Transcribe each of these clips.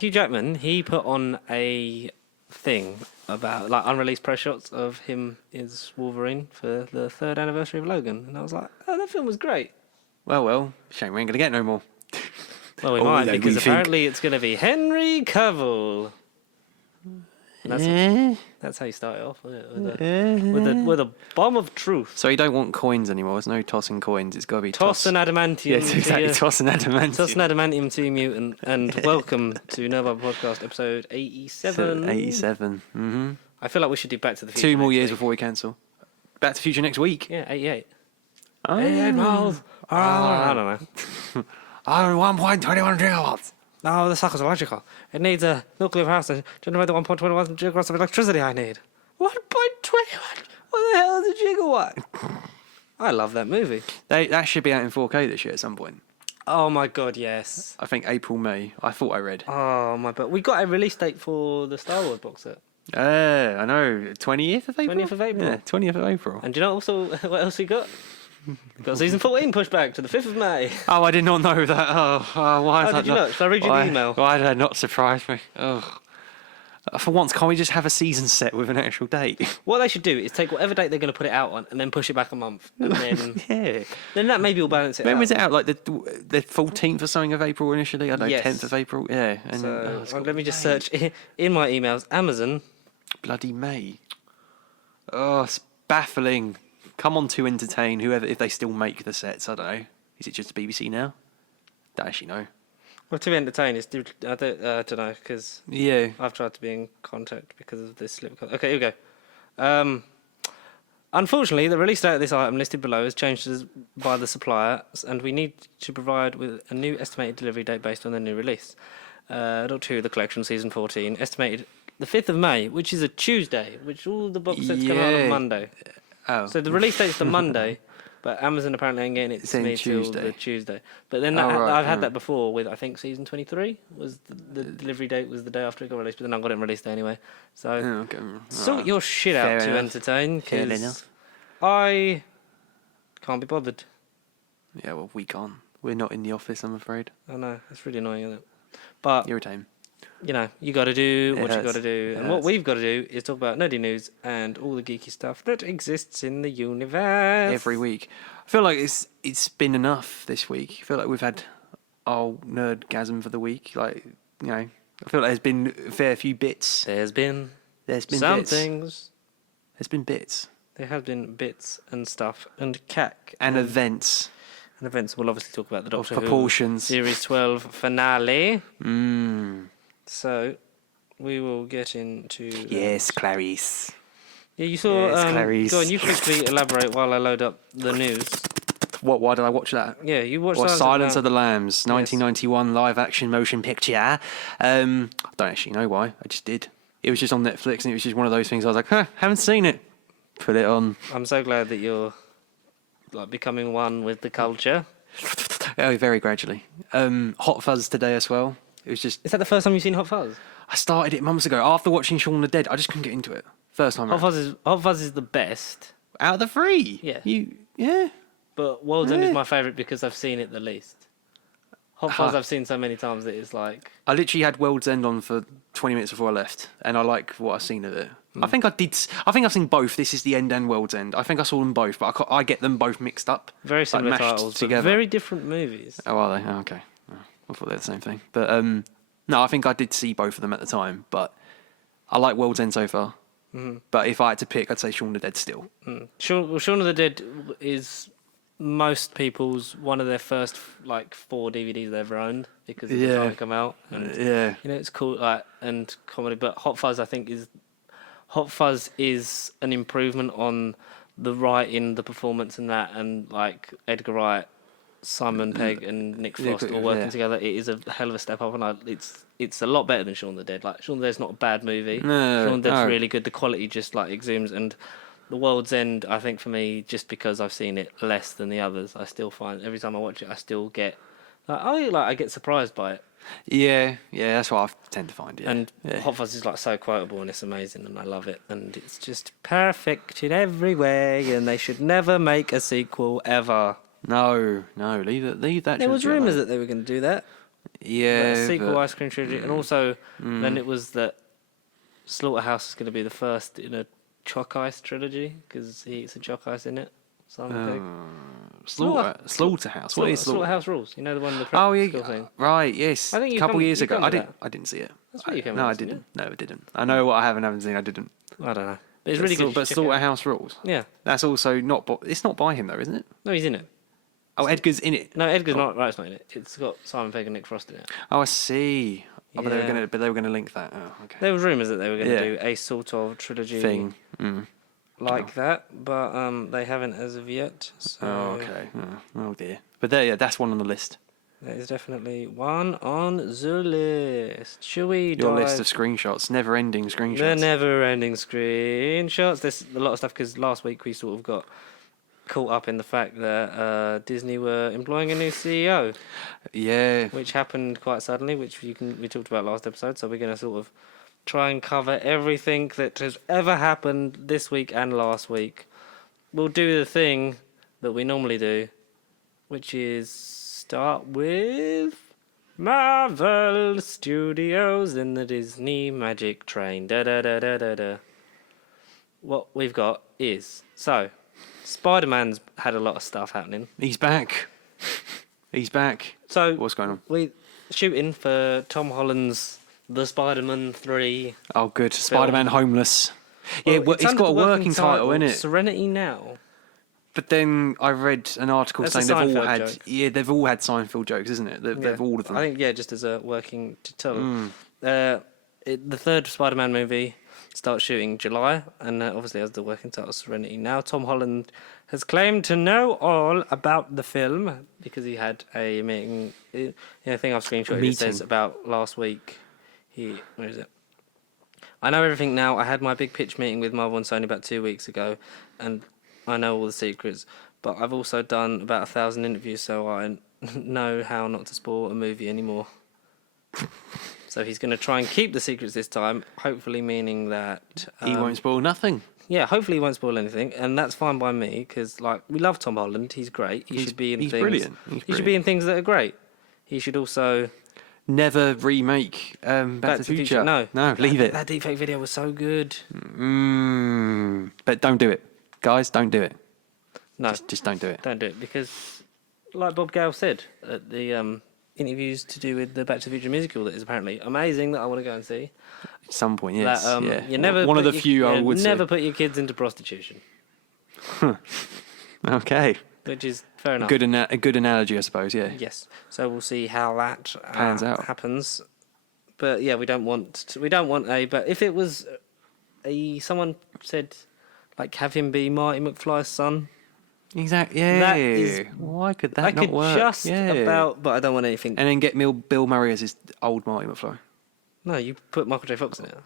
Hugh Jackman, he put on a thing about like unreleased press shots of him as Wolverine for the 3rd anniversary of Logan, and I was like, oh, that film was great. Well, shame we ain't gonna get no more. Well, we might, because apparently it's going to be Henry Cavill. That's how you start it off, with a bomb of truth. So you don't want coins anymore. There's no tossing coins. It's got to be toss an adamantium. Yes, exactly. Toss an adamantium. Toss an adamantium to mutant. And welcome to No Bubble Podcast episode 87. 87. Mm-hmm. I feel like we should do Back to the Future. 2 more years before we cancel. Back to the Future next week. Yeah, 88. Oh. 88 miles. I don't know. 1.21 gigawatts. No, the sucker's electrical. It needs a nuclear power station to generate the 1.21 gigawatts of electricity I need. 1.21? What the hell is a gigawatt? I love that movie. That should be out in 4K this year at some point. Oh my god, yes. I think April, May. I thought I read. Oh my god. We got a release date for the Star Wars box set. I know. 20th of April? 20th of April. Yeah, 20th of April. And do you know also what else we got? We've got season 14 pushed back to the 5th of May. Oh, I did not know that. Why is that? Did you not? Shall I read you the email? Why did that not surprise me? Oh. For once, can't we just have a season set with an actual date? What they should do is take whatever date they're going to put it out on and then push it back a month. And then, yeah. Then that maybe will balance it out. When was it out? Like the 14th or something of April initially? I don't know, Yes. 10th of April? Yeah. And so, let me just search in my emails. Amazon. Bloody May. Oh, it's baffling. Come on to entertain whoever, if they still make the sets. I don't know. Is it just BBC now? Don't actually know. Well, to entertain is I don't know, because I've tried to be in contact because of this slip. Okay, here we go. Unfortunately, the release date of this item listed below is changed by the supplier, and we need to provide with a new estimated delivery date based on the new release. Doctor Who, the collection, season 14, estimated the 5th of May, which is a Tuesday, which all the box sets come out on Monday. Oh. So the release date's the Monday, but Amazon apparently ain't getting it to me till the Tuesday. But then I've had that before with, I think, season 23 was the delivery date was the day after it got released, but then I got it released anyway. So sort your shit out to entertain, because I can't be bothered. Yeah, well, we can't. We're not in the office, I'm afraid. I know, it's really annoying, isn't it? But irritating. You know, you got to do what you got to do. And what we've got to do is talk about nerdy news and all the geeky stuff that exists in the universe. Every week. I feel like it's been enough this week. I feel like we've had our nerdgasm for the week. Like, you know, I feel like there's been a fair few bits. There's been some bits. Things. There's been bits. There have been bits and stuff and cack. And events. And events. We'll obviously talk about the Doctor proportions. Who Series 12 finale. Mmm. So, we will get into... Yes, Clarice. Yeah, you saw... Yes, Clarice. Go on, you quickly elaborate while I load up the news. What? Why did I watch that? Yeah, you watched Silence of the Lambs, 1991 live-action motion picture. I don't actually know why. I just did. It was just on Netflix, and it was just one of those things I was like, haven't seen it. Put it on. I'm so glad that you're becoming one with the culture. Oh, very gradually. Hot Fuzz today as well. It was just... Is that the first time you've seen Hot Fuzz? I started it months ago. After watching Shaun of the Dead, I just couldn't get into it. First time Hot Fuzz is the best. Out of the three? Yeah. But World's End is my favourite because I've seen it the least. Hot Fuzz I've seen so many times that it's like... I literally had World's End on for 20 minutes before I left, and I like what I've seen of it. I think I've seen both This Is the End and World's End. I think I saw them both, but I get them both mixed up. Very similar titles, together. But very different movies. Oh, are they? Oh, okay. I thought they were the same thing. But no, I think I did see both of them at the time, but I like World's End so far. But if I had to pick, I'd say Shaun of the Dead still. Shaun of the Dead is most people's one of their first 4 DVDs they've ever owned because of the time it come out. And, you know, it's cool and comedy. But Hot Fuzz, I think, is an improvement on the writing, the performance, and that, and Edgar Wright, Simon Pegg, and Nick Frost all working together. It is a hell of a step up, and it's a lot better than Shaun of the Dead. Shaun of the Dead's not a bad movie. No, Shaun of the Dead's really good. The quality just exudes, and The World's End, I think for me, just because I've seen it less than the others, I still find every time I watch it, I still get I get surprised by it. Yeah, that's what I tend to find. Yeah. And Hot Fuzz is so quotable and it's amazing and I love it and it's just perfect in every way and they should never make a sequel ever. No, leave that. There was rumours that they were going to do that. Yeah. A sequel but- ice cream trilogy, and also then it was that Slaughterhouse is going to be the first in a Chalk Ice trilogy because he eats a chalk ice in it. Simon Pegg. Slaughterhouse. What is Slaughterhouse Rules? You know the one the Oh prep yeah, school thing. right. Yes. I think a you couple come- years you ago. come to I didn't. that. I didn't see it. That's what you came No, with, I didn't didn't. No, I didn't. I know what I have and haven't seen. I didn't. I don't know, but it's really good. But Slaughterhouse Rules. Yeah. That's also not. It's not by him though, isn't it? No, he's in it. Oh, Edgar's in it. No, Edgar's not. Right, it's not in it. It's got Simon Pegg and Nick Frost in it. Oh, I see. Oh, but Yeah. they were gonna link that. Oh, okay. There was rumours that they were going to Yeah. do a sort of trilogy Thing. like that, but they haven't as of yet. So Oh, okay. Oh dear. But there, yeah, that's one on the list. that is definitely one on the list. Shall we Your dive? list of screenshots, never-ending screenshots. The never-ending screenshots. There's a lot of stuff because last week we sort of got caught up in the fact that Disney were employing a new CEO, Yeah. which happened quite suddenly, which we talked about last episode. So we're going to sort of try and cover everything that has ever happened this week and last week. We'll do the thing that we normally do, which is start with Marvel Studios in the Disney Magic Train. Da da da da da da. What we've got is Spider-Man's had a lot of stuff happening. He's back. He's back. So What's going on? we shooting for Tom Holland's The Spider-Man 3. Oh, good. Spider-Man Homeless. Yeah, Well, it's got under a working title, innit? Serenity Now. But then I read an article That's a saying Seinfeld joke. they've all had Seinfeld jokes, isn't it? They've all of them. I think, just as a working title. The third Spider-Man movie starts shooting July, and obviously has the working title Serenity Now. Tom Holland has claimed to know all about the film because he had a meeting. I think I've screenshotted it says about last week. Where is it? I know everything now. I had my big pitch meeting with Marvel and Sony about 2 weeks ago, and I know all the secrets. But I've also done about 1,000 interviews, so I know how not to spoil a movie anymore. So he's going to try and keep the secrets this time, hopefully meaning that he won't spoil nothing. Yeah, hopefully he won't spoil anything, and that's fine by me because we love Tom Holland. He's great. He should be in he's things. Brilliant. He should be in things that are great. He should also never remake Back to the Future. No, leave it. That deepfake video was so good. But don't do it, guys. Don't do it. No, just don't do it. Don't do it because, like Bob Gale said at the interviews to do with the Back to the Future musical, that is apparently amazing that I want to go and see. At some point, yes. That, yeah. You never one of the few I would never say. put your kids into prostitution. Okay. Which is fair enough. A good analogy, I suppose. Yeah. Yes. So we'll see how that Pans out. happens. But yeah, we don't want a. But if it was someone said, have him be Marty McFly's son. Exactly. Yeah. That is, why could that I not could work? just about, but I don't want anything. And then get Bill Murray as his old Marty McFly. No, you put Michael J. Fox in it.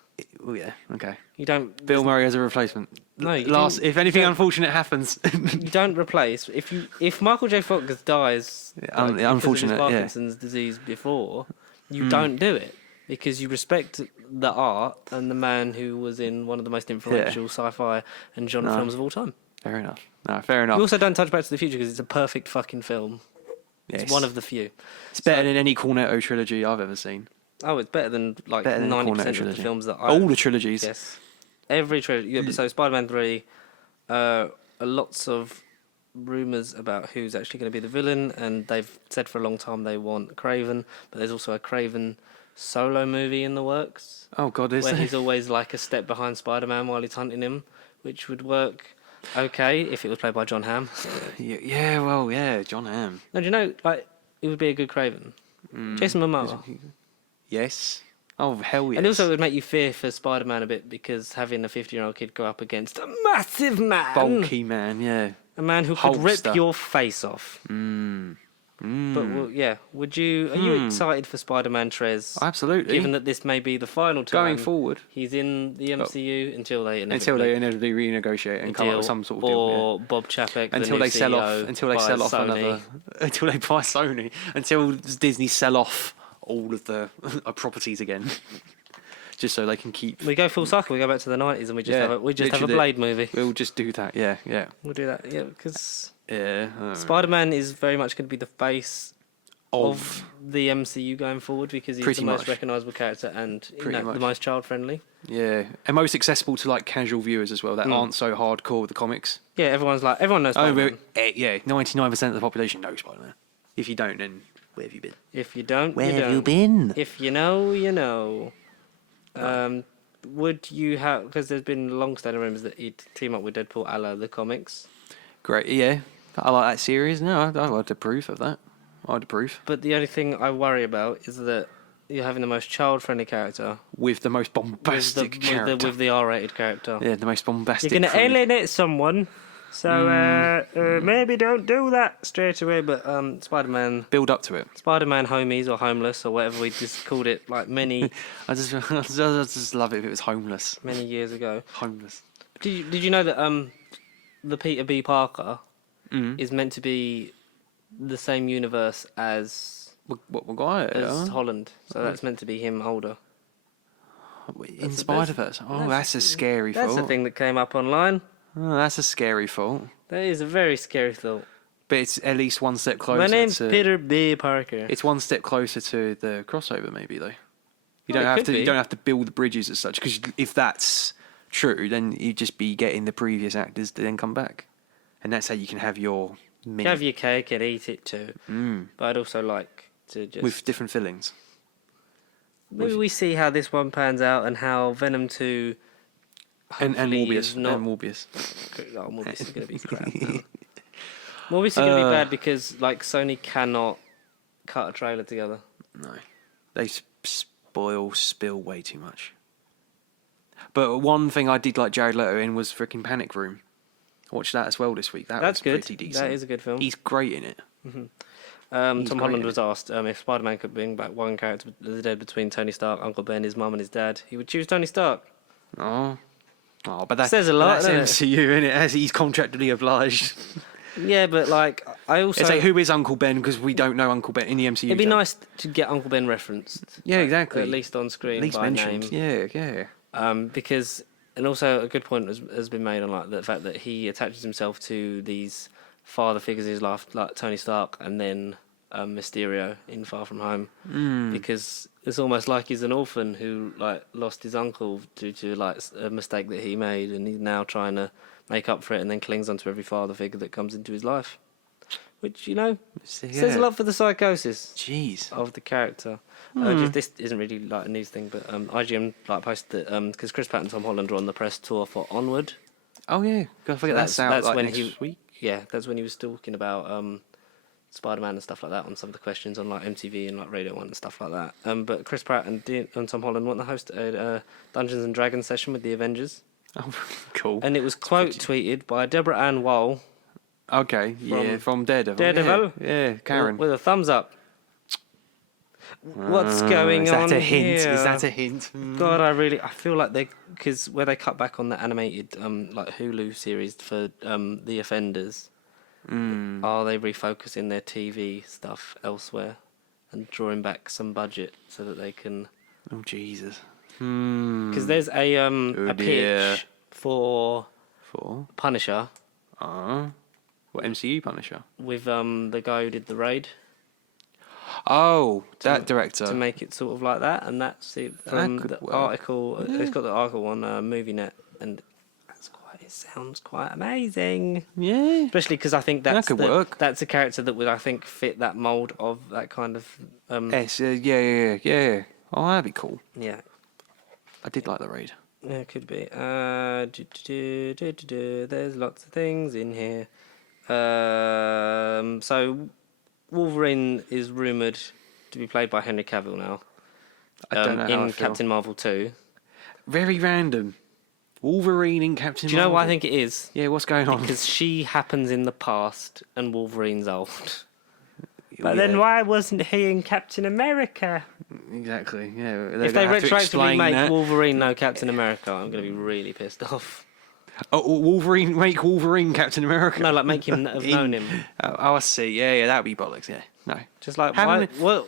Oh yeah. Okay. You don't. Bill Murray as a replacement. No. If anything unfortunate happens. You don't replace if Michael J. Fox dies. Unfortunate. Because of his Parkinson's disease before, you don't do it because you respect the art and the man who was in one of the most influential sci-fi and genre films of all time. Fair enough. No, fair enough. You also don't touch Back to the Future because it's a perfect fucking film. Yes. It's one of the few. It's better than any Cornetto trilogy I've ever seen. Oh, it's better than 90% of the films that all the trilogies. Yes, every trilogy. Yeah, so Spider-Man 3, lots of rumours about who's actually going to be the villain, and they've said for a long time they want Craven, but there's also a Craven solo movie in the works. Oh God, is where there? he's always a step behind Spider-Man while he's hunting him, which would work okay if it was played by John Hamm. Yeah, John Hamm. No, do you know, it would be a good Craven. Jason Momoa. Yes. Oh, hell yes. And also it would make you fear for Spider-Man a bit because having a 50-year-old kid go up against a massive man. Bulky man, yeah. A man who could rip your face off. But would you? Are you excited for Spider-Man Trez? Absolutely. Given that this may be the final time going forward, he's in the MCU until they inevitably renegotiate and come up with some sort of deal. Or Bob Chapek, until they sell off. Until they sell off Sony. Until they buy Sony. Until Disney sell off all of the properties again. Just so they can keep. We go full cycle. We go back to the 90s and we just have a Blade movie. We'll just do that. Yeah. We'll do that. Yeah, because Spider-Man Spider-Man is very much going to be the face of the MCU going forward because he's the most recognisable character and the most child-friendly. Yeah, and most accessible to like casual viewers as well that aren't so hardcore with the comics. Yeah, everyone knows Spider-Man. 99% of the population knows Spider-Man. If you don't, then where have you been? If you don't, where you don't. have you been? If you know, you know. Would you have? Because there's been long-standing rumours that he'd team up with Deadpool, a la the comics. Great, yeah. I like that series. No, I'd approve of that. I'd approve. But the only thing I worry about is that you're having the most child-friendly character with the most bombastic character. With the R-rated character. Yeah, the most bombastic. You're going to alienate someone, so maybe don't do that straight away. But Spider-Man... Build up to it. Spider-Man homies or homeless or whatever we just called it, like many... I just love it if it was homeless. Many years ago. Homeless. Did you know that the Peter B. Parker is meant to be the same universe as... As Holland, so that's meant to be him older. In Spider-Verse? Oh, that's a scary thought. That's the thing that came up online. Oh, that's a scary thought. That is a very scary thought. But it's at least one step closer. My name's Peter B. Parker. It's one step closer to the crossover, maybe though. You don't have to build the bridges as such, because if that's true, then you'd just be getting the previous actors to then come back, and that's how you can have your have your cake and eat it too. But I'd also like to just with different fillings. Maybe we see how this one pans out and how Venom 2 and Morbius Morbius is going to be crap. Morbius is going to be bad because like Sony cannot cut a trailer together. No, they spill way too much. But one thing I did like Jared Leto in was freaking Panic Room. I watched that as well this week. That's good. Pretty decent. That is a good film. He's great in it. Tom Holland was asked if Spider-Man could bring back one character of the dead between Tony Stark, Uncle Ben, his mum, and his dad, he would choose Tony Stark. Oh, but that says a lot. That's MCU, isn't it? As he's contractually obliged. Yeah, but like I also say who is Uncle Ben because we don't know Uncle Ben in the MCU. It'd be nice to get Uncle Ben referenced. Yeah, exactly. At least on screen, at least by mentioned. name. Yeah. Because. And also, a good point has been made on like the fact that he attaches himself to these father figures in his life, like Tony Stark and then Mysterio in Far From Home, because it's almost like he's an orphan who like lost his uncle due to like a mistake that he made, and he's now trying to make up for it, and then clings onto every father figure that comes into his life, which says a lot for the psychosis. Of the character. This isn't really like a news thing, but IGN like posted that because Chris Pratt and Tom Holland are on the press tour for Onward. Oh yeah, I forget that's out. That's like when next week. Yeah, that's when he was talking about Spider-Man and stuff like that on some of the questions on like MTV and like Radio 1 and stuff like that. But Chris Pratt and Tom Holland want to host a Dungeons and Dragons session with the Avengers. Oh, cool. And it was tweeted by Deborah Ann Woll. Okay, from Daredevil. Daredevil? Yeah, Karen. With a thumbs up. What's going on here? Is that a hint? God, I feel like because where they cut back on the animated like Hulu series for The Offenders, are they refocusing their TV stuff elsewhere and drawing back some budget so that they can? Oh Jesus! Because there's a pitch for Punisher. What MCU Punisher? With the guy who did The Raid. Oh, that director. To make it sort of like that, and that's it from the article. It's got the article on MovieNet, and it sounds quite amazing. Yeah. Especially because I think that could work. That's a character that would, I think, fit that mould of that kind of... yeah. Oh, that'd be cool. Yeah. I did like The Raid. Yeah, it could be. There's lots of things in here. So... Wolverine is rumoured to be played by Henry Cavill now. I don't know how in Captain Marvel 2. Very random. Wolverine in Captain Marvel. Do you know why I think it is? Yeah, what's going on? Because she happens in the past and Wolverine's old. But then why wasn't he in Captain America? Exactly, yeah. If they retroactively make Wolverine no Captain America, I'm going to be really pissed off. Oh, make Wolverine Captain America? No, like make him have known him. Oh, I see. Yeah, that would be bollocks, yeah. No. Just like, why? Well,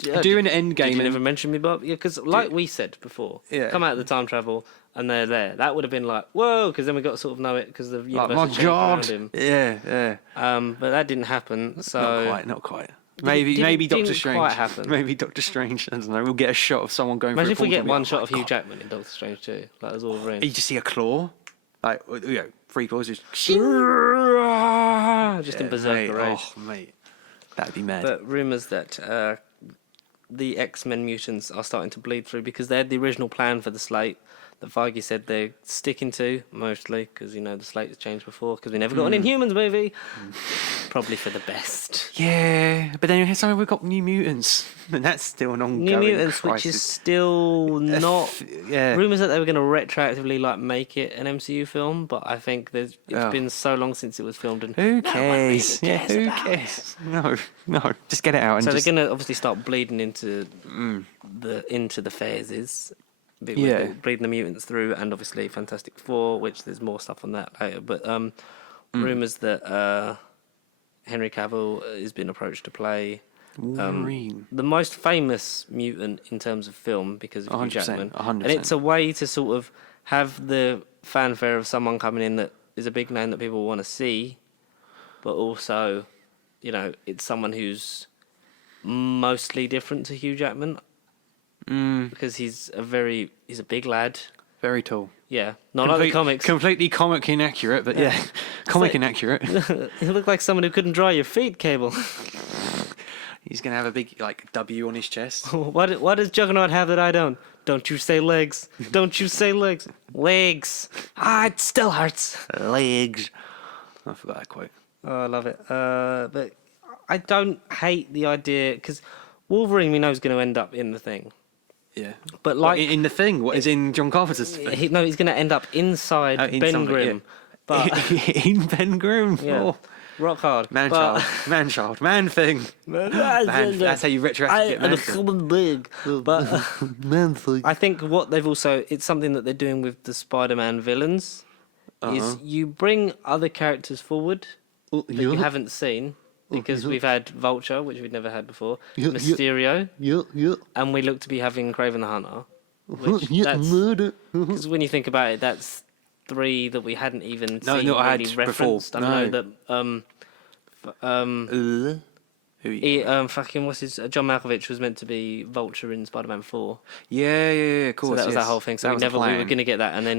do an Endgame. Did you never mention me, Bob? Yeah, because like we said before, come out of the time travel and they're there. That would have been like, whoa, because then we got to sort of know it because the universe changed around him. Yeah. But that didn't happen, so... Not quite. Maybe Doctor didn't Strange. quite happen. Maybe Doctor Strange. I don't know. We'll get a shot of someone going. Imagine if through we a get portal and one be shot like, of Hugh Jackman in Doctor Strange 2, like as Wolverine. You just see a claw, like three claws, just in Berserker, right? Oh, mate, that'd be mad. But rumours that the X-Men mutants are starting to bleed through because they had the original plan for the slate that Feige said they're sticking to, mostly, because, the slate has changed before, because we never got an Inhumans movie. Probably for the best. Yeah, but then suddenly we've got New Mutants, and that's still an ongoing New Mutants, crisis. which is still not... Yeah. Rumours that they were going to retroactively, make it an MCU film, but I think it's been so long since it was filmed, and who cares? No one really who cares? No, just get it out. And so they're going to obviously start bleeding into the phases. Bleeding the mutants through, and obviously Fantastic Four, which there's more stuff on that later. But rumours that Henry Cavill has been approached to play Wolverine, the most famous mutant in terms of film because of Hugh Jackman. 100%. And it's a way to sort of have the fanfare of someone coming in that is a big name that people want to see, but also, it's someone who's mostly different to Hugh Jackman. Because he's a big lad. Very tall. Yeah, not like the comics. Completely comic inaccurate, but yeah, comic inaccurate. He looked like someone who couldn't dry your feet, Cable. He's gonna have a big W on his chest. What does Juggernaut have that I don't? Don't you say legs? Don't you say legs? Legs. It still hurts. Legs. I forgot that quote. Oh, I love it. But I don't hate the idea because Wolverine we know is going to end up in the Thing. Yeah, but in the Thing, what is in John Carpenter's Thing? He's going to end up inside Ben Grimm. Yeah. But in Ben Grimm, rock hard, man child, man thing. That's how you retroactively get man big. But man thing. I think what they've it's something that they're doing with the Spider-Man villains is you bring other characters forward that you haven't seen. Because we've had Vulture, which we'd never had before, Mysterio, and we look to be having Kraven the Hunter. Because when you think about it, that's 3 that we hadn't even seen really referenced. Before. I know that John Malkovich was meant to be Vulture in Spider-Man 4. Yeah, of course. So that was that whole thing. So we were going to get that, and then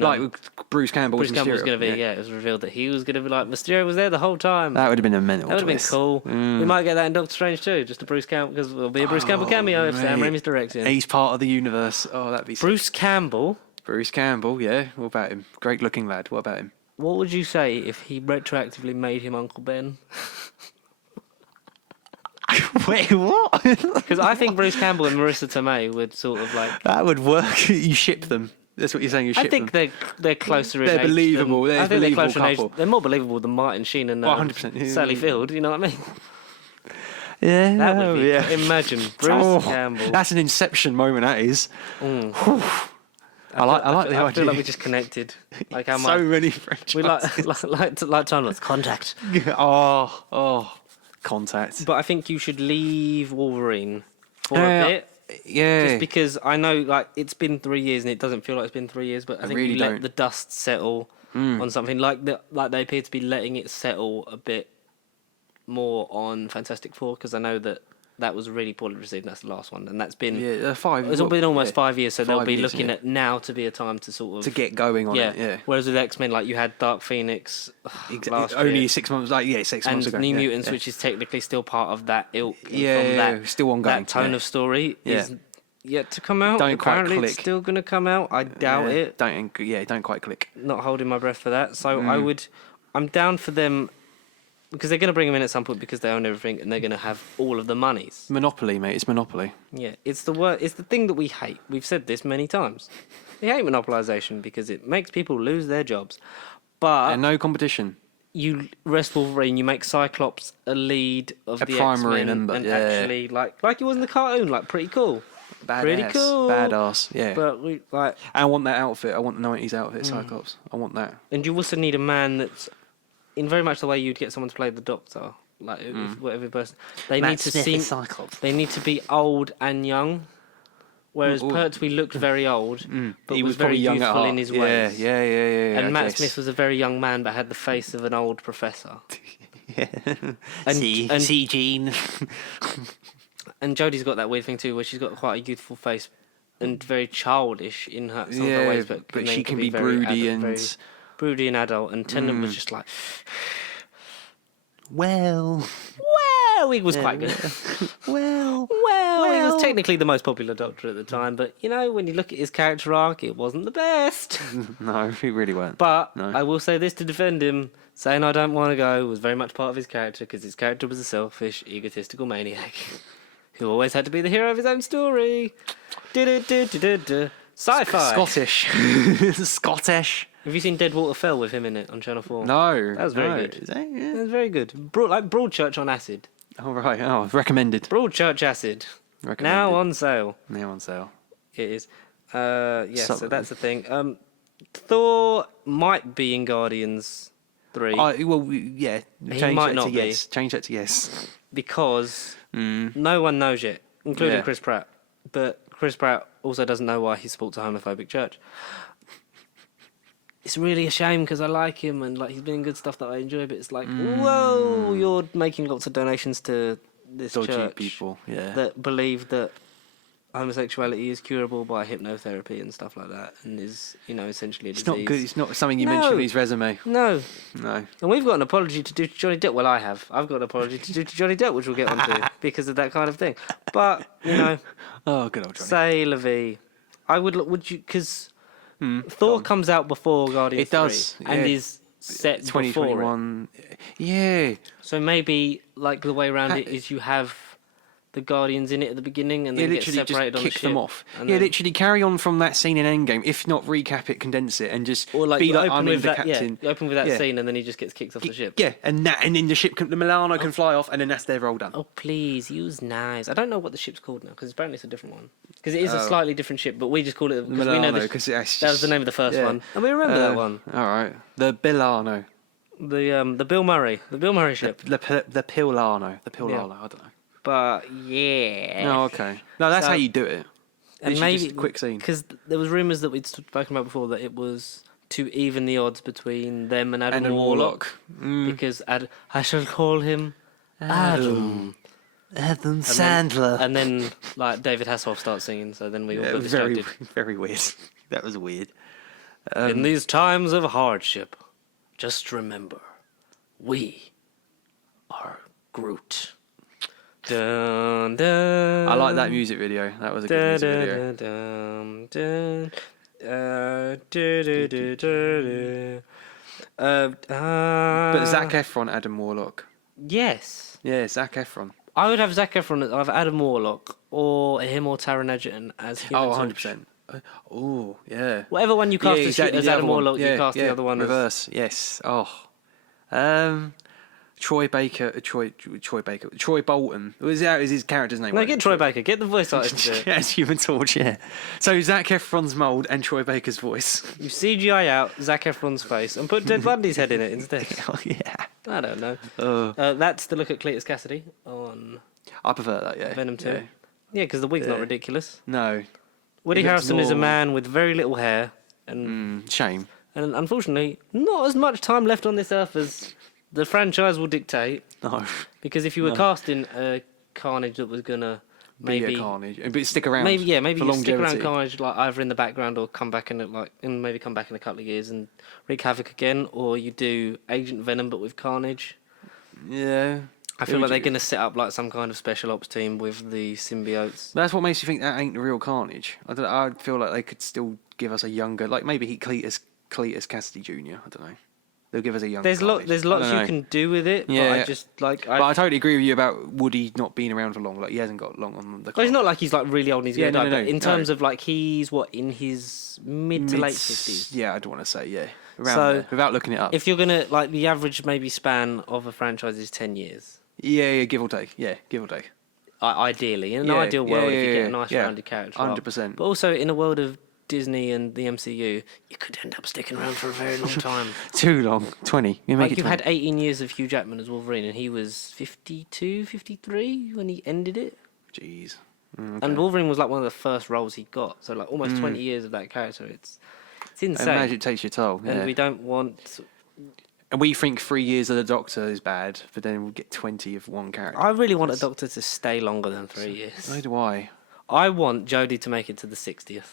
Bruce Campbell was going to be. Yeah, it was revealed that he was going to be Mysterio was there the whole time. That would have been a mental. That would have been cool. We might get that in Doctor Strange too, just a Bruce Campbell because there'll be a Bruce Campbell cameo if Sam Raimi's directing. He's part of the universe. Oh, that'd be Bruce Campbell. Bruce Campbell, yeah. What about him? Great looking lad. What about him? What would you say if he retroactively made him Uncle Ben? Wait, what? Because I think Bruce Campbell and Marissa Tomei would sort of that would work. You ship them. That's what you're saying. I think they're closer in age. They're believable. I think they're closer in age. They're more believable than Martin Sheen and 100%. Sally Field. You know what I mean? Yeah, that would be. Imagine Bruce Campbell. That's an Inception moment. That is. I like the idea. I feel like we just connected. Like how so many French. We like time. Let's contact. Contact. But I think you should leave Wolverine for a bit. Yeah. Just because I know, it's been 3 years and it doesn't feel like it's been 3 years, but I think you let the dust settle on something like they appear to be letting it settle a bit more on Fantastic Four because I know that was really poorly received. And that's the last one, and that's been 5. It's been almost 5 years, so they'll be looking at now to be a time to sort of to get going on it. Yeah. Whereas with X-Men, you had Dark Phoenix only year. 6 months. 6 months ago. And New Mutants, which is technically still part of that ilk. Still ongoing. That tone of story is yet to come out. Apparently, it's still going to come out. I doubt it. Don't quite click. Not holding my breath for that. So I'm down for them. Because they're going to bring them in at some point because they own everything and they're going to have all of the monies. Monopoly, mate. It's Monopoly. Yeah, it's the thing that we hate. We've said this many times. We hate monopolisation because it makes people lose their jobs. But and no competition. You rest Wolverine, you make Cyclops a lead of the primary X-Men member, and actually like he was in the cartoon, pretty cool. Pretty cool. Badass, yeah. But I want that outfit. I want the 90s outfit, Cyclops. I want that. And you also need a man that's in very much the way you'd get someone to play the Doctor, whatever person. They need to see Cyclops. They need to be old and young. Whereas Pertwee looked very old, but he was very young youthful in his ways. Yeah. And Matt Smith was a very young man, but had the face of an old professor. See, Gene. And Jodie's got that weird thing too, where she's got quite a youthful face and very childish in some of her ways, but she can be broody very broody and adult. And Tennant was just like, well, he was quite good. well, he was technically the most popular Doctor at the time, but when you look at his character arc, it wasn't the best. No, he really weren't. But no. I will say this to defend him: saying I don't want to go was very much part of his character, because his character was a selfish, egotistical maniac who always had to be the hero of his own story. Sci-Fi. Scottish. Scottish. Have you seen Dead Water Fell with him in it on Channel 4? No. That was very good. Is that? Yeah. That was very good. Broadchurch on acid. Oh, right. Oh, recommended. Broadchurch acid. Recommended. Now on sale. It is. So that's the thing. Thor might be in Guardians 3. Yeah. He might not be. Yes. Change that to yes. Because no one knows yet, including Chris Pratt. But Chris Pratt also doesn't know why he supports a homophobic church. It's really a shame, because I like him and he's doing good stuff that I enjoy, but it's like, whoa, you're making lots of donations to this Dodgy church people, that believe that homosexuality is curable by hypnotherapy and stuff like that, and is essentially a disease. It's not good. It's not something you mention on his resume. No. And we've got an apology to do to Johnny Depp. Well, I've got an apology to do to Johnny Depp, which we'll get onto because of that kind of thing. But oh, good old Johnny. Say la vie. Would you? Because Thor comes out before Guardians. It does, 3 and is set 2021. Yeah. So maybe the way around it is you have the Guardians in it at the beginning, and then get separated just on kick the ship. them off. Then, literally carry on from that scene in Endgame. If not, recap it, condense it, and just or be like, I'm with the that, captain. Yeah, open with that scene, and then he just gets kicked off the ship. Yeah, and then the ship, the Milano can fly off, and then that's their role done. Oh, please, use knives. I don't know what the ship's called now, because apparently it's a different one. Because it is a slightly different ship, but we just call it... Milano, we know because that was the name of the first one. And we remember that one. All right. The Bilano. The Bill Murray. The Bill Murray ship. The Pilano. The Pilano, I don't know. But, yeah. Oh, okay. No, that's how you do it. And maybe just a quick scene. Because there was rumours that we'd spoken about before that it was to even the odds between them and Adam Warlock. Because I shall call him Adam. Adam Sandler. And then David Hasselhoff starts singing, so then we all got distracted. Very weird. That was weird. In these times of hardship, just remember, we are Groot. Dun, dun, I like that music video. That was a good music video. But Zac Efron, Adam Warlock. Yes. Yeah, Zac Efron. I would have Zac Efron as either Adam Warlock or him or Taron Egerton as him. Oh, 100%. Oh, yeah. Whatever one you cast as Adam Warlock, you cast the other one reverse. Yes. Oh. Troy Bolton. Was his character's name? No, get Troy Baker. Get the voice artist to do it. Yes, Human Torch, yeah. So Zac Efron's mould and Troy Baker's voice. You CGI out Zac Efron's face and put Ted Bundy's head in it instead. Oh, yeah. I don't know. That's the look at Cletus Cassidy on I prefer that, yeah. Venom 2. Yeah, because the wig's not ridiculous. No. Woody Harrelson is a man with very little hair. And shame. And unfortunately, not as much time left on this earth as the franchise will dictate. No. Because if you were casting a Carnage that was going to maybe... Be a Carnage. But stick around maybe for you stick around longevity. Carnage either in the background or come back and maybe come back in a couple of years and wreak havoc again, or you do Agent Venom but with Carnage. Yeah. I feel like they're going to set up some kind of special ops team with the symbiotes. That's what makes you think that ain't the real Carnage. I feel like they could still give us a younger, maybe Cletus Cassidy Jr. I don't know. They'll give us a younger. There's lots you can do with it. Yeah. But I just But I totally agree with you about Woody not being around for long. He hasn't got long on the. Well, it's not like he's really old and he's going to die. No, but in terms of he's in his mid to late 50s. Yeah, I don't want to say around there, without looking it up. If you're gonna the average maybe span of a franchise is 10 years. Yeah, give or take. Yeah, give or take. Ideally, in an ideal world, if you get a nice rounded character, 100%. But also in a world of Disney and the MCU, you could end up sticking around for a very long time. Too long. 20. You make it 20. Had 18 years of Hugh Jackman as Wolverine, and he was 52, 53 when he ended it. Jeez. Okay. And Wolverine was one of the first roles he got, so almost 20 years of that character. It's insane. I imagine it takes your toll. Yeah. And we don't want And we think 3 years of the Doctor is bad, but then we'll get 20 of one character. I really want a Doctor to stay longer than 3 years. So do I. I want Jodie to make it to the 60th.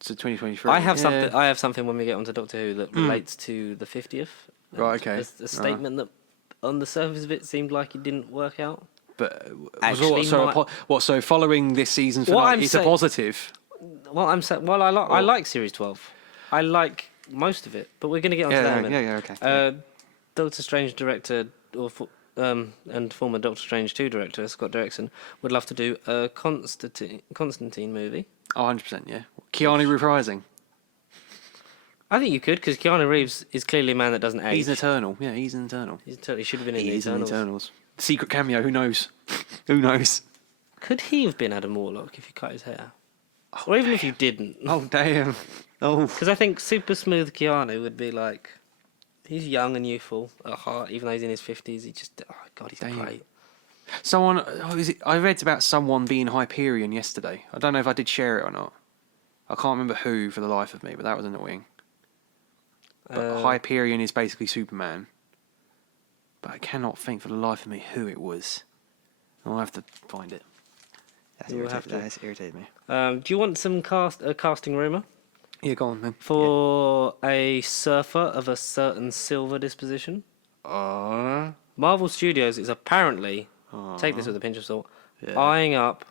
So 2023. I have something when we get onto Doctor Who that relates to the 50th. Right. Okay. A statement that, on the surface of it, seemed like it didn't work out. But Actually, so following this season's finale, it's a positive. Well, I'm saying, I like Series 12. I like most of it, but we're going to get onto that in a minute. Okay. Doctor Strange director and former Doctor Strange 2 director Scott Derrickson would love to do a Constantine movie. Oh, 100%, yeah. Keanu reprising. I think you could, because Keanu Reeves is clearly a man that doesn't age. He's an Eternal. Yeah, he's an Eternal. He should have been in the Eternals. Secret cameo, who knows? Who knows? Could he have been Adam Warlock if you cut his hair? Or even if you didn't. Oh, damn. Oh. Because I think super smooth Keanu would be like... He's young and youthful at heart, even though he's in his 50s. He just... Oh, God, he's great. I read about someone being Hyperion yesterday. I don't know if I did share it or not. I can't remember who for the life of me, but that was annoying. But Hyperion is basically Superman. But I cannot think for the life of me who it was. I'll have to find it. That's irritated me. Do you want some casting rumour? Yeah, go on then. For a surfer of a certain silver disposition? Marvel Studios is apparently, take this with a pinch of salt, eyeing up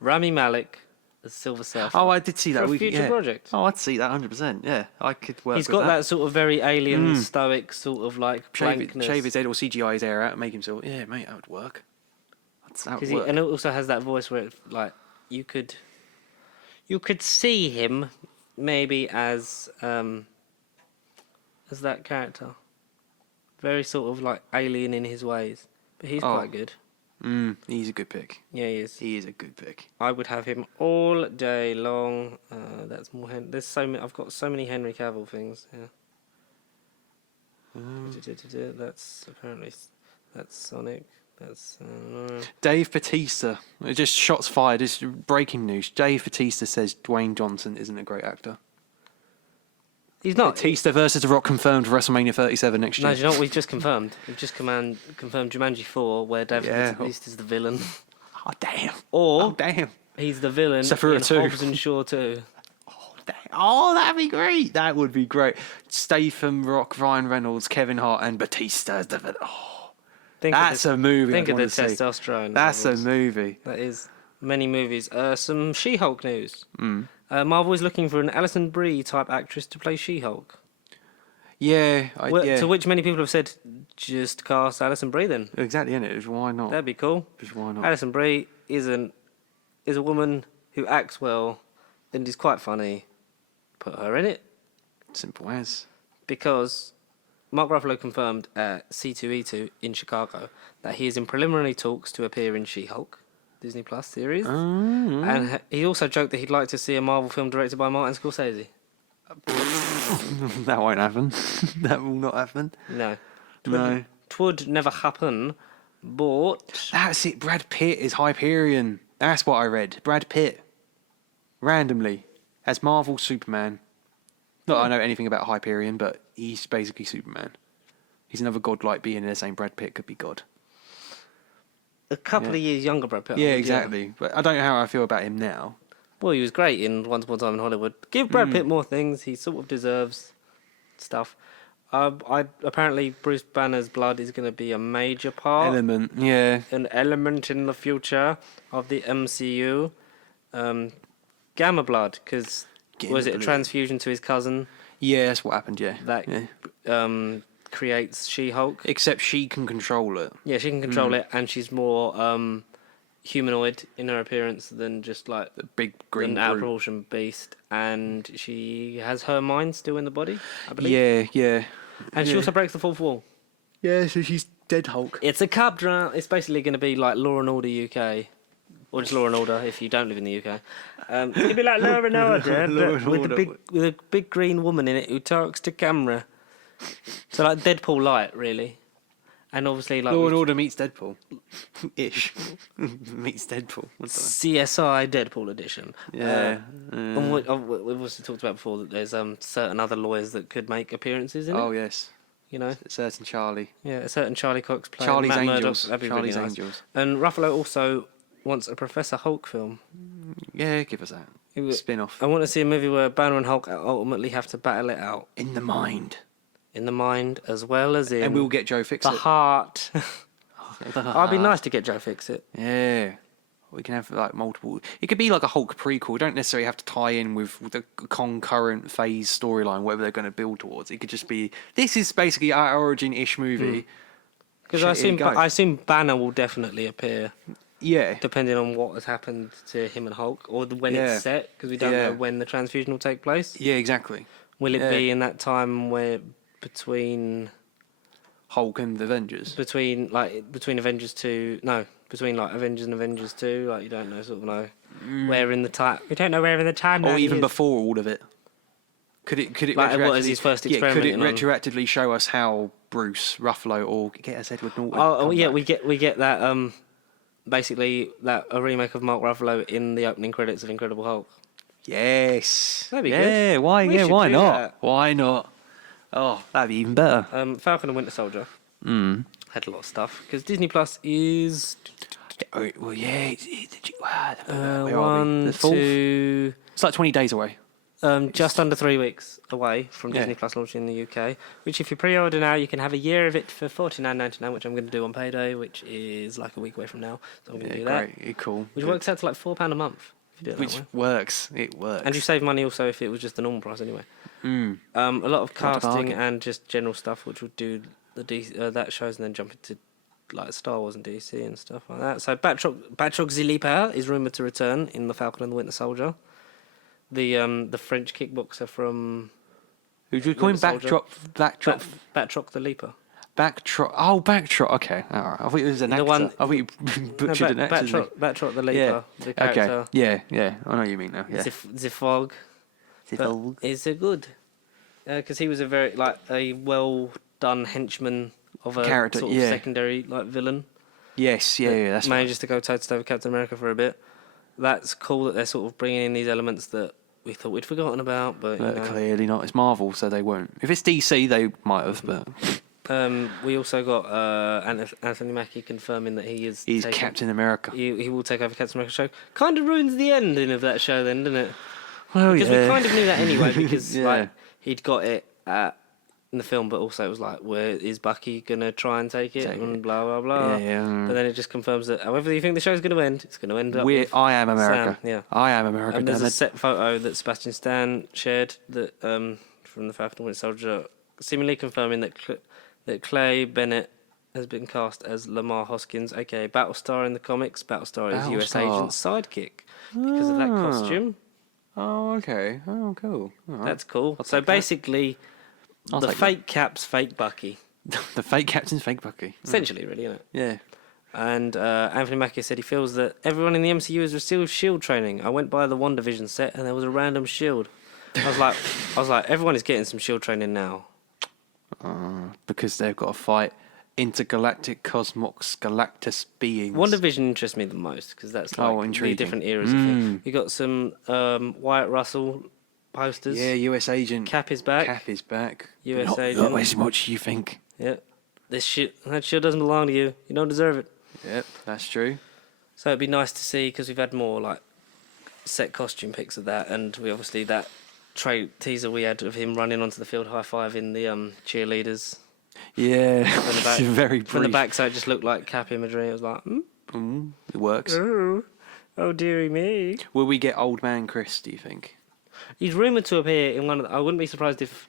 Rami Malek as Silver Surfer. Oh, I did see that. For a future project. Oh, I'd see that 100%. Yeah, I could work with that. He's got that sort of very alien, stoic sort of like blankness. Shave his head or CGI his hair out and make him sort of, yeah, mate, that would work. And it also has that voice where, like, you could see him maybe as that character. Very sort of like alien in his ways. But he's quite good. He's a good pick. Yeah, he is. He is a good pick. I would have him all day long. That's more. There's so many. I've got so many Henry Cavill things. Yeah. That's Sonic. That's Dave Bautista. Just shots fired. It's breaking news. Dave Bautista says Dwayne Johnson isn't a great actor. He's not. Batista versus The Rock confirmed for WrestleMania 37 next year. No, do you know what we've just confirmed? We've just confirmed Jumanji 4, where David Bautista is the villain. Oh, damn. Or damn. He's the villain Safura in 2. Hobbs and Shaw 2. Oh, damn. Oh, that'd be great. That would be great. Statham, Rock, Ryan Reynolds, Kevin Hart, and Batista as the villain. Oh, that's a movie. Think of the testosterone. That's a movie. That is many movies. Some She-Hulk news. Marvel is looking for an Alison Brie type actress to play She-Hulk. Yeah, To which many people have said, just cast Alison Brie then. Exactly, innit? Why not? That'd be cool. Just why not? Alison Brie is a woman who acts well and is quite funny. Put her in it. Simple as. Because Mark Ruffalo confirmed at C2E2 in Chicago that he is in preliminary talks to appear in She-Hulk. Disney Plus series. And he also joked that he'd like to see a Marvel film directed by Martin Scorsese. That won't happen. That will not happen. No. No. Twould never happen, but... That's it. Brad Pitt is Hyperion. That's what I read. Brad Pitt. Randomly. As Marvel Superman. Not that I know anything about Hyperion, but he's basically Superman. He's another godlike being there saying Brad Pitt could be God. A couple of years younger Brad Pitt. Yeah, exactly. Yeah. But I don't know how I feel about him now. Well, he was great in Once Upon a Time in Hollywood. Give Brad Pitt more things. He sort of deserves stuff. Apparently Bruce Banner's blood is going to be a major part. Element, yeah. An element in the future of the MCU. Gamma blood, because was it a transfusion to his cousin? Yeah, that's what happened, yeah. That creates She-Hulk. Except she can control it. Yeah, she can control it, and she's more humanoid in her appearance than just like the big green out of proportion beast. And she has her mind still in the body, I believe. Yeah. And she also breaks the fourth wall. Yeah, so she's Dead Hulk. It's a cab drama. It's basically going to be like Law and Order UK. Or just Law and Order if you don't live in the UK. It'd be like Law and Order, with a big green woman in it who talks to camera. So like Deadpool light, really. And obviously like... Law and Order meets Deadpool. Ish. Meets Deadpool. CSI Deadpool edition. Yeah. And we've also talked about before that there's certain other lawyers that could make appearances in it. Oh, yes. You know, a certain Charlie. Yeah, a certain Charlie Cox playing Charlie's Matt Angels. Murdock. That'd be Charlie's really nice. Angels. And Ruffalo also wants a Professor Hulk film. Yeah, give us that. Spin-off. I want to see a movie where Banner and Hulk ultimately have to battle it out. In the mind. In the mind, as well as in... And we'll get Joe Fixit. The heart. It'd be nice to get Joe Fixit. Yeah. We can have like multiple. It could be like a Hulk prequel. We don't necessarily have to tie in with the concurrent phase storyline, whatever they're going to build towards. It could just be this is basically our origin-ish movie. Because I assume Banner will definitely appear. Yeah. Depending on what has happened to him and Hulk, or when it's set, because we don't know when the transfusion will take place. Yeah, exactly. Will it be in that time where between Hulk and the Avengers? Between Avengers 2, no. Between like Avengers and Avengers 2, like you don't know where in the time. We don't know where in the time. Or even before all of it. Could it like what is his first experiment? Could it retroactively show us how Bruce Ruffalo or get us Edward Norton? Oh yeah, we get that. Basically, that a remake of Mark Ruffalo in the opening credits of Incredible Hulk. Yes, that'd be good. Yeah, why not? That. Why not? Oh, that'd be even better. Falcon and Winter Soldier. Had a lot of stuff because Disney Plus is. Well, yeah. Where are we? The 4th? It's like 20 days away. Just under 3 weeks away from Disney Plus launching in the UK. Which, if you pre-order now, you can have a year of it for $49.99, which I'm going to do on payday, which is like a week away from now. So I'm going to do that. Great, cool. Which works out to like £4 a month. If you do it which that way. works. It works. And you save money also if it was just the normal price anyway. A lot of casting and just general stuff, which would do the that shows and then jump into like Star Wars and DC and stuff like that. So Batroc Zilipa is rumoured to return in The Falcon and the Winter Soldier. The French kickboxer from... Who'd you call him? Batroc the Leaper. Batroc. Okay, all right. I thought it was an actor. I thought you butchered an actor's name. Batroc the Leaper. The character. Okay. Yeah. I know what you mean now. Yeah. The Fog. Is it good? Because he was a well done henchman of a character, sort of secondary villain. Yes, yeah. That's manages to go toe to toe with Captain America for a bit. That's cool that they're sort of bringing in these elements that we thought we'd forgotten about, but clearly not. It's Marvel, so they won't. If it's DC, they might have, but. We also got Anthony Mackie confirming that he's Captain America. He will take over Captain America's show. Kind of ruins the ending of that show, then, doesn't it? Well, because we kind of knew that anyway, because he'd got it in the film, but also it was like, where is Bucky gonna try and take it and blah blah blah. But then it just confirms that however you think the show's gonna end, it's gonna end up. I am America. Sam, I am America. And there's a set photo that Sebastian Stan shared that from the Falcon and Winter Soldier, seemingly confirming that Clay Bennett has been cast as Lamar Hoskins, aka Battlestar in the comics. Battlestar is US Agent's sidekick because of that costume. Oh, okay. Oh, cool. Right. That's cool. So basically, the fake Cap's fake Bucky. The fake Captain's fake Bucky. Essentially, really, isn't it? Yeah. And Anthony Mackie said he feels that everyone in the MCU has received shield training. I went by the WandaVision set and there was a random shield. I was like, everyone is getting some shield training now. Because they've got to fight intergalactic cosmos galactus beings. WandaVision interests me the most because that's like the different eras of things. You got some Wyatt Russell posters. Yeah, US Agent. Cap is back. US Agent. Not as much you think. Yeah. That shit doesn't belong to you. You don't deserve it. Yep, that's true. So it'd be nice to see, because we've had more like set costume pics of that, and we obviously that teaser we had of him running onto the field high-fiving the cheerleaders. Yeah, from the back, very brief. From the back, so it just looked like Cap imagery. It was like, it works. Oh dearie me. Will we get Old Man Chris, do you think? He's rumoured to appear in one of the... I wouldn't be surprised if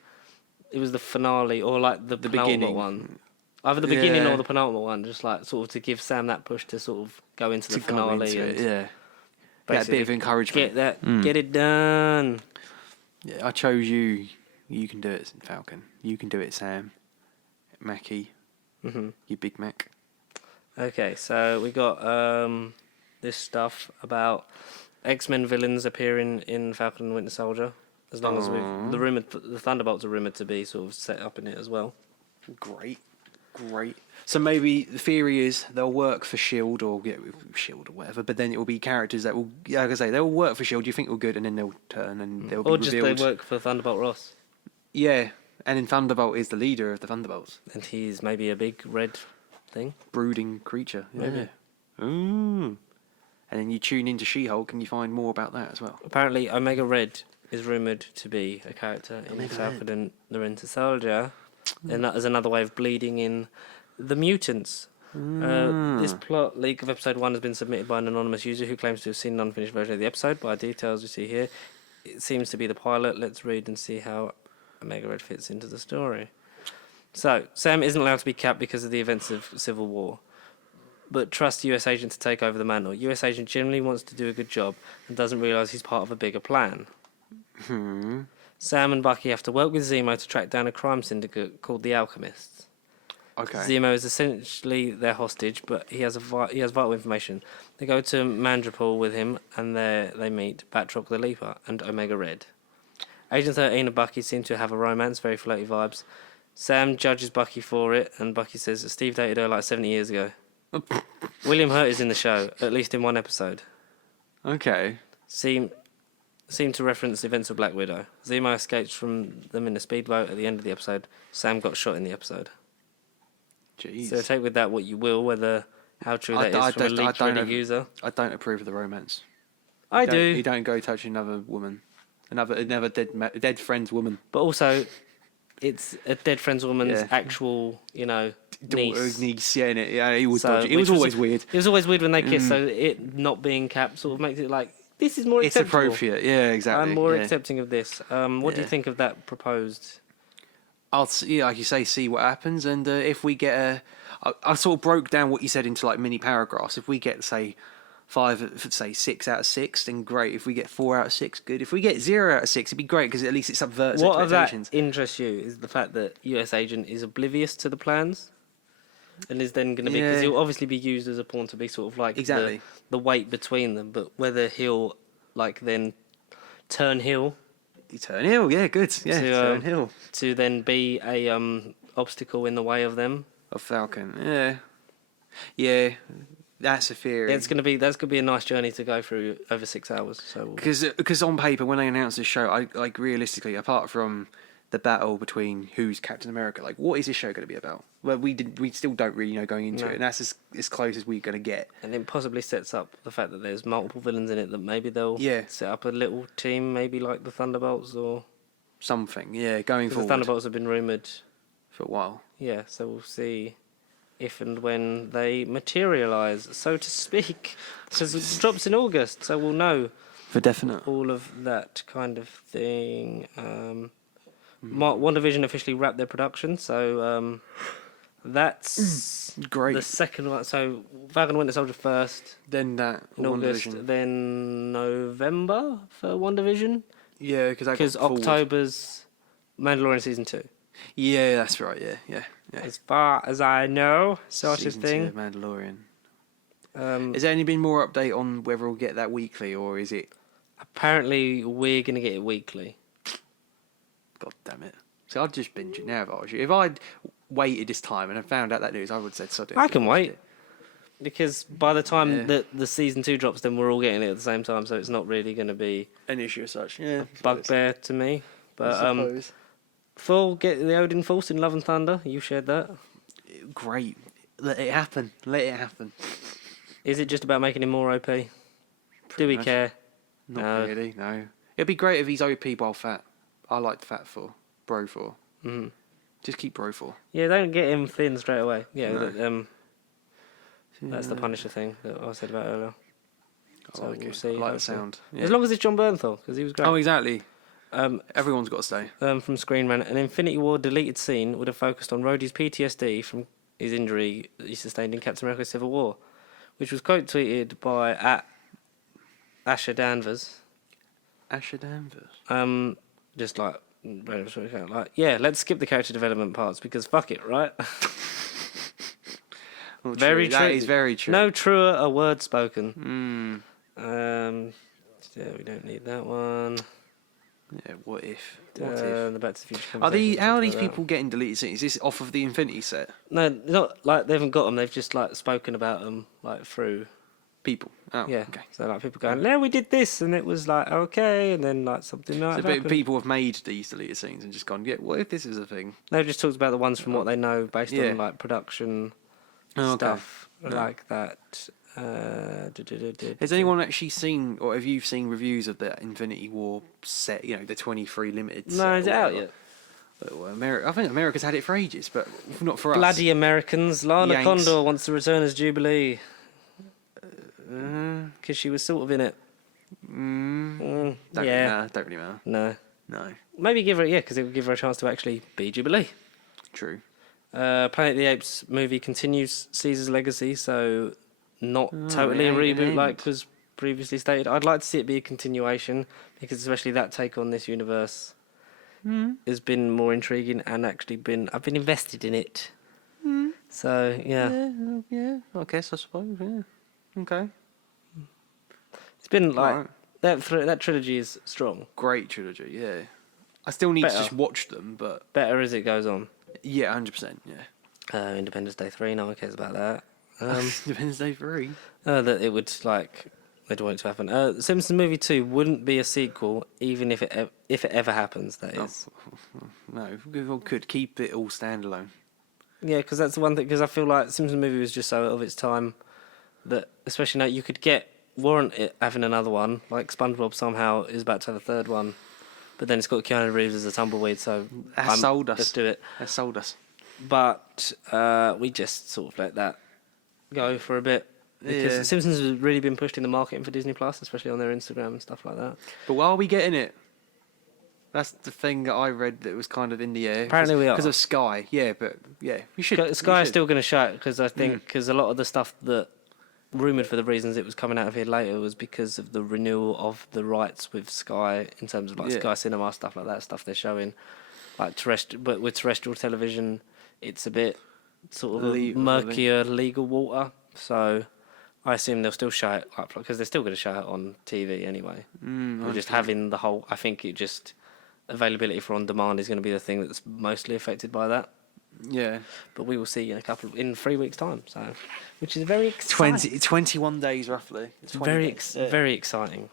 it was the finale or like the penultimate one. Either the beginning or the penultimate one, just like sort of to give Sam that push to sort of go into the finale. Yeah, a bit of encouragement. Get it done. Yeah, I chose you. You can do it, Falcon. You can do it, Sam. Mackie. You Big Mac. Okay, so we got this stuff about X-Men villains appearing in Falcon and Winter Soldier. As long as the Thunderbolts are rumoured to be sort of set up in it as well. Great. So maybe the theory is they'll work for S.H.I.E.L.D. or S.H.I.E.L.D. or whatever, but then it will be characters that will, like I say, they'll work for S.H.I.E.L.D. You think they're good, and then they'll turn and they'll be revealed. Or just they work for Thunderbolt Ross. Yeah, And then Thunderbolt is the leader of the Thunderbolts. And he's maybe a big red thing. Brooding creature. Yeah. Maybe. Ooh. And then you tune into She-Hulk and you find more about that as well. Apparently, Omega Red is rumoured to be a character in Falcon and the Winter Soldier. And that is another way of bleeding in the mutants. This plot leak of episode 1 has been submitted by an anonymous user who claims to have seen an unfinished version of the episode. By details we see here, it seems to be the pilot. Let's read and see how Omega Red fits into the story. So, Sam isn't allowed to be capped because of the events of Civil War, but trusts US Agent to take over the mantle. US Agent generally wants to do a good job and doesn't realise he's part of a bigger plan. Sam and Bucky have to work with Zemo to track down a crime syndicate called the Alchemists. Okay. Zemo is essentially their hostage, but he has vital information. They go to Mandripol with him, and there they meet Batroc the Leaper and Omega Red. Agent 13 and Bucky seem to have a romance, very flirty vibes. Sam judges Bucky for it, and Bucky says that Steve dated her like 70 years ago. William Hurt is in the show, at least in one episode. Okay. Seem to reference the events of Black Widow. Zemo escapes from them in a speedboat at the end of the episode. Sam got shot in the episode. Jeez. So take with that what you will, whether how true that is from a leaked Reddit user. I don't approve of the romance. I do. You don't go touch another woman, another dead friend's woman. But also, it's a dead friend's woman's actual, niece. Yeah, innit? Yeah, it was So, dodgy. It was always weird. It was always weird when they kissed. So it not being capped sort of makes it like this is more acceptable. It's appropriate. Yeah, exactly. I'm more accepting of this. What do you think of that proposed? I'll see, like you say, see what happens, and if we get I sort of broke down what you said into like mini paragraphs. If we get say 6 out of 6, then great. If we get 4 out of 6, good. If we get 0 out of 6, it'd be great because at least it subverts expectations. What of that interests you is the fact that US Agent is oblivious to the plans, and is then going to be because he'll obviously be used as a pawn to be sort of like the weight between them, but whether he'll like then turn heel. Turn heel, yeah, good. Yeah, turn heel. To then be a obstacle in the way of them. Of Falcon, yeah. Yeah, that's a theory. That's gonna be a nice journey to go through over 6 hours. So because on paper, when they announced this show, I like realistically, apart from the battle between who's Captain America, like what is this show going to be about? Well, we still don't really know going into it, and that's as close as we're going to get. And it possibly sets up the fact that there's multiple villains in it that maybe they'll set up a little team, maybe like the Thunderbolts or something. Yeah, going forward. The Thunderbolts have been rumoured for a while. Yeah, so we'll see if and when they materialise, so to speak, because it drops in August, so we'll know for definite all of that kind of thing. WandaVision officially wrapped their production, so that's great. The second one. So Falcon and Winter Soldier first, then that in August, then November for WandaVision. Yeah, because October's Mandalorian season 2. Yeah, that's right. Yeah. As far as I know, sort season of thing. 2 of Mandalorian. Has there any been more update on whether we'll get that weekly or is it? Apparently, we're gonna get it weekly. God damn it! So I'd just binge it now if I was you. If I'd waited this time and I found out that news, I would have said sod it. I can wait. Because by the time that the season 2 drops, then we're all getting it at the same time, so it's not really going to be an issue as such. Yeah, bugbear to me. But Full get the Odin Force in Love and Thunder. You shared that. Great. Let it happen. Let it happen. Is it just about making him more OP? Do we care? Not really. No. It'd be great if he's OP while fat. I liked fat for Bro for. Mm-hmm. Just keep Bro for. Yeah, don't get him thin straight away. Yeah. No. That's the Punisher thing that I said about earlier. So we'll see. I like the sound. Yeah. As long as it's John Bernthal, because he was great. Oh, exactly. Everyone's got to stay. From Screen Rant, an Infinity War deleted scene would have focused on Rhodey's PTSD from his injury that he sustained in Captain America: Civil War, which was quote tweeted by @Asher Danvers. Asher Danvers. Just like yeah, let's skip the character development parts because fuck it, right? Well, very true. That is very true. No truer a word spoken. Yeah, we don't need that one. Yeah, what if? The Back to the Future. How are these people getting deleted scenes? Is this off of the Infinity set? No, not like they haven't got them. They've just like spoken about them like through People. Oh, Yeah. okay. So like people going, "No, we did this," and it was like okay, and then like something like that. People have made these deleted scenes and just gone, yeah. What if this is a thing? They've just talked about the ones from what they know based on like production stuff like that. Has anyone actually seen, or have you seen reviews of the Infinity War set? You know, the 23 limited. No, is it out yet? I think America's had it for ages, but not for us. Bloody Americans! Lana Yanks. Condor wants to return as Jubilee because she was sort of in it. Don't really matter. No. Maybe give her because it would give her a chance to actually be Jubilee. True. Planet of the Apes movie continues Caesar's legacy, so not totally a reboot like was previously stated. I'd like to see it be a continuation because especially that take on this universe has been more intriguing and actually I've been invested in it. So Yeah. I guess I suppose. Yeah. Okay. It's been like that trilogy is strong. Great trilogy. Yeah. I still need to just watch them, but better as it goes on. Yeah, 100%. Yeah. Independence Day 3. No one cares about that. Independence Day 3. That it would they'd want it to happen. Simpsons movie 2 wouldn't be a sequel, even if it ever happens. That is. No, we could keep it all standalone. Yeah, because that's the one thing. Because I feel like Simpsons movie was just so of its time that, especially now, you could warrant it having another one. Like SpongeBob somehow is about to have a third one, but then it's got Keanu Reeves as a tumbleweed. So sold us. Let's do it. That sold us. But we just sort of let that go for a bit. Because Simpsons has really been pushed in the marketing for Disney Plus, especially on their Instagram and stuff like that. But while we getting it, that's the thing that I read that was kind of in the air. Apparently we are. Because of Sky. Yeah, but yeah, we should. Sky is still going to show it because I think because a lot of the stuff that rumoured for the reasons it was coming out of here later was because of the renewal of the rights with Sky in terms of like Sky Cinema, stuff like that, stuff they're showing. Like but with terrestrial television, it's a bit sort of murkier legal water. So I assume they'll still show it because they're still going to show it on TV anyway. We're just having the whole. I think it just availability for on demand is going to be the thing that's mostly affected by that. Yeah, but we will see in 3 weeks' time. So, which is very exciting. 21 days roughly. It's very exciting.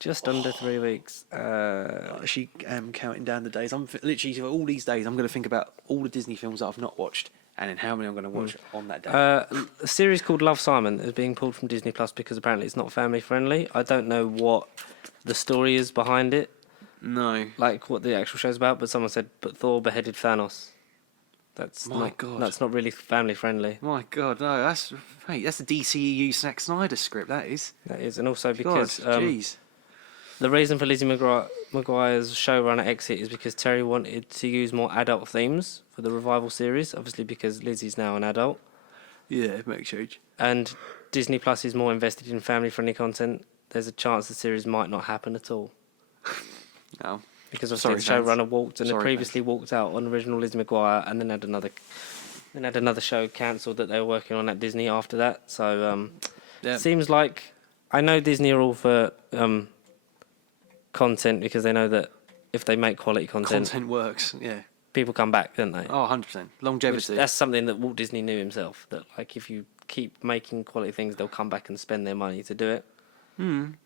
Just under 3 weeks. Actually, counting down the days. I'm literally for all these days. I'm going to think about all the Disney films that I've not watched. And then how many I'm going to watch on that day. A series called Love, Simon is being pulled from Disney Plus because apparently it's not family friendly. I don't know what the story is behind it. No. Like what the actual show's about, but someone said, but Thor beheaded Thanos. That's not really family friendly. My God, no, that's the DCEU Zack Snyder script, that is. That is, and also because jeez. The reason for Lizzie McGuire's showrunner exit is because Terry wanted to use more adult themes for the revival series, obviously because Lizzie's now an adult. Yeah, it makes sense. And Disney Plus is more invested in family-friendly content. There's a chance the series might not happen at all. No. Because obviously the showrunner walked and had previously walked out on original Lizzie McGuire and then had another show cancelled that they were working on at Disney after that. So it seems like I know Disney are all for content because they know that if they make quality content works, yeah. People come back, don't they? Oh, 100%. Longevity. That's something that Walt Disney knew himself, that like if you keep making quality things, they'll come back and spend their money to do it.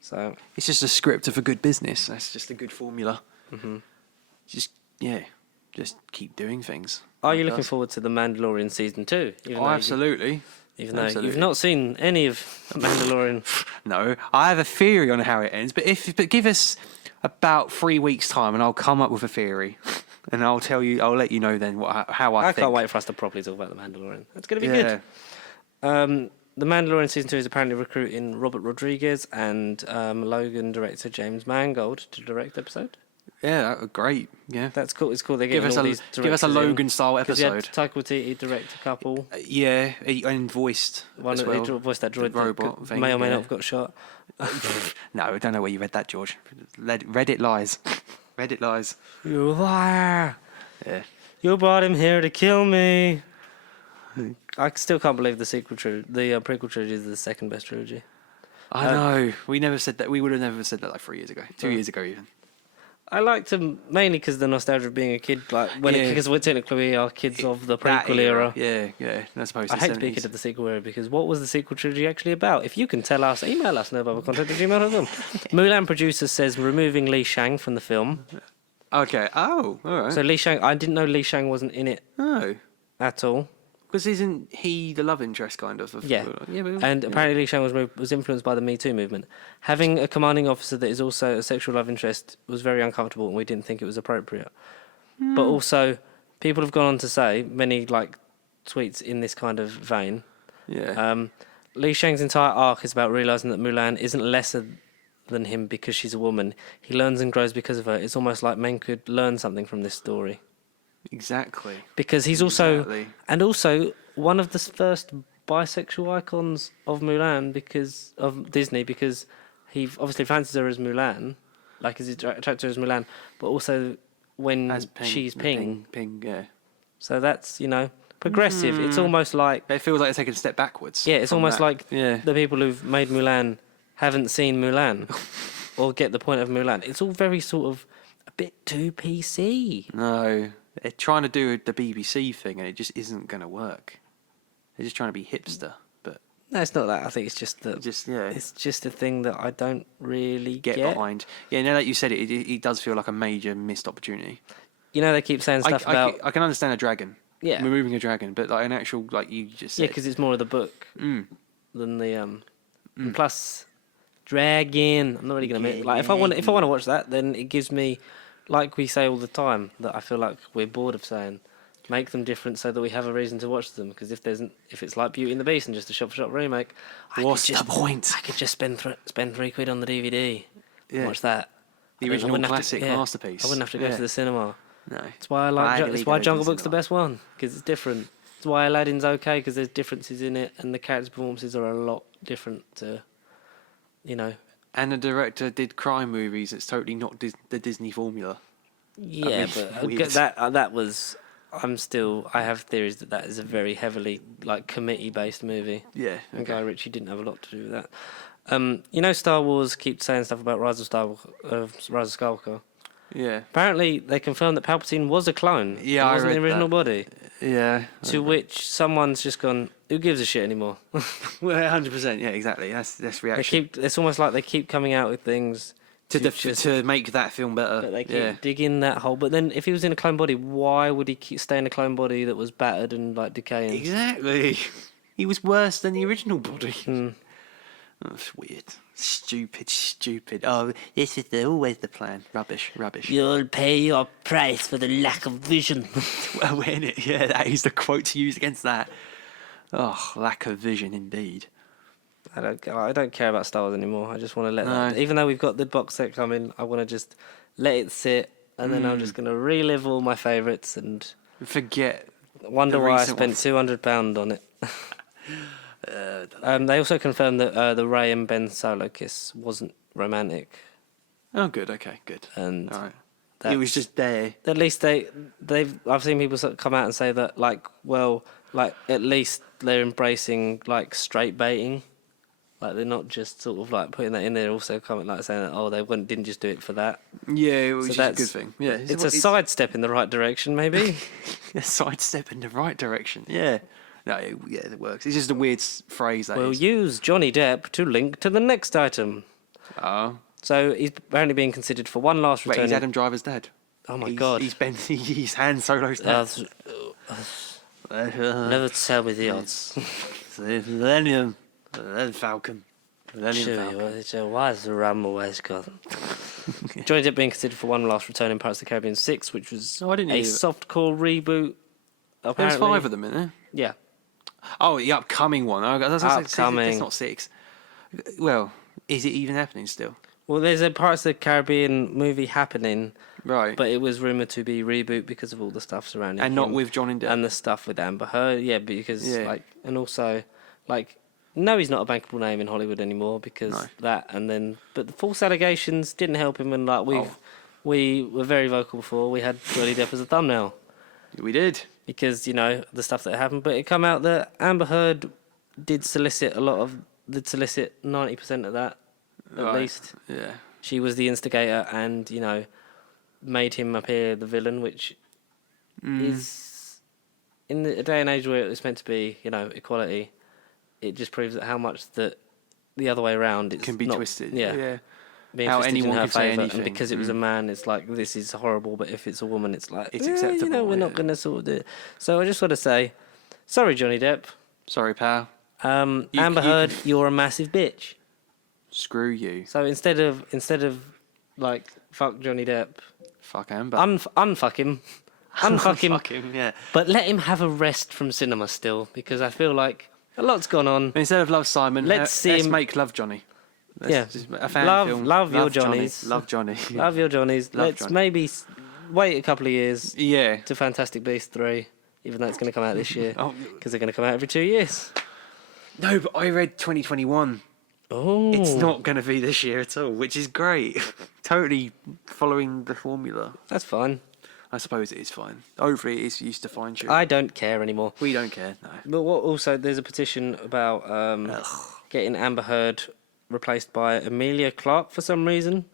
So it's just a script of a good business. That's just a good formula. Just keep doing things. Are you looking forward to The Mandalorian Season 2? Absolutely. Even though you've not seen any of Mandalorian. No, I have a theory on how it ends, but give us about 3 weeks' time and I'll come up with a theory. And I'll let you know then how I think. I can't wait for us to properly talk about The Mandalorian. It's going to be good. The Mandalorian Season 2 is apparently recruiting Robert Rodriguez and Logan director James Mangold to direct the episode. Yeah, great. Yeah, that's cool. It's cool. They give us a Logan style episode. Taika Waititi direct a couple. And voiced one. As well. He voiced that droid robot thing. May or may not have got shot. No, I don't know where you read that, George. Reddit lies. Reddit lies. You liar. Yeah. You brought him here to kill me. I still can't believe the prequel trilogy is the second best trilogy. I know. We never said that. We would have never said that like 3 years ago. 2 years ago even. I liked them mainly because the nostalgia of being a kid, like because we're technically our kids of the prequel era. Yeah. I suppose. I hate to be a kid of the sequel era because what was the sequel trilogy actually about? If you can tell us, email us nobubblecontent@gmail.com. Mulan producer says removing Li Shang from the film. Okay. Oh, all right. So Li Shang, I didn't know Li Shang wasn't in it. No. At all. Because isn't he the love interest kind of? Yeah. And apparently Li Shang was influenced by the Me Too movement. Having a commanding officer that is also a sexual love interest was very uncomfortable and we didn't think it was appropriate. But also, people have gone on to say, many like tweets in this kind of vein, Li Shang's entire arc is about realising that Mulan isn't lesser than him because she's a woman. He learns and grows because of her. It's almost like men could learn something from this story. Exactly. Because he's also one of the first bisexual icons of Mulan of Disney because he obviously fancies her as Mulan, like is attracted to her as Mulan, but also when she's Ping. Ping, yeah. So that's progressive. It's almost like it feels like they're taking a step backwards. Yeah, it's almost like the people who've made Mulan haven't seen Mulan or get the point of Mulan. It's all very sort of a bit too PC. No. They're trying to do the BBC thing and it just isn't going to work. They're just trying to be hipster, but... No, it's not that. I think it's just that... It's just a thing that I don't really get behind. Yeah, now that you said it, it does feel like a major missed opportunity. They keep saying stuff about... I can understand a dragon. Yeah. Removing a dragon, but like an actual, like you just said... Yeah, because it's more of the book than the... And plus, dragon... I'm not really going to make... Like, if I want to watch that, then it gives me... Like we say all the time, that I feel like we're bored of saying, make them different so that we have a reason to watch them. Because if it's like Beauty and the Beast and just a shop-for-shop remake, what's the point? I could just spend £3 on the DVD and watch that. The original classic masterpiece. I wouldn't have to go to the cinema. No. That's why That's why Jungle Book's the best one, because it's different. That's why Aladdin's okay, because there's differences in it and the character performances are a lot different to, And the director did crime movies. It's totally not the Disney formula. Yeah, but that was... I have theories that is a very heavily committee-based movie. Yeah. And Guy Ritchie didn't have a lot to do with that. Star Wars keeps saying stuff about Rise of Skywalker. Yeah. Apparently, they confirmed that Palpatine was a clone. Yeah, it wasn't the original body. Yeah. To which someone's just gone, who gives a shit anymore? Well, 100%. Yeah, exactly. That's reaction. It's almost like they keep coming out with things to make that film better. But they keep digging that hole. But then, if he was in a clone body, why would he stay in a clone body that was battered and decaying? Exactly. He was worse than the original body. That's weird. Stupid. Oh, this is always the plan. Rubbish. You'll pay your price for the lack of vision. Well, in it, yeah, that is the quote to use against that. Oh, lack of vision, indeed. I don't care about Star Wars anymore. I just want to let that... Even though we've got the box set coming, I want to just let it sit, and then I'm just going to relive all my favourites and... Forget. Wonder why I spent £200 on it. They also confirmed that the Rey and Ben Solo kiss wasn't romantic. Oh, good. Okay, good. And all right. It was just there. At least I've seen people come out and say that at least they're embracing straight baiting. Like they're not just sort of putting that in there. Also coming saying that they didn't just do it for that. Yeah, which is a good thing. Yeah, it's a sidestep in the right direction, maybe. A sidestep in the right direction. Yeah. No, it works. It's just a weird phrase. We'll use Johnny Depp to link to the next item. Oh. So he's apparently being considered for one last return. Wait, he's Adam Driver's dad. Oh my God. He's Han Solo's dad. Never tell me the odds. Millennium. Falcon. Why is the ram always gone? Johnny Depp being considered for one last return in Pirates of the Caribbean 6, which was a softcore reboot. Apparently. There's 5 of them, isn't there? Yeah. Oh, the upcoming one. Upcoming. It's not 6. Well, is it even happening still? Well, there's a Pirates of the Caribbean movie happening. Right. But it was rumoured to be reboot because of all the stuff surrounding and him. Not with Johnny Depp. And the stuff with Amber Heard. Yeah, because, and also, no, he's not a bankable name in Hollywood anymore because that, and then, but the false allegations didn't help him, and we were very vocal before. We had Johnny Depp as a thumbnail. We did. Because, the stuff that happened. But it come out that Amber Heard did solicit 90% of that, at least. Yeah. She was the instigator, and, made him appear the villain, which is in a day and age where it's meant to be, equality. It just proves that how much that the other way around can be twisted. Yeah. Being how twisted anyone in her can say favour, anything. and because it was a man, it's like this is horrible. But if it's a woman, it's like it's acceptable. We're not going to sort of do it. So I just want to say, sorry, Johnny Depp. Sorry, pal. Amber Heard, you're a massive bitch. Screw you. So instead of like fuck Johnny Depp, fuck Amber. Unfuck him. Unfuck him. Fuck him, yeah. But let him have a rest from cinema still, because I feel like a lot's gone on. Instead of Love Simon, let's make Love Johnny. A fan film. Love your Johnnies. Love Johnny. Love your Johnnies. Let's maybe wait a couple of years. Yeah. To Fantastic Beasts 3, even though it's going to come out this year, because they're going to come out every 2 years. No, but I read 2021. Oh. It's not going to be this year at all, which is great. Totally following the formula. That's fine. I suppose it is fine. Hopefully it is used to fine tune. I don't care anymore. We don't care, no. But also, there's a petition about getting Amber Heard replaced by Emilia Clarke for some reason.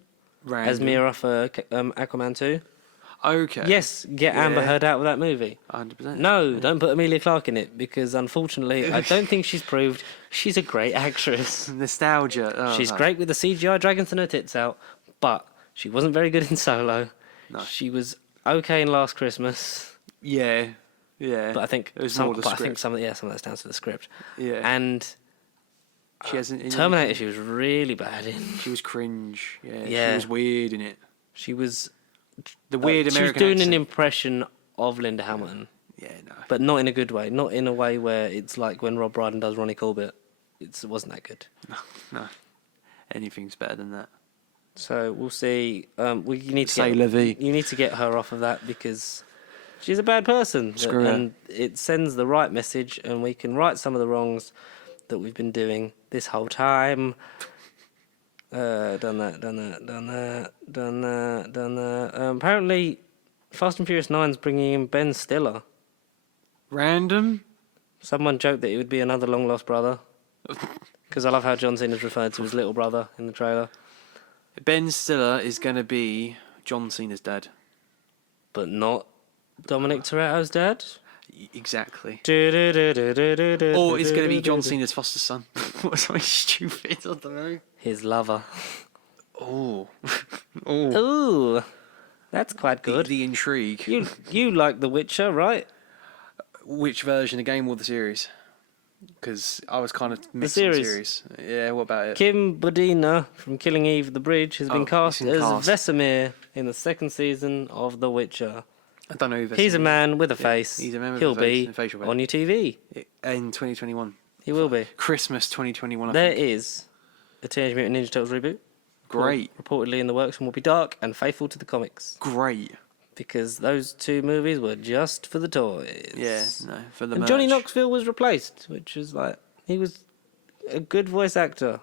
Random. As Mira for Aquaman 2. Okay. Yes, get Amber Heard out of that movie. 100%. No, don't put Emilia Clarke in it, because unfortunately, I don't think she's proved she's a great actress. Nostalgia. Oh, she's great with the CGI dragons and her tits out, but she wasn't very good in Solo. No. She was okay in Last Christmas. Yeah. But I think it was more the script. I think some of that's down to the script. Yeah. And she hasn't Terminator, she was really bad in. She was cringe. Yeah. She was weird in it. She was the weird American She was doing accent. an impression of Linda Hamilton. Yeah, no. But not in a good way. Not in a way where it's like when Rob Brydon does Ronnie Corbett. It wasn't that good. No. Anything's better than that. So we'll see. You need to get her off of that, because she's a bad person. Screw her. And it sends the right message, and we can right some of the wrongs that we've been doing this whole time. Done that. Apparently, Fast and Furious 9's bringing in Ben Stiller. Random? Someone joked that it would be another long-lost brother. Because I love how John Cena's referred to his little brother in the trailer. Ben Stiller is going to be John Cena's dad. But not Dominic Toretto's dad? Exactly. Or it's going to be John Cena's foster son. What's something stupid? I don't know. His lover. Oh. Ooh. That's quite good. The intrigue. You like The Witcher, right? Which version, the game or the series? Because I was kind of mixed on the series. Yeah, what about it? Kim Bodina from Killing Eve the Bridge has been cast as Vesemir in the second season of The Witcher. I don't know who He's a man with a face. He's a man with He'll a face. be on your TV. In 2021. He will be. Christmas 2021, There is a Teenage Mutant Ninja Turtles reboot. Great. Reportedly in the works, and will be dark and faithful to the comics. Great. Because those two movies were just for the toys. Yeah, no, for the And merch. Johnny Knoxville was replaced, which was like, he was a good voice actor.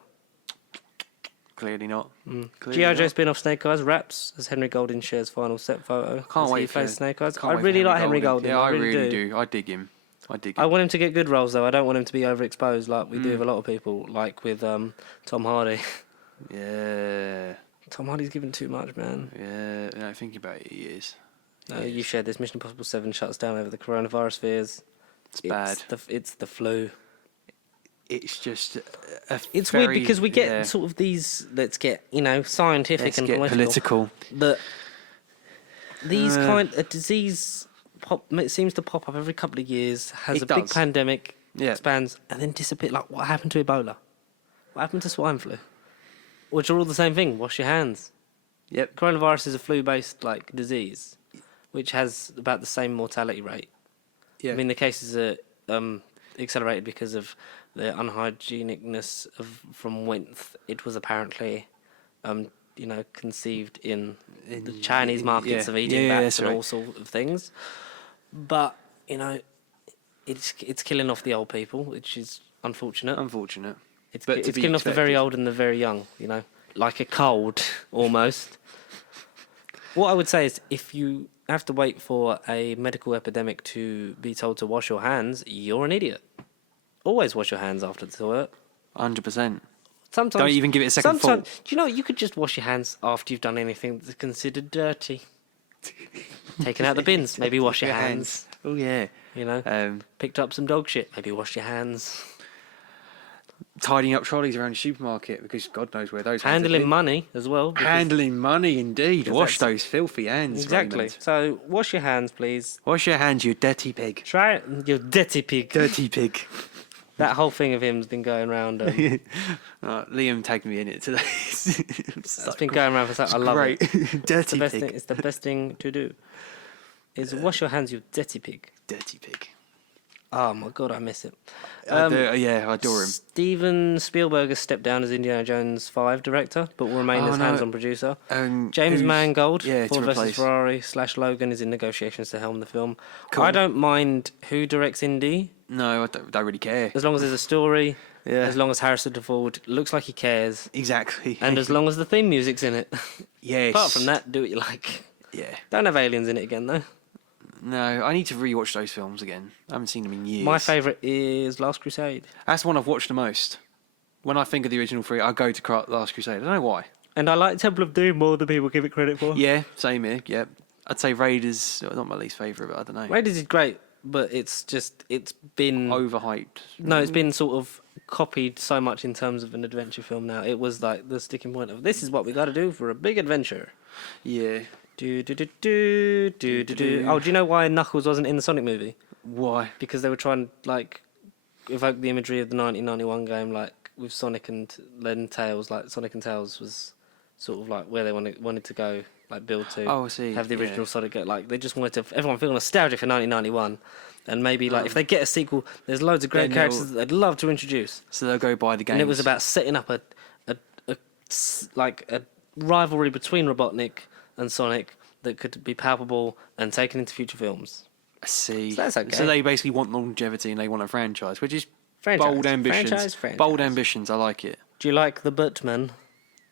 Clearly not. G.I. Joe spin-off Snake Eyes wraps as Henry Golding shares final set photo. Can't wait he for plays Snake Eyes. can't I wait really for like Henry Golding. Yeah, I really do. I dig him. I want him to get good roles though. I don't want him to be overexposed like we do with a lot of people, like with Tom Hardy. Yeah. Tom Hardy's given too much, man. Yeah, no, thinking about it, he is. You shared this. Mission Impossible 7 shuts down over the coronavirus fears. It's bad. It's the flu. It's just it's weird because we get sort of these. Let's get scientific and political. That these kind of disease it seems to pop up every couple of years. Has a big pandemic, expands, and then disappear. Like what happened to Ebola? What happened to swine flu? Which are all the same thing. Wash your hands. Yep. Coronavirus is a flu-based disease, which has about the same mortality rate. Yeah. I mean, the cases are accelerated because of the unhygienicness from whence it was apparently, conceived in the Chinese markets of eating bats and all sorts of things. But it's killing off the old people, which is unfortunate. It's killing off the very old and the very young. Like a cold almost. What I would say is, if you have to wait for a medical epidemic to be told to wash your hands, you're an idiot. Always wash your hands after the toilet. 100%. Sometimes don't even give it a second thought. Do you know you could just wash your hands after you've done anything that's considered dirty? Taking out the bins, maybe wash your hands. Oh yeah. You know, picked up some dog shit, maybe wash your hands. Tidying up trolleys around your supermarket because God knows where those. Handling money as well. Handling money, indeed. Wash those filthy hands. Exactly. Raymond. So wash your hands, please. Wash your hands, you dirty pig. Try it, you dirty pig. Dirty pig. That whole thing of him's been going around. Liam tagged me in it today. It's been going around for so. I love it. Dirty pig. It's the best thing to do. Is wash your hands, you dirty pig. Dirty pig. Oh my God, I miss it. I adore him. Steven Spielberg has stepped down as Indiana Jones 5 director, but will remain as hands-on producer. James Mangold, Ford vs Ferrari / Logan, is in negotiations to helm the film. Cool. I don't mind who directs Indy. No, I don't really care. As long as there's a story, as long as Harrison Ford looks like he cares. Exactly. And as long as the theme music's in it. Yes. Apart from that, do what you like. Yeah. Don't have aliens in it again, though. No, I need to rewatch those films again. I haven't seen them in years. My favourite is Last Crusade. That's the one I've watched the most. When I think of the original three, I go to Last Crusade. I don't know why. And I like Temple of Doom more than people give it credit for. Yeah, same here. Yeah, I'd say Raiders not my least favourite, but I don't know. Raiders is great, but it's been overhyped. No, it's been sort of copied so much in terms of an adventure film now. It was like the sticking point of this is what we got to do for a big adventure. Yeah. Oh, do you know why Knuckles wasn't in the Sonic movie? Why? Because they were trying like evoke the imagery of the 1991 game, like with Sonic and Tails. Like Sonic and Tails was sort of like where they wanted to go, like build to. Oh, I see. Have the original Sonic go. Like they just wanted to everyone feel nostalgic for 1991, and maybe like if they get a sequel, there's loads of great characters that they'd love to introduce. So they'll go buy the game. And it was about setting up a rivalry between Robotnik and Sonic that could be palpable and taken into future films. I see. So that's okay. So they basically want longevity and they want a franchise, which is bold ambitions. Franchise. Bold ambitions. I like it. Do you like the Buttman?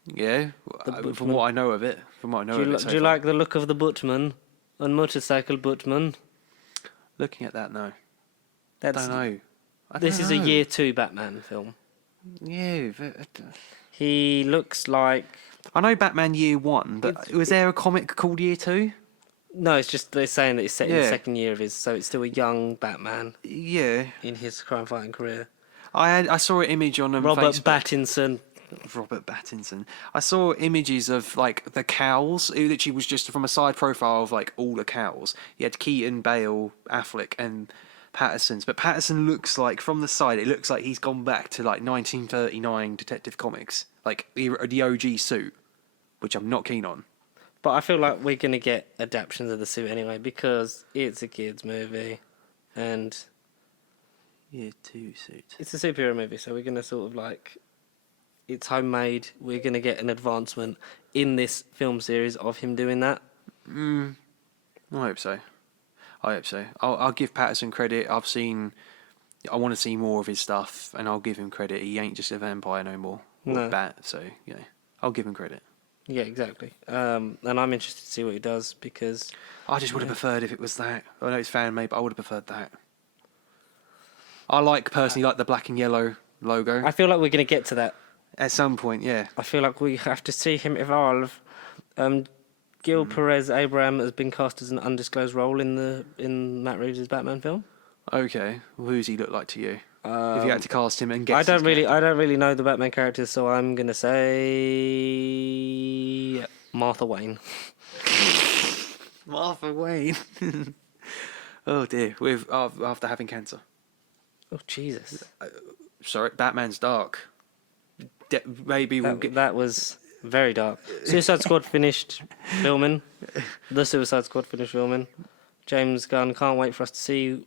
Yeah, from what I know of it. Do you like the look of the Buttman and motorcycle Buttman? Looking at that, no. I don't know. This is a year 2 Batman film. Yeah. He looks like... I know Batman Year 1, but was there a comic called Year 2? No, it's just they're saying that it's set in the second year of his, so it's still a young Batman. Yeah. In his crime-fighting career. I saw an image on Robert Facebook. Robert Pattinson. I saw images of like the cows. It literally was just from a side profile of like all the cows. You had Keaton, Bale, Affleck, and Patterson's. But Patterson looks like from the side, it looks like he's gone back to like 1939 Detective Comics, like the OG suit, which I'm not keen on. But I feel like we're gonna get adaptations of the suit anyway because it's a kids' movie, and Year 2 suit. It's a superhero movie, so we're gonna sort of like. It's homemade. We're going to get an advancement in this film series of him doing that. I hope so. I'll give Patterson credit. I want to see more of his stuff, and I'll give him credit. He ain't just a vampire no more. Or a bat, so, I'll give him credit. Yeah, exactly. And I'm interested to see what he does, because... I just would have preferred if it was that. I know it's fan-made, but I would have preferred that. I personally like the black and yellow logo. I feel like we're going to get to that. At some point, yeah. I feel like we have to see him evolve. Gil Perez Abraham has been cast as an undisclosed role in Matt Reeves' Batman film. Okay, well, who does he look like to you? If you had to cast him and get, I don't really know the Batman characters, so I'm gonna say Martha Wayne. Martha Wayne. Oh dear, after having cancer. Oh Jesus. Sorry, Batman's dark. Maybe we'll get... That was very dark. Suicide Squad finished filming. The Suicide Squad finished filming. James Gunn can't wait for us to see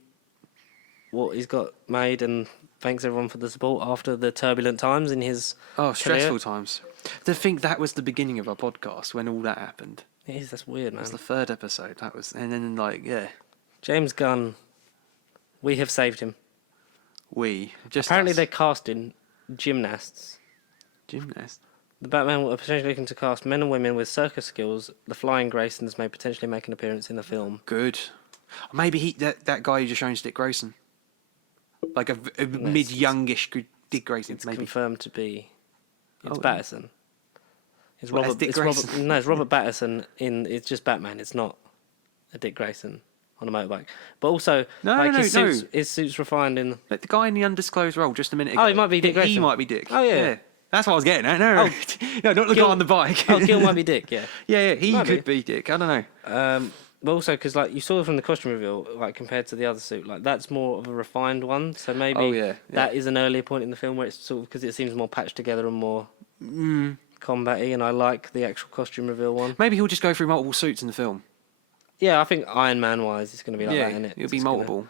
what he's got made, and thanks everyone for the support after the turbulent times in his stressful times. To think that was the beginning of our podcast when all that happened. It is, that's weird, man. That's the third episode. That was, and then James Gunn, we have saved him. Apparently they're casting gymnasts. The Batman are potentially looking to cast men and women with circus skills. The Flying Graysons may potentially make an appearance in the film. Good. Maybe that guy you just shown Dick Grayson. Like a mid-youngish Dick Grayson, it's maybe. Confirmed to be. It's Batterson. It's Robert Pattinson. Robert Pattinson. It's just Batman. It's not a Dick Grayson on a motorbike. But also, No. his suit's refined in... Like the guy in the undisclosed role just a minute ago. Oh, he might be Dick Grayson. He might be Dick. Oh, yeah. That's what I was getting at. No, no, not the guy on the bike. Oh, Gil might be Dick, yeah. Yeah, he could be Dick. I don't know. But also, because like you saw from the costume reveal, like compared to the other suit, like that's more of a refined one. So maybe that is an earlier point in the film where it's sort of because it seems more patched together and more combat-y, and I like the actual costume reveal one. Maybe he'll just go through multiple suits in the film. Yeah, I think Iron Man-wise, it's going to be like that, isn't it? It'll be multiple.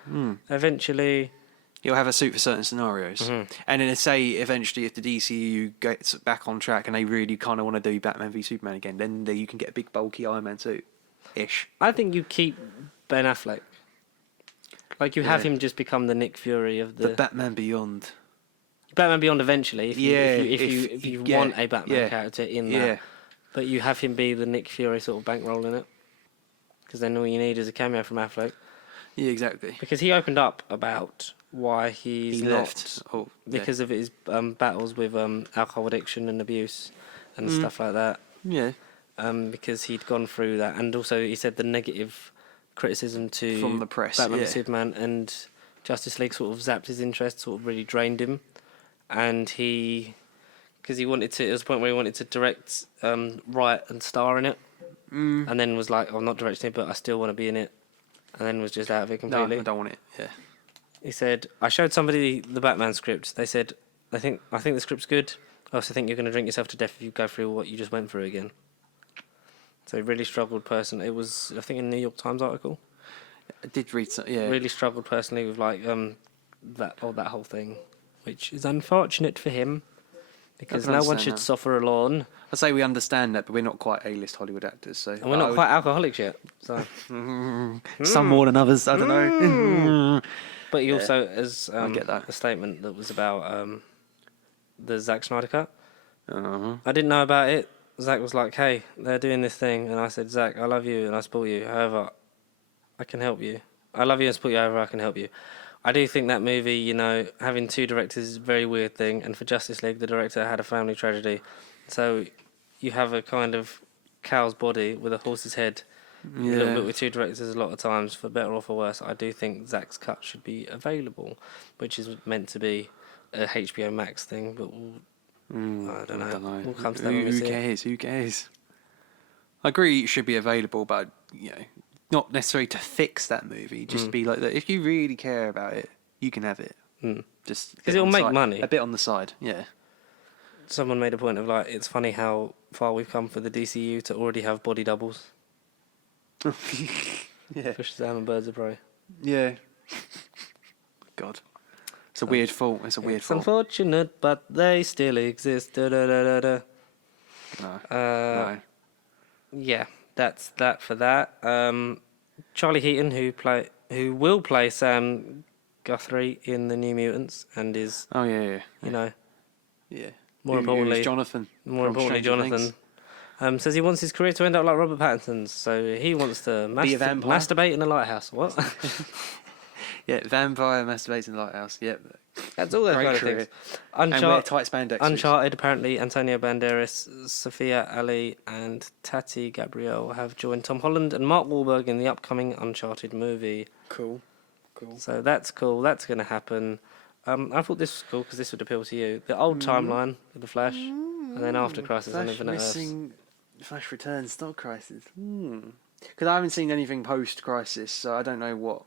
Eventually... He'll have a suit for certain scenarios. And then say eventually if the DCU gets back on track and they really kind of want to do Batman v Superman again, then you can get a big bulky Iron Man suit-ish. I think you keep Ben Affleck. Like you have him just become the Nick Fury of the Batman Beyond. Batman Beyond eventually, if you want a Batman character in that. But you have him be the Nick Fury sort of bankroll in it. Because then all you need is a cameo from Affleck. Yeah, exactly. Because he opened up about why he left. Because of his battles with alcohol addiction and abuse and stuff like that. Yeah. Because he'd gone through that. And also he said the negative criticism from the press, Batman v Superman and Justice League sort of zapped his interest, sort of really drained him. And because he wanted to, it was a point where he wanted to direct, write and star in it. And then was like, I'm not directing it, but I still want to be in it. And then was just out of it completely. No, I don't want it. Yeah. He said, I showed somebody the Batman script. They said, I think the script's good. I also think you're going to drink yourself to death if you go through what you just went through again. So he really struggled personally. It was, I think, a New York Times article. I did read some, yeah. Really struggled personally with like that whole thing, which is unfortunate for him. Because no one should suffer alone. I say we understand that, but we're not quite A-list Hollywood actors, so. And we're not quite alcoholics yet, so. Some more than others, I don't know. But he also has I get that. a statement that was about the Zack Snyder cut. Uh-huh. I didn't know about it. Zack was like, hey, they're doing this thing. And I said, Zack, I love you and I support you. However, I can help you. I love you and support you, however, I can help you. I do think that movie, you know, having two directors is a very weird thing. And for Justice League, the director had a family tragedy. So you have a kind of cow's body with a horse's head. A little bit with two directors a lot of times, for better or for worse. I do think Zack's cut should be available, which is meant to be a HBO Max thing, but I don't know. We'll come to that when we see it. Who cares? I agree it should be available, but, you know, not necessarily to fix that movie, just be like that. If you really care about it, you can have it. Just because it'll make money. A bit on the side, yeah. Someone made a point of like, it's funny how far we've come for the DCU to already have body doubles. For Shazam and Birds of Prey. Yeah. God. It's a weird fault. It's unfortunate, but they still exist. No. Yeah, that's that for that. Charlie Heaton, who will play Sam Guthrie in the New Mutants, and is you know, more importantly Jonathan. Jonathan says he wants his career to end up like Robert Pattinson's, so he wants to be a vampire, masturbate in a lighthouse. What? Vampire masturbates in the lighthouse. Yep. That's all those kind of things. And wear tight spandex. Uncharted, apparently, Antonio Banderas, Sophia Ali, and Tati Gabrielle have joined Tom Holland and Mark Wahlberg in the upcoming Uncharted movie. Cool. So that's cool. That's going to happen. I thought this was cool because this would appeal to you. The old timeline with the Flash, and then after Crisis on Infinite Earths. Flash Returns, not Crisis. Because I haven't seen anything post Crisis, so I don't know what.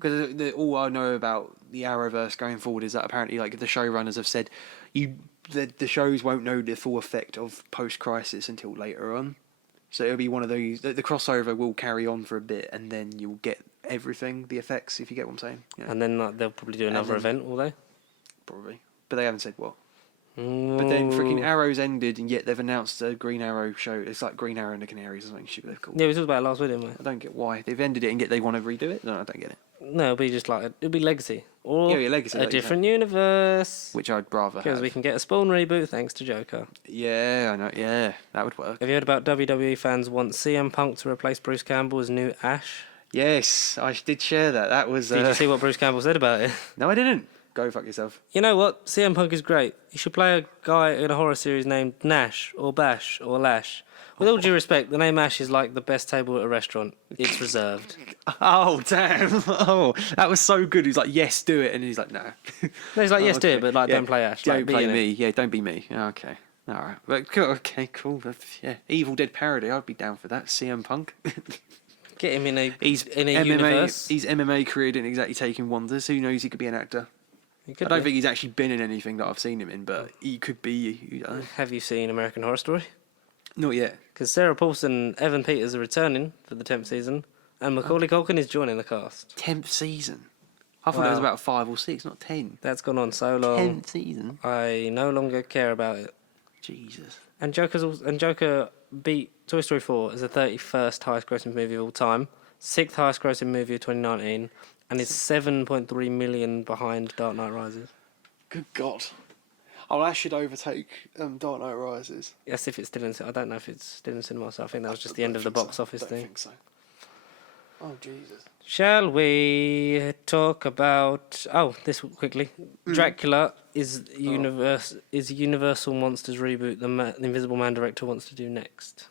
Because all I know about the Arrowverse going forward is that apparently, like, the showrunners have said, the shows won't know the full effect of post Crisis until later on. So it'll be one of those. The crossover will carry on for a bit, and then you'll get everything, the effects, if you get what I'm saying. Yeah. And then they'll probably do another event, will they? Probably, but they haven't said what. But then freaking Arrow's ended, and yet they've announced a Green Arrow show. It's like Green Arrow and the Canaries or something stupid they've called. Yeah, we talked about it last week, didn't we? I don't get why they've ended it, and yet they want to redo it. No, I don't get it. No, it'll be just like it'll be Legacy or Legacy, a different universe, which I'd rather have. Because we can get a Spawn reboot thanks to Joker. Yeah, I know. Yeah, that would work. Have you heard about WWE fans want CM Punk to replace Bruce Campbell as new Ash? Yes, I did share that. That was. Did you see what Bruce Campbell said about it? No, I didn't. Go fuck yourself. You know what? CM Punk is great. You should play a guy in a horror series named Nash or Bash or Lash. With all due respect, the name Ash is like the best table at a restaurant. It's reserved. Oh, damn. Oh, that was so good. He's like, yes, do it. And he's like, no. No, he's like, yes, do okay. it, but like, don't play Ash. Don't like, play me. Yeah, don't be me. Okay. All right. But, okay, cool. Yeah. Evil Dead parody. I'd be down for that. CM Punk. Get him in a MMA, universe. His MMA career didn't exactly take him wonders. Who knows? He could be an actor. I don't think he's actually been in anything that I've seen him in, but he could be. You know. Have you seen American Horror Story? Not yet. Because Sarah Paulson and Evan Peters are returning for the 10th season, and Macaulay Culkin is joining the cast. 10th season? I thought it was about 5 or 6, not 10. That's gone on so long. 10th season? I no longer care about it. Jesus. And Joker beat Toy Story 4 as the 31st highest grossing movie of all time, 6th highest grossing movie of 2019, and is 7.3 million behind Dark Knight Rises. Good God. Oh, that should overtake Dark Knight Rises. Yes, if it's still in... I don't know if it's still in cinema, so I think that was just the end of the box office thing. I don't think so. Oh, Jesus. Shall we talk about... Oh, this quickly. Dracula is Universal Monsters reboot the Invisible Man director wants to do next.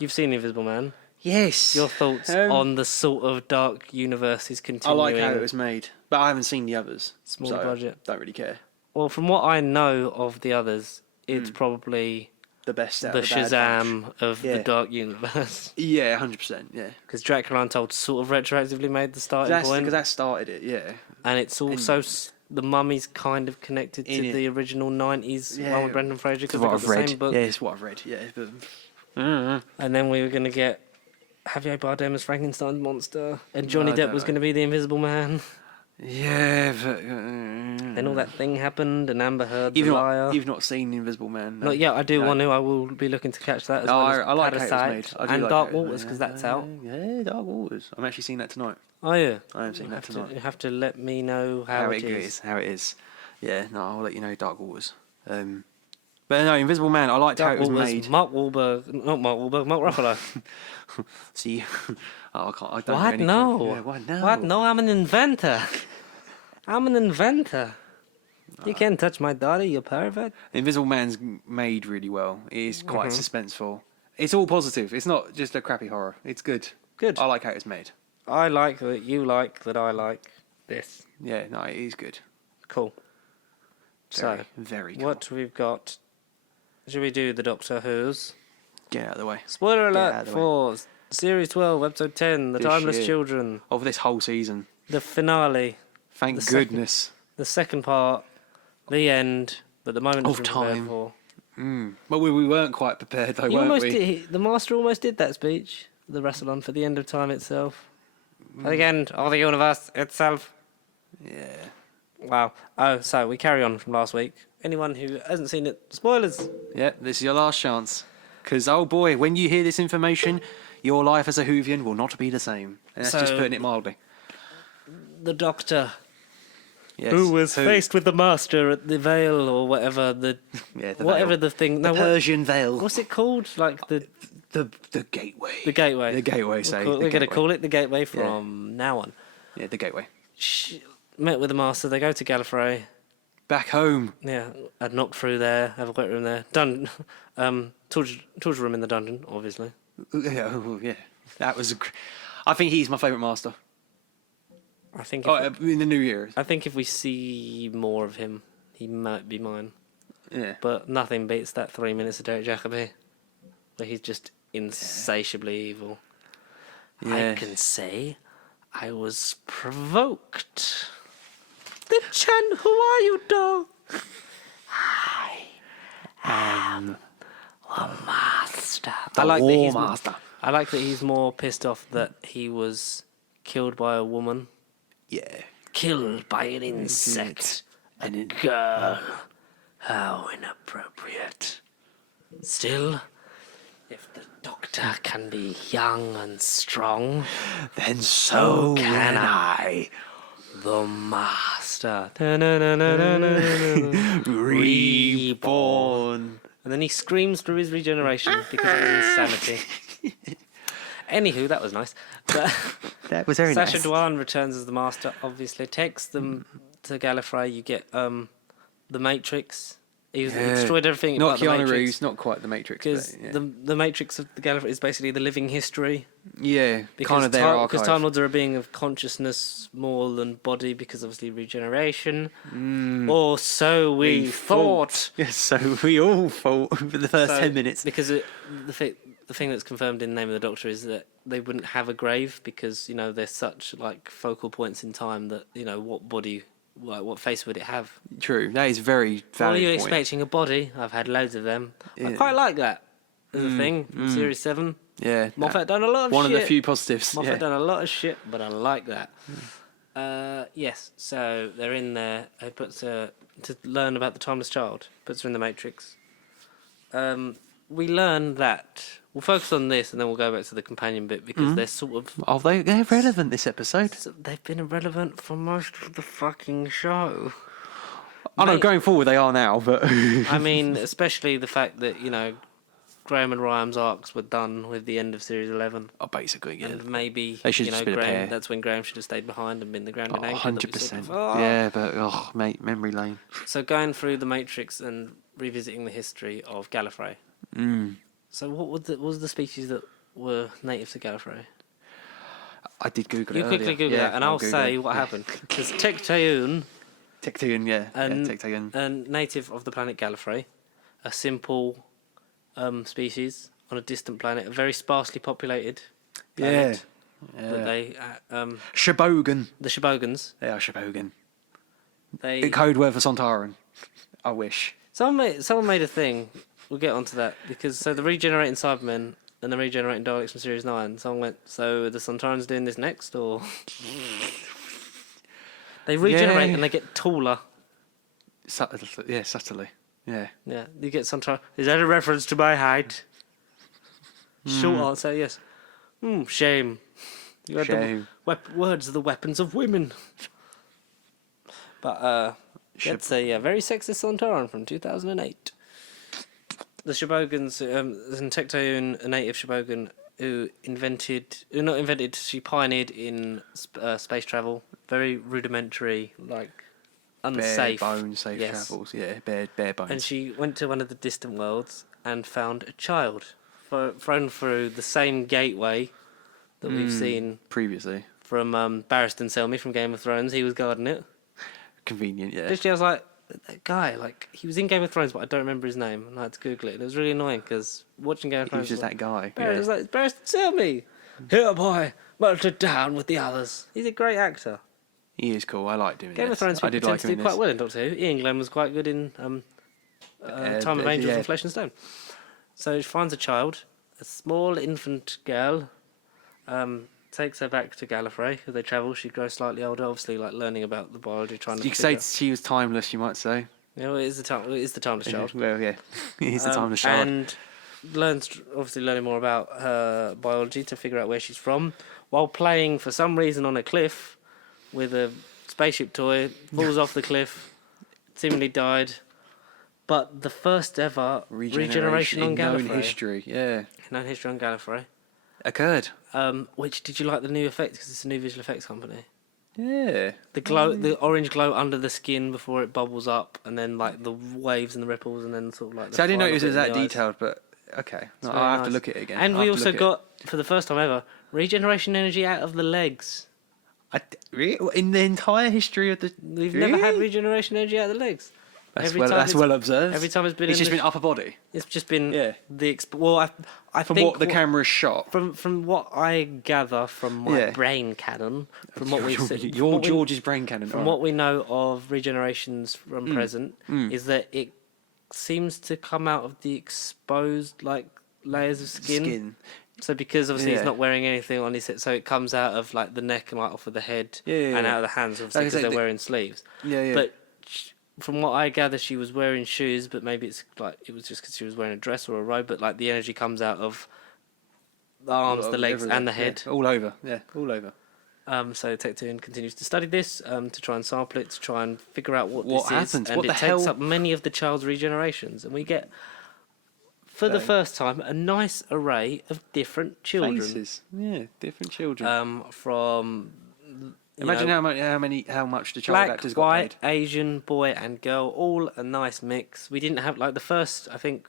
You've seen The Invisible Man. Yes. Your thoughts on the sort of dark universe is continuing? I like how it was made, but I haven't seen the others. Smaller budget. Don't really care. Well, from what I know of the others, it's probably the best out the of the bad Shazam bunch. of the dark universe. Yeah, 100%, yeah. Because Dracula Untold sort of retroactively made the starting point. Because that started it, yeah. And it's also... The Mummy's kind of connected to the original 90s one with Brendan Fraser because they got the same book. Yeah, it's what I've read, yeah. But... And then we were going to get Javier Bardem as Frankenstein's monster, and Johnny Depp was going to be the Invisible Man. Yeah, but... Then all that thing happened, and Amber Heard the liar. You've not seen The Invisible Man? No. Not yet, I do want to. I will be looking to catch that as well as I like how it was Parasite made. and like Dark Waters, because that's out. Yeah, Dark Waters. I'm actually seeing that tonight. Oh, yeah? I am seeing that tonight. You have to let me know how it is. How it is. Yeah, no, I'll let you know Dark Waters. But no, Invisible Man, I liked how it was made. Mark Ruffalo. See, I can't. I don't What? know No. Yeah, what? No. What? No, I'm an inventor. I'm an inventor. You can't touch my daughter, you pervert. Invisible Man's made really well. It is quite suspenseful. It's all positive. It's not just a crappy horror. It's good. Good. I like how it's made. I like that you like that I like this. Yeah, no, it is good. Cool. Very cool. What we've got... Should we do the Doctor Who's? Get out of the way. Spoiler alert for Series 12, Episode 10, The Timeless Children. Of this whole season. The finale. Thank goodness. The second part. The end. But the moment of time. Well, we weren't quite prepared though, weren't we? The Master almost did that speech. The wrestle-on for the end of time itself. For the end of the universe itself. Yeah. Wow. Oh, so we carry on from last week. Anyone who hasn't seen it, spoilers. Yeah, this is your last chance. Because, oh boy, when you hear this information, your life as a Whovian will not be the same. And that's just putting it mildly. The Doctor, who was faced with the Master at the Veil or whatever the veil. the thing. The Persian Veil. What's it called? Like the Gateway. The Gateway. The Gateway. We're going to call it the Gateway from now on. Yeah, the Gateway. Met with the Master. They go to Gallifrey. Back home. Yeah, I'd knocked through there. Have a wet room there. Torture room in the dungeon, obviously. Yeah. That was. I think he's my favourite Master. I think. In the New Year. I think if we see more of him, he might be mine. Yeah. But nothing beats that 3 minutes of Derek Jacobi, where he's just insatiably evil. Yeah. I can say I was provoked. The Chan, who are you, dog? I am the Master. Master. I like that he's more pissed off that he was killed by a woman. Yeah. Killed by an insect. And a girl. How inappropriate. Still, if the Doctor can be young and strong, then so can I. The Master. Reborn. And then he screams through his regeneration because of his insanity. Anywho, that was nice. But that was very Sacha nice. Dhawan returns as the Master, obviously. Takes them to Gallifrey, you get the Matrix. He destroyed everything. Not about Keanu the Matrix, Reeves, not quite the Matrix. because the Matrix of the Gallifrey is basically the living history. Yeah, kind of their archive. Because Time Lords are a being of consciousness more than body, because obviously regeneration. Or so we thought. Yes, so we all thought for the first 10 minutes. Because the thing that's confirmed in Name of the Doctor is that they wouldn't have a grave, because they're such like focal points in time that what body, what face would it have? True, that is very valid. What are you point. expecting a body? I've had loads of them. I quite like that as a thing in Series 7. Yeah, Moffat done a lot of one shit. of the few positives. Moffat done a lot of shit, but I like that. Yes, so they're in there. He puts to learn about the timeless child. Puts her in the Matrix. We learn that we'll focus on this, and then we'll go back to the companion bit, because they're sort of they're relevant this episode. They've been irrelevant for most of the fucking show. I know going forward they are now, but I mean, especially the fact that Graham and Ryan's arcs were done with the end of Series 11. Oh, basically, yeah. And maybe they should have been a pair. That's when Graham should have stayed behind and been the grounding anchor. 100%. Yeah, but mate, memory lane. So going through the Matrix and revisiting the history of Gallifrey. So what was the species that were native to Gallifrey? I did Google it. You quickly Google that, and I'll say what happened. Because Tecteun, and native of the planet Gallifrey, a simple species on a distant planet, a very sparsely populated planet. Yeah. That they Shibogan. The Shibogans. They are Shibogan. They code word for Sontaran. I wish. Someone made a thing. We'll get onto that, because the regenerating Cybermen and the regenerating Daleks from Series 9. Someone went, so are the Sontarans doing this next, or they regenerate and they get taller. Subtly. Yeah. Yeah, you get Sontaran. Is that a reference to my height? Short answer, yes. Shame. You had Shame. The words are the weapons of women. But that's a very sexist Sontaran from 2008. The Shibogans, and Tecteun, a native Shibogan, she pioneered in space travel. Very rudimentary, like unsafe. Bare bones, safe travels. Yeah, bare bones. And she went to one of the distant worlds and found a child thrown through the same gateway that we've seen previously from Barristan Selmy from Game of Thrones. He was guarding it. Convenient, yeah. Literally, I was like, that guy, he was in Game of Thrones, but I don't remember his name, and I had to Google it. And it was really annoying, because watching Game of Thrones... He was just that guy. It was like, Barristan Selmy! Here, boy! Melted down with the others. He's a great actor. He is cool. I like doing Game of Thrones people tend to do quite well in Doctor Who. Ian Glenn was quite good in Time of Angels and Flesh and Stone. So she finds a child, a small infant girl, takes her back to Gallifrey, because they travel. She grows slightly older, obviously, learning about the biology, trying to... You could say she was timeless, you might say. Yeah, well, it is the timeless child. Well, yeah, it is the timeless child. And learning more about her biology to figure out where she's from, while playing, for some reason, on a cliff with a spaceship toy, falls off the cliff, seemingly died. But the first ever regeneration on Gallifrey. Known history, yeah. Known history on Gallifrey. Occurred. Which, did you like the new effects? Because it's a new visual effects company. Yeah. The orange glow under the skin before it bubbles up, and then the waves and the ripples, and then sort of So I didn't know it was that detailed, but okay. I'll have to look at it again. And we also got, for the first time ever, regeneration energy out of the legs. In the entire history of the... We've never had regeneration energy out of the legs. That's well observed. Every time it's just been upper body. It's just been I from think what the camera's shot. From what I gather from my brain canon, from what we've seen, George's brain canon. From what we know of regenerations from present, is that it seems to come out of the exposed layers of skin. So because obviously he's not wearing anything on his head, so it comes out of the neck and off of the head and out of the hands, obviously, because they're wearing sleeves. But from what I gather, she was wearing shoes, but maybe it's it was just because she was wearing a dress or a robe. But the energy comes out of the arms, the legs, and the head, all over. Yeah, all over. So Tecteun continues to study this to try and sample it, to try and figure out what this happens. is, and it takes up many of the child's regenerations, and we get, for the first time, a nice array of different children. Faces. Yeah, different children. From Imagine how much the child black, actors got white, paid. Asian, boy and girl, all a nice mix. We didn't have like the first, I think,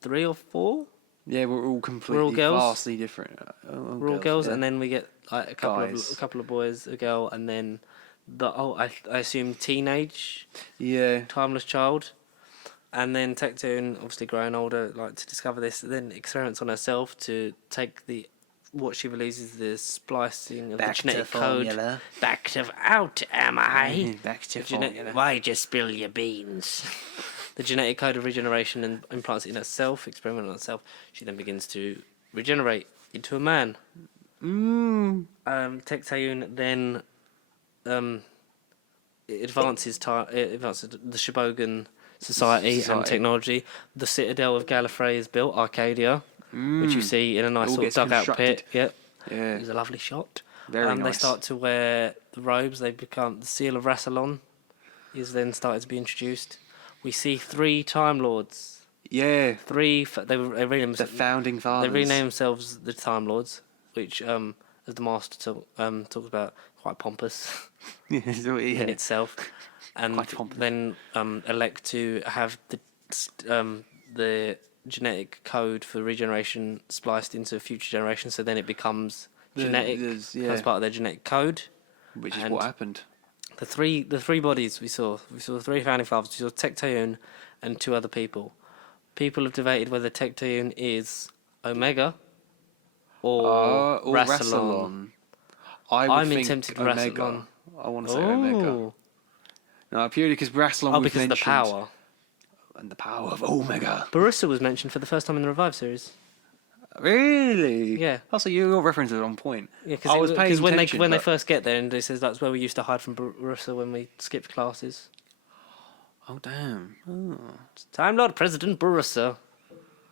3 or 4. Yeah, we're all completely girls. vastly different. We're all girls, yeah. and then we get like a Guys. couple of boys, a girl, and then I assume teenage, timeless child, and then Tectoon, obviously growing older, like to discover this, then experiments on herself to take what she believes is the splicing of the genetic code. Back to out, am I? Back to formula. Why'd you spill your beans? The genetic code of regeneration and implants it in herself, experiment on herself. She then begins to regenerate into a man. Tectoon then it advances the Shibogan society and technology. The Citadel of Gallifrey is built, Arcadia, which you see in a nice sort of dugout pit. Yep. Yeah. It was a lovely shot. Very nice. They start to wear the robes. They become the Seal of Rassilon is then started to be introduced. We see 3 Time Lords. Yeah. 3. They rename the founding fathers. They rename themselves the Time Lords, which, as the Master talks about, quite pompous in itself. And then elect to have the genetic code for regeneration spliced into future generations. So then it becomes genetic as part of their genetic code, which is what happened. The three bodies we saw 3 founding fathers. We saw Tectoon and 2 other people. People have debated whether Tectoon is Omega or Rassilon. I'm tempted Omega. Rassilon. I want to say Omega. No, purely because Rassilon was because mentioned. of the power. And the power of Omega. Barussa was mentioned for the first time in the Revive series. Really? Yeah. Also, your reference is on point. Yeah, because when they first get there, and it says that's where we used to hide from Barussa when we skipped classes. Oh damn! Oh. Time Lord President Barussa,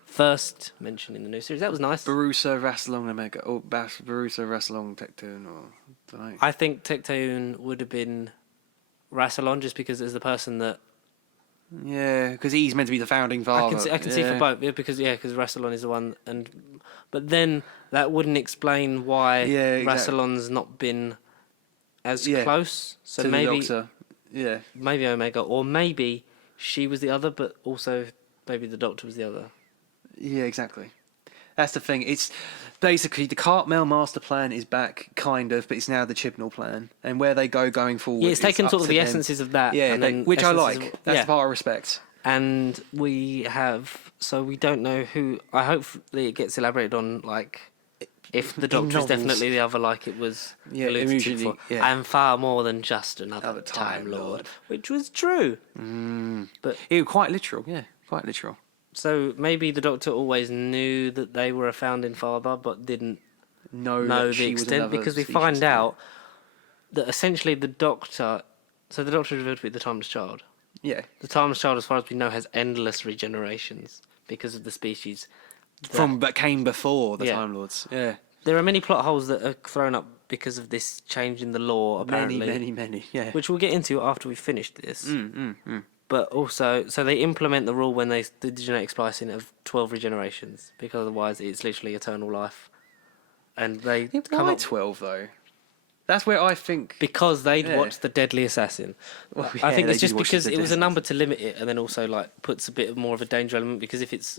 first mentioned in the new series. That was nice. Barussa, Rassilon, Omega, or Barussa, Rassilon, Tectoon, or don't know. I think Tectoon would have been Rassilon just because it's the person that. Yeah, because he's meant to be the founding father. I can see for both, because Rassilon is the one, but then that wouldn't explain why Rassilon's not been as close. So to maybe, the Doctor. maybe Omega, or maybe she was the other, but also maybe the Doctor was the other. Yeah, exactly. That's the thing. It's basically the Cartmel master plan is back, kind of, but it's now the Chibnall plan, and where they going forward. Yeah, it's taken sort of the essences of that, which I like. That's the part I respect. And we don't know who. I hope it gets elaborated on, like if the Doctor is definitely the other, like it was alluded to before, and far more than just another Time Lord, which was true. But it was quite literal. Yeah, quite literal. So maybe the Doctor always knew that they were a founding father, but didn't know the extent, because we find out that essentially the Doctor. So the Doctor is revealed to be the Timeless Child. Yeah. The Timeless Child, as far as we know, has endless regenerations because of the species that came before the Time Lords. Yeah. There are many plot holes that are thrown up because of this change in the law. Apparently, many. Yeah. Which we'll get into after we've finished this. But also, so they implement the rule when they do the genetic splicing of 12 regenerations, because otherwise it's literally eternal life. And they come up 12 though. That's where I think because they'd watched The Deadly Assassin. Well, I think it's just because it was a number to limit it, and then also like puts a bit more of a danger element, because if it's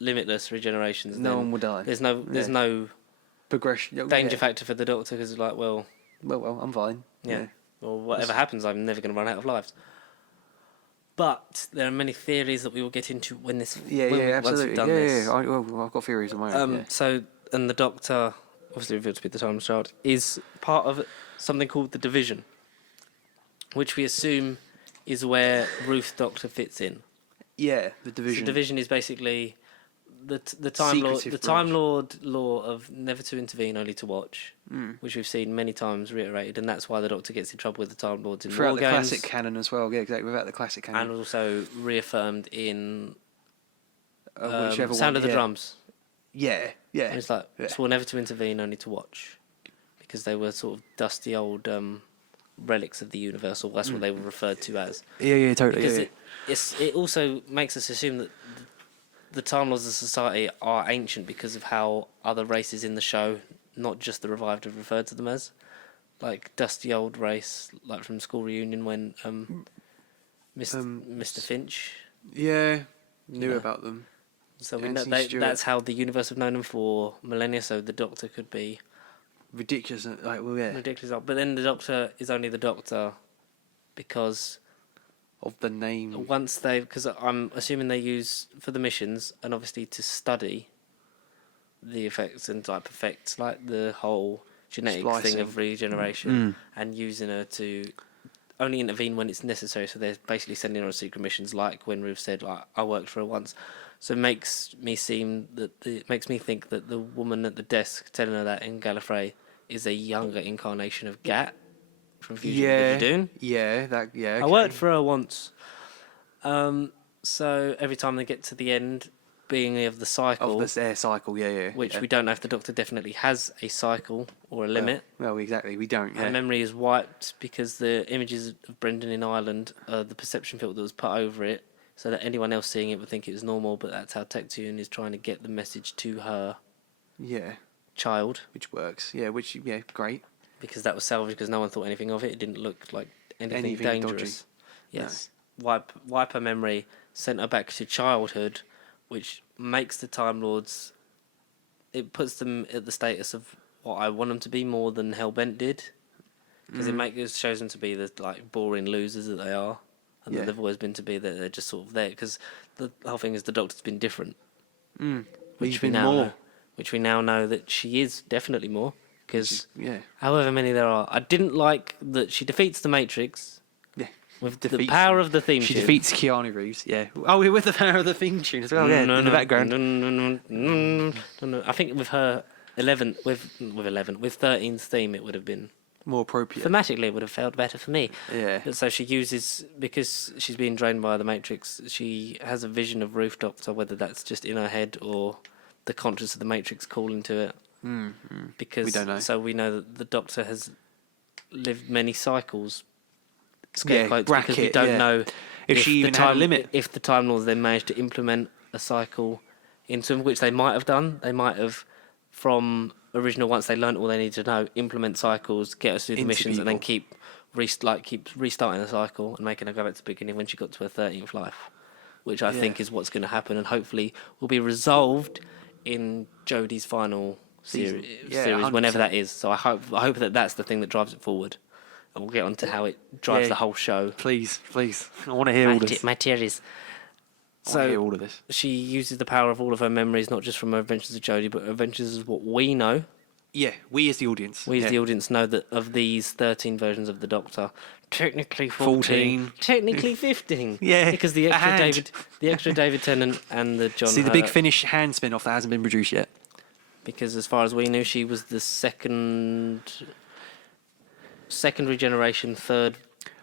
limitless regenerations, no one will die. There's no progression danger factor for the Doctor, because it's like, well, I'm fine. Yeah. Well, whatever happens, I'm never going to run out of lives. But there are many theories that we will get into when this. Absolutely. Once we've done this. I've got theories on my own. So, and the Doctor, obviously revealed to be the Timeless Child, is part of something called the Division, which we assume is where Ruth Doctor fits in. Yeah, the Division. So the Division is basically the Time Lord, the Time Lord law of never to intervene, only to watch, which we've seen many times reiterated, and that's why the Doctor gets in trouble with the Time Lords in throughout War the Games. classic canon as well. Yeah, exactly. Without the classic canon, and also reaffirmed in whichever Sound of the Drums. Yeah. And it's like swore never to intervene, only to watch, because they were sort of dusty old relics of the Universal. That's what they were referred to as. Yeah, totally. Because it also makes us assume that the Time Lords of society are ancient because of how other races in the show, not just the Revived, have referred to them as. like dusty old race, like from school reunion when Mr. Finch. Yeah, knew about them. So we know that's how the universe have known them for millennia. So the Doctor could be ridiculous, like ridiculous. But then the Doctor is only the Doctor because of the name. Because I'm assuming they use for the missions and obviously to study the effects and like perfect like the whole genetic thing of regeneration and using her to only intervene when it's necessary. So they're basically sending her on secret missions, like when Ruth said, like, I worked for her once. So it makes me think that the woman at the desk telling her that in Gallifrey is a younger incarnation of Gat from Fusion Doom. Yeah, okay. I worked for her once. So every time they get to the end, being of the cycle, of their cycle, which we don't know if the Doctor definitely has a cycle or a limit. Well, exactly, we don't. Her memory is wiped because the images of Brendan in Ireland, the perception filter that was put over it, so that anyone else seeing it would think it was normal. But that's how Tectune is trying to get the message to her. Child, which works. Great. Because that was salvaged because no one thought anything of it. It didn't look like anything dangerous. Dodgy. Yes, no. Wipe her memory, sent her back to childhood, which makes the Time Lords. It puts them at the status of what I want them to be more than Hellbent did, because it shows them to be the like boring losers that they are, and that they've always been to be that they're just sort of there. Because the whole thing is the Doctor's been different, which we now know that she is definitely more. Because however many there are, I didn't like that she defeats the Matrix. Yeah, with the power of the theme tune. She defeats Keanu Reeves. Yeah. Oh, with the power of the theme tune as well. In the background. I think with her 13's theme, it would have been more appropriate. Thematically, it would have felt better for me. Yeah. But so she uses, because she's being drained by the Matrix, she has a vision of Roof Doctor, whether that's just in her head or the conscience of the Matrix calling to it. Because we don't know. So we know that the Doctor has lived many cycles. Because we don't know if she even had a limit. If the Time Lords then managed to implement a cycle into them, which they might have done. They might have, from original, once they learnt all they needed to know, implement cycles, get us through the missions, and then keep restarting the cycle and making her go back to the beginning when she got to her 13th life, which I think is what's going to happen, and hopefully will be resolved in Jodie's final series, whenever that is. So I hope that that's the thing that drives it forward, and we'll get on to how it drives the whole show. Please, I want to hear all this. My theories. I want to hear all of this. She uses the power of all of her memories, not just from her Adventures of Jodie, but her Adventures is what we know. Yeah, we as the audience. We as the audience know that of these 13 versions of the Doctor, technically 14. Technically 15. Yeah, because the extra David Tennant and the John. See the big Finnish hand spin-off that hasn't been produced yet. Because as far as we knew, she was the second regeneration, third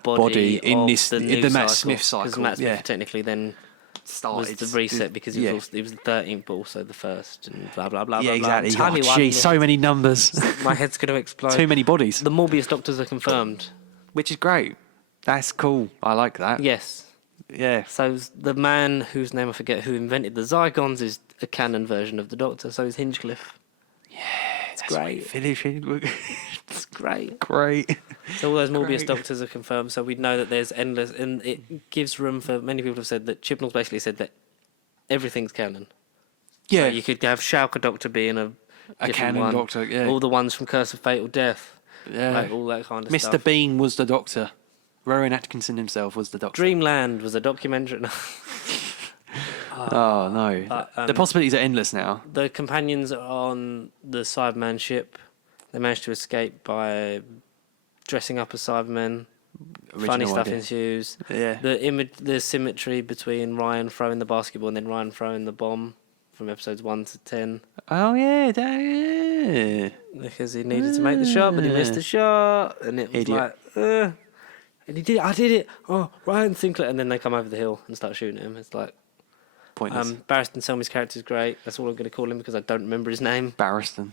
body in of this the Matt Smith cycle. Because Matt Smith technically then started was the reset because he was the 13th, but also the first, and blah blah blah. Yeah, blah, exactly. Gee, so many numbers. My head's going to explode. Too many bodies. The Morbius Doctors are confirmed, which is great. That's cool. I like that. Yes. Yeah. So the man whose name I forget who invented the Zygons is a canon version of the Doctor. So is Hinchcliffe. Yeah, it's great. It's great. Great. So all those Morbius Doctors are confirmed. So we know that there's endless, and it gives room for many people have said that Chibnall's basically said that everything's canon. Yeah. So you could have Schalke Doctor being a canon one. Doctor. Yeah. All the ones from Curse of Fatal Death. Yeah. Like all that kind of Mr. stuff. Mr. Bean was the Doctor. Rowan Atkinson himself was the Doctor. Dreamland was a documentary. Oh no! But, the possibilities are endless now. The companions on the Cyberman ship, they managed to escape by dressing up as Cybermen. Funny stuff ensues. Yeah. The symmetry between Ryan throwing the basketball and then Ryan throwing the bomb from episodes 1 to 10. Oh yeah. Because he needed to make the shot, but he missed the shot, and it was like, and he did. I did it. Oh, Ryan Sinclair, and then they come over the hill and start shooting him. It's like. Pointless. Barristan Selmy's character is great. That's all I'm going to call him because I don't remember his name. Barristan.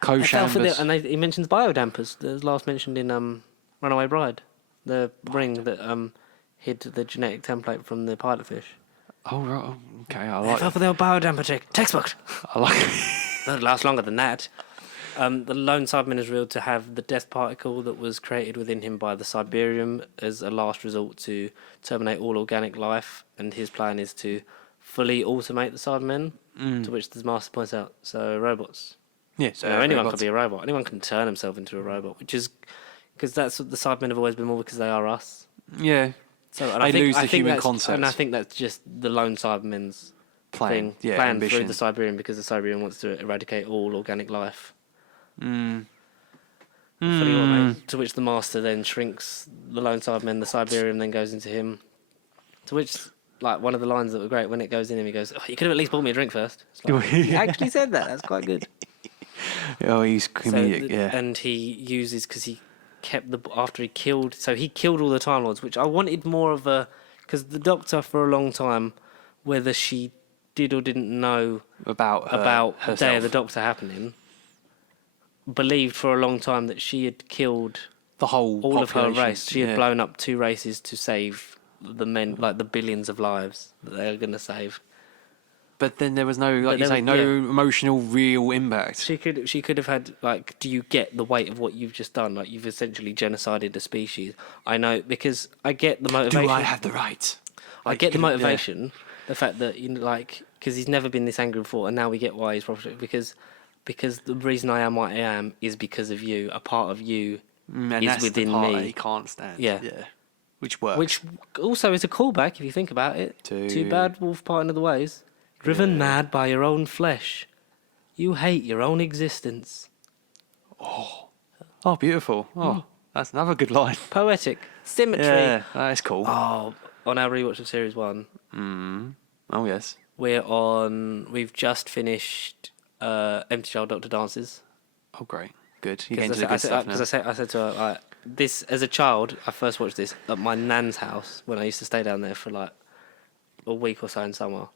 Co-Chambers. And he mentions biodampers. That was last mentioned in Runaway Bride. The ring that hid the genetic template from the pilot fish. Oh, right. Okay, I like it. For the biodamper textbook. I like it. That'll last longer than that. The lone Cyberman is revealed to have the death particle that was created within him by the Cyberium as a last resort to terminate all organic life, and his plan is to fully automate the Cybermen, to which the Master points out, so robots. Yeah, so anyone robots. can be a robot. Anyone can turn himself into a robot, which is... Because that's what the Cybermen have always been more, because they are us. Yeah. So they lose the human concept. And I think that's just the lone Cybermen's plan through the Cyberium, because the Cyberium wants to eradicate all organic life. Fully automated, to which the Master then shrinks the lone Cyberman, the Cyberium then goes into him. To which, like, one of the lines that were great, when it goes in him, he goes, "Oh, you could have at least bought me a drink first." Like, he actually said that. That's quite good. Oh, he's comedic, yeah. And he uses, because he kept after he killed... So he killed all the Time Lords, which I wanted more of a... Because the Doctor, for a long time, whether she did or didn't know about the Day of the Doctor happening, believed for a long time that she had killed all of her race. She had blown up 2 races to save the men, like the billions of lives that they were going to save. But then there was no, like you say, emotional, real impact. She could have had, like, do you get the weight of what you've just done? Like, you've essentially genocided a species. I know, because I get the motivation. Do I have the right? I get the motivation, the fact that, you know, like, because he's never been this angry before, and now we get why he's probably... Because the reason I am what I am is because of you. A part of you is within me. He can't stand. Yeah. Which works. Which also is a callback, if you think about it, to Bad Wolf Parting of the Ways. Driven mad by your own flesh, you hate your own existence. Oh, beautiful. Oh, that's another good line. Poetic. Symmetry. Yeah, that's cool. Oh, on our rewatch of Series 1. Oh, yes. We've just finished Empty Child Doctor Dances. Oh, great. Good. You're getting to the good stuff now. Because I said to her, like, this, as a child, I first watched this at my nan's house when I used to stay down there for, like, a week or so in summer.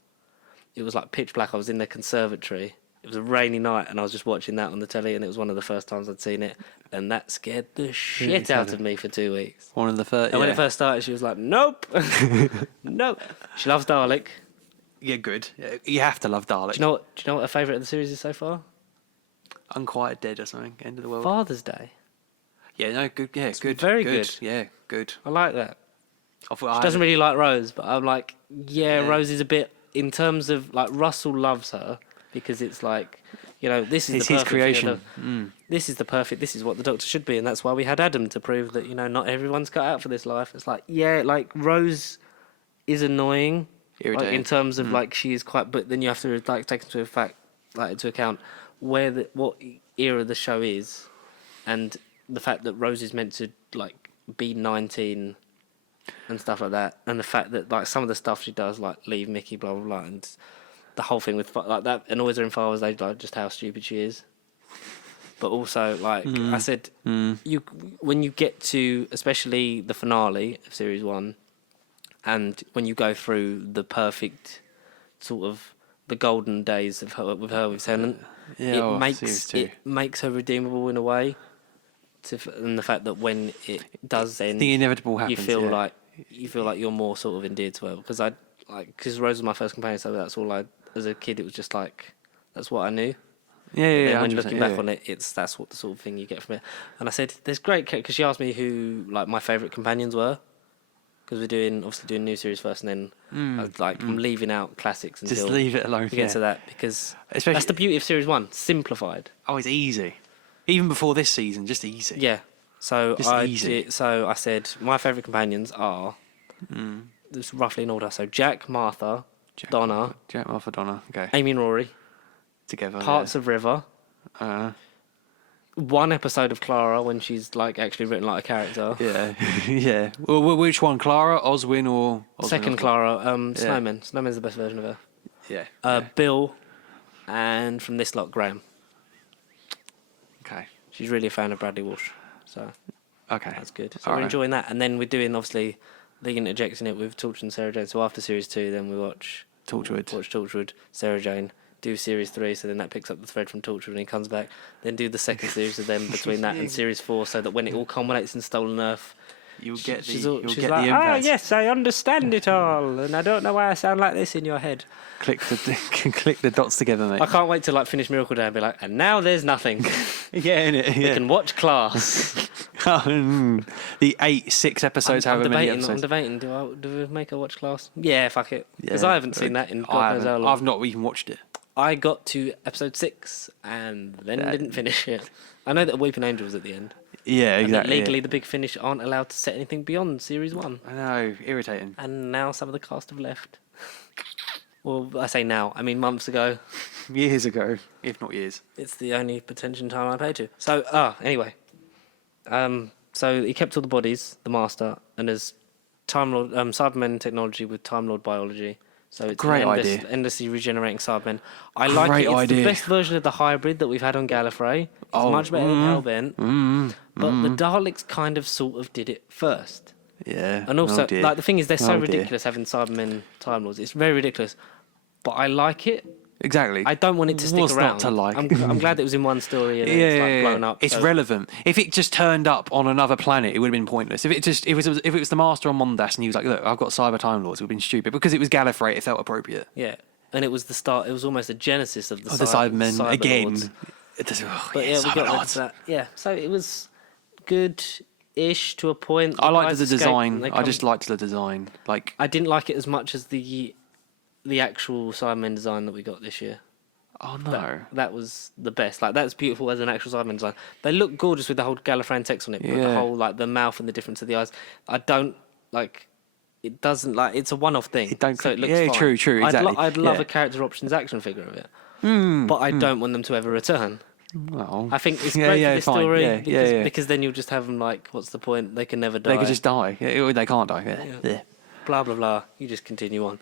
It was like pitch black. I was in the conservatory. It was a rainy night, and I was just watching that on the telly, and it was one of the first times I'd seen it, and that scared the shit out of me for 2 weeks. One of the first. And when it first started, she was like, "Nope, nope." She loves Dalek. Yeah, good. You have to love Dalek. Do you know what her favourite of the series is so far? Unquiet Dead or something. End of the World. Father's Day. Yeah, no, good. Yeah, it's good. Very good. Yeah, good. I like that. She doesn't really like Rose, but I'm like, Rose is a bit... In terms of, like, Russell loves her because it's like, you know, this is his creation. This is this is what the Doctor should be, and that's why we had Adam, to prove that, you know, not everyone's cut out for this life. It's like, like, Rose is annoying, like, in terms of, like, she is quite... But then you have to, like, take into account what era the show is, and the fact that Rose is meant to, like, be 19... and stuff like that, and the fact that, like, some of the stuff she does, like leave Mickey, blah blah blah, and the whole thing with, like, that annoys her in Father's Day, like, just how stupid she is. But also, like I said, when you get to especially the finale of Series 1, and when you go through the perfect sort of the golden days of her with Tennant, it makes her redeemable in a way. And the fact that when it does end, the inevitable happens. You feel like you're more sort of endeared to her, because Rose was my first companion, so that's all as a kid, it was just like, that's what I knew. Yeah. When looking back on it, that's what the sort of thing you get from it. And I said, "There's great," because she asked me who, like, my favourite companions were, because we're obviously doing new series first, and then I'm leaving out classics until just leave it alone. We get to that, because that's the beauty of Series 1, simplified. Oh, it's easy. Even before this season, just easy. Yeah. So I said my favourite companions are, just roughly in order. So Jack, Martha, Donna. Jack, Martha, Donna. Okay. Amy and Rory. Together. Parts of River. One episode of Clara when she's, like, actually written like a character. Yeah. Yeah. Well, which one? Clara, Oswin, or Second Clara? Snowman. Snowman's the best version of her. Yeah. Bill, and from this lot, Graham. Okay. She's really a fan of Bradley Walsh, so that's good. So All we're enjoying that, and then we're doing, obviously, the interjecting it with Torchwood and Sarah Jane. So after Series 2, then we watch Torchwood, Sarah Jane, do Series 3, so then that picks up the thread from Torchwood and he comes back. Then do the second series of them between that and Series 4, so that when it all culminates in Stolen Earth, You'll get the she's you'll like, get the impact. yes, I understand it all, and I don't know why I sound like this in your head. Click the dots together, mate. I can't wait to finish Miracle Day and be like, and now there's nothing. Yeah, innit? We Yeah. can watch Class. The 6 episodes, however many episodes. I'm debating. Do we make her watch Class? Yeah, fuck it. Because I haven't seen that in God knows how long. I've not even watched it. I got to episode 6 and then didn't finish it. I know that Weeping Angel was at the end. Yeah, And exactly. that legally, the Big Finish aren't allowed to set anything beyond series 1. I know, irritating. And now some of the cast have left. Well, I say now. I mean months ago. Years ago, if not years. It's the only potential time I paid to. So, anyway. So he kept all the bodies, the Master, and there's Time Lord, Cybermen technology with Time Lord biology. So it's Great idea. Endlessly regenerating Cybermen. I like Great it. It's idea. the best version of the hybrid that we've had on Gallifrey. It's much better than Hellbent. But the Daleks kind of sort of did it first. Yeah. And also, dear. the thing is, they're so dear. ridiculous having Cybermen Time Lords. It's very ridiculous. But I like it. Exactly. I don't want it to stick What's around. not to like? I'm glad it was in one story and it's blown up. It's so. relevant. If it just turned up on another planet, it would have been pointless. If it was the Master on Mondas and he was like, "Look, I've got Cyber Time Lords," it would have been stupid. Because it was Gallifrey, it felt appropriate. Yeah, and it was the start. It was almost the genesis of the Cybermen Cyber again. Lords. But we Cyber got Lords. that. Yeah, so it was good-ish to a point. I liked the design. I just liked the design. Like, I didn't like it as much as the actual Cybermen design that we got this year. oh no. That was the best. Like, that's beautiful as an actual Cyberman design. They look gorgeous with the whole Gallifreyan text on it, but the whole, the mouth and the difference of the eyes. I don't, it doesn't, it's a one-off thing. It don't so it looks yeah, fine. true, exactly. I'd love a character options action figure of it. But I don't want them to ever return. Well, I think it's great for this fine. story because then you'll just have them what's the point? They can never die. They could just die. They can't die. Yeah. Blah, blah, blah. You just continue on.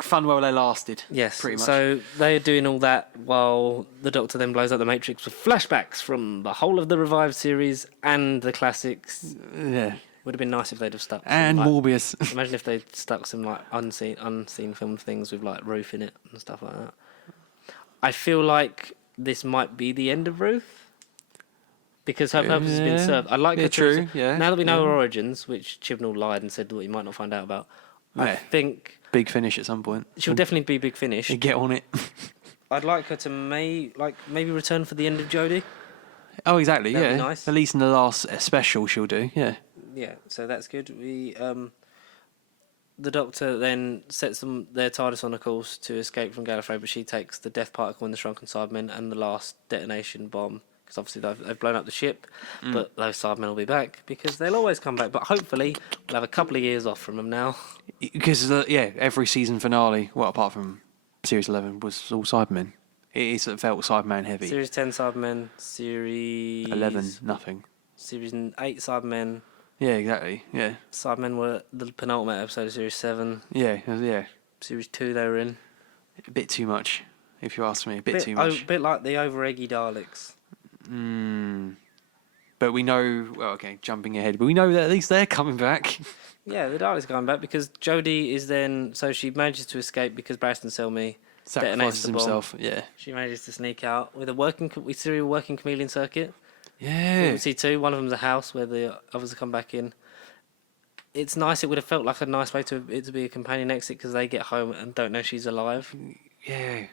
Fun while they lasted. Yes, pretty much. so they're doing all that while the Doctor then blows up the Matrix with flashbacks from the whole of the revived series and the classics. Yeah. Would have been nice if they'd have stuck. And Morbius. Imagine if they'd stuck some unseen film things with Ruth in it and stuff like that. I feel like this might be the end of Ruth because her purpose has been served. I like her. True. Now that we know her origins, which Chibnall lied and said that you might not find out about, I think Big Finish at some point. she'll definitely be Big Finish. Get on it. I'd like her to maybe return for the end of Jodie. Oh, exactly. That'd yeah. be nice. At least in the last special, she'll do. Yeah. Yeah, so that's good. The Doctor then sets their TARDIS on a course to escape from Gallifrey, but she takes the death particle in the Shrunken Cybermen and the last detonation bomb, because obviously they've blown up the ship, but those Cybermen will be back, because they'll always come back, but hopefully we'll have a couple of years off from them now. Because, every season finale, well, apart from Series 11, was all Cybermen. It felt Cyberman heavy. Series 10 Cybermen, Series... 11, nothing. Series 8 Cybermen. Yeah, exactly, yeah. Cybermen were the penultimate episode of Series 7. Yeah. Series 2 they were in. A bit too much, if you ask me. A bit too much. A bit like the over-eggy Daleks. But we know, jumping ahead, but we know that at least they're coming back. Yeah, the Daleks are coming back because Jodie is then... So she manages to escape because Barristan Selmy Sacrifices himself, yeah. She manages to sneak out with a serial working chameleon circuit. Yeah. We see two. One of them's a house where the others have come back in. It's nice. It would have felt like a nice way to be a companion exit because they get home and don't know she's alive. Yeah.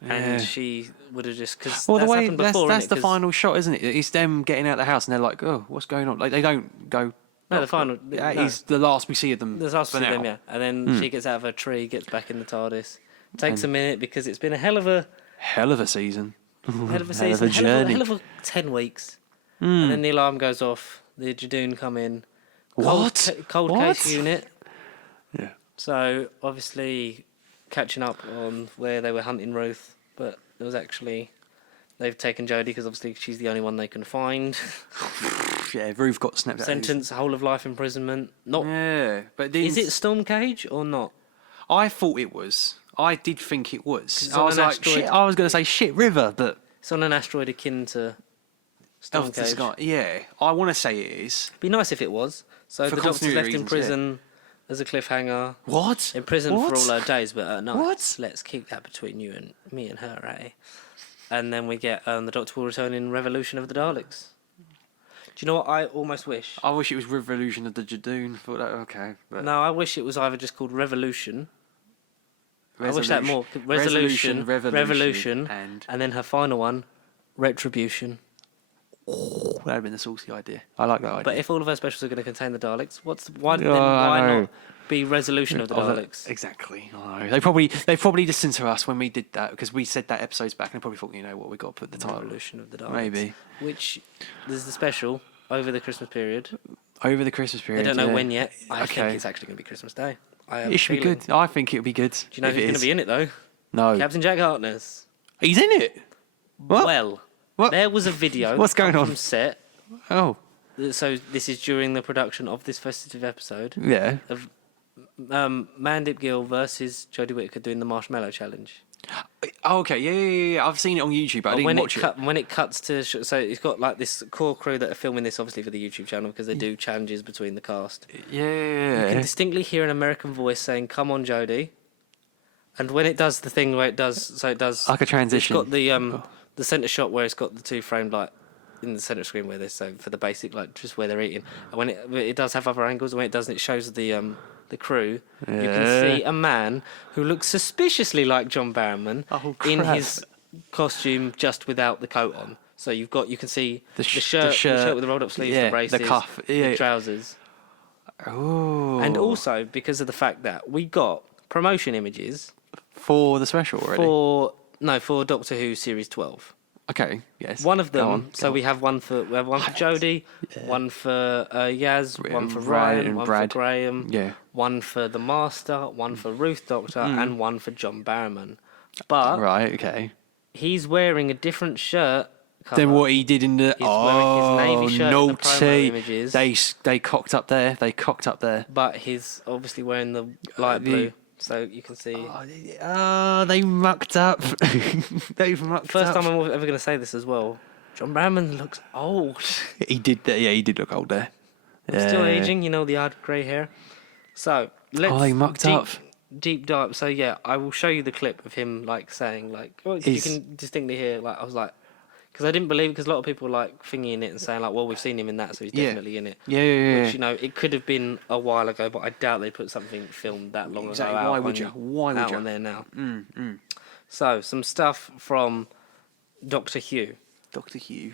And she would have just... Cause well, that's happened before, that's the Cause final shot, isn't it? It's them getting out of the house and they're like, oh, what's going on? Like, they don't go... No, the final... It's the last we see of them. The last we see now. them, yeah. And then she gets out of her tree, gets back in the TARDIS. Takes a minute because it's been a hell of a season. Hell of a Hell of season. a journey. Hell of a 10 weeks. And then the alarm goes off. The Jadoon come in. Cold case unit. Yeah. So, obviously, catching up on where they were hunting Ruth. But there was actually... They've taken Jodie because obviously she's the only one they can find. Yeah, Ruth got snapped out. Sentence, whole of life imprisonment. Not. Yeah, but Is it Storm Cage or not? I thought it was. I did think it was. It's I on was an like, asteroid. shit. I was going to say shit river, but It's on an asteroid akin to Storm the Cage. sky. Yeah, I want to say it is. Be nice if it was. So For the Doctor's continuity left in reasons, prison as a cliffhanger. What? In prison What? for all her days, but at night. What? Let's keep that between you and me and her, eh? And then we get the Doctor will return in Revolution of the Daleks. Do you know what I almost wish? I wish it was Revolution of the Jadoon. Thought that okay. But No, I wish it was either just called Revolution. I wish that more. Revolution, Revolution, and then her final one, Retribution. that would have been a saucy idea. I like that idea. But if all of her specials are going to contain the Daleks, why not be Resolution of the Daleks? Exactly. I know. They probably listened to us when we did that because we said that episodes back and they probably thought, you know what, we got to put the title. Revolution of the Daleks. Maybe. Which there's the special over the Christmas period. Over the Christmas period. They don't know when yet. I think it's actually going to be Christmas Day. It should be good. I think it would be good. Do you know who's going to be in it though? No. Captain Jack Harkness. He's in it. What? Well, what? There was a video. What's going on from set? Oh. So this is during the production of this festive episode. Yeah. Of Mandip Gill versus Jodie Whittaker doing the Marshmallow Challenge. Oh, okay, yeah. I've seen it on YouTube, but I didn't watch it. When it cuts to... So it's got like this core crew that are filming this obviously for the YouTube channel because they do challenges between the cast. Yeah. You can distinctly hear an American voice saying, "Come on, Jodie." And when it does the thing where it does... So it does... Like a transition. It's got the centre shot where it's got the two framed like in the centre screen where they're so for the basic like just where they're eating. And when it does have other angles, and when it doesn't, it shows the crew. You can see a man who looks suspiciously like John Barrowman in his costume, just without the coat on. So you can see the shirt with the rolled up sleeves, the braces, the cuff, the trousers. Oh. And also because of the fact that we got promotion images for the special already. For Doctor Who Series 12. Okay, yes. One of them. We have one for Jodie, one for Yaz, one for Ryan, one for Graham, one for the Master, one for Ruth Doctor, and one for John Barrowman. But he's wearing a different shirt cover than what he did in the. He's wearing his navy shirt in the promo images. They cocked up there. But he's obviously wearing the light blue. So you can see. They mucked up. They've mucked First up. time I'm ever going to say this as well. John Barrowman looks old. He did. He did look old there. Still aging, the odd grey hair. So let's. They mucked up. Deep dive. So yeah, I will show you the clip of him saying you can distinctly hear I was like. Because I didn't believe it, because a lot of people were thinking it and saying well, we've seen him in that, so he's definitely in it. Yeah. Which it could have been a while ago, but I doubt they put something filmed that long ago. Why would you? Out on there now. So some stuff from Doctor Who. Doctor Who.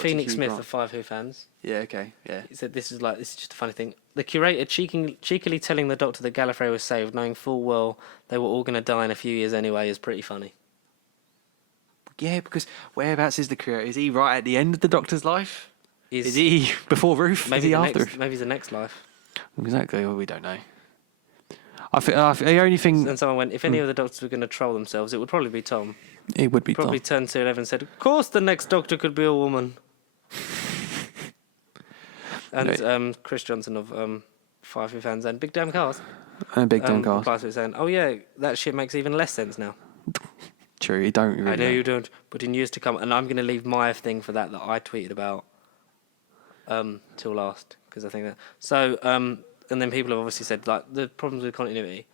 Phoenix Smith of 5 Who fans. Yeah. Okay. Yeah. He said this is just a funny thing. The curator cheekily telling the Doctor that Gallifrey was saved, knowing full well they were all going to die in a few years anyway, is pretty funny. Yeah, because whereabouts is the curator? Is he right at the end of the Doctor's life? Is he before Ruth? Maybe is he after? Maybe it's the next life. Exactly. Well, we don't know. I think the only thing. And someone went, if any of the Doctors were going to troll themselves, it would probably be Tom. It would be probably Tom. Turned to 11 and said, "Of course, the next Doctor could be a woman." And Chris Johnson of 5 Who fans and Big Damn Cast. And Big Damn Cast. Saying, "Oh yeah, that shit makes even less sense now." True, you don't really. I know you don't, but in years to come, and I'm going to leave my thing for that I tweeted about till last, because I think that. So, and then people have obviously said the problems with continuity.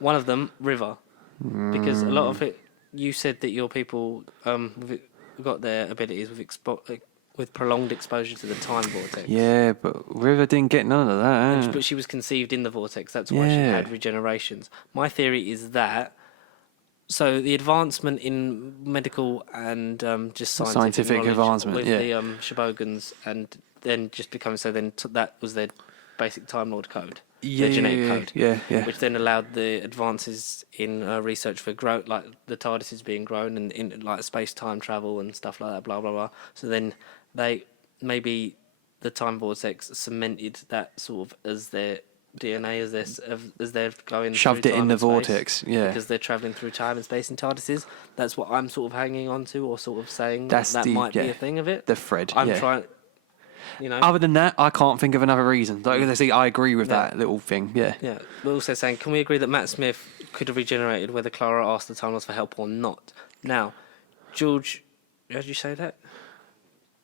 One of them, River, because a lot of it. You said that your people got their abilities with prolonged exposure to the time vortex. Yeah, but River didn't get none of that. But she was conceived in the vortex. That's why she had regenerations. My theory is that. So the advancement in medical and just scientific advancement with the Shobogans, and then just becoming that was their basic Time Lord code, their genetic code, which then allowed the advances in research for growth, like the TARDIS is being grown and in space time travel and stuff like that, blah blah blah. So then maybe the time vortex cemented that sort of as their DNA as they're going shoved through it time in the and space, vortex, because they're travelling through time and space in TARDISes. That's what I'm sort of hanging on to, or sort of saying that might be a thing of it. The thread. I'm trying. Other than that, I can't think of another reason. I agree with that little thing. Yeah. Yeah. We're also saying, can we agree that Matt Smith could have regenerated whether Clara asked the Time Lords for help or not? Now, George, how did you say that?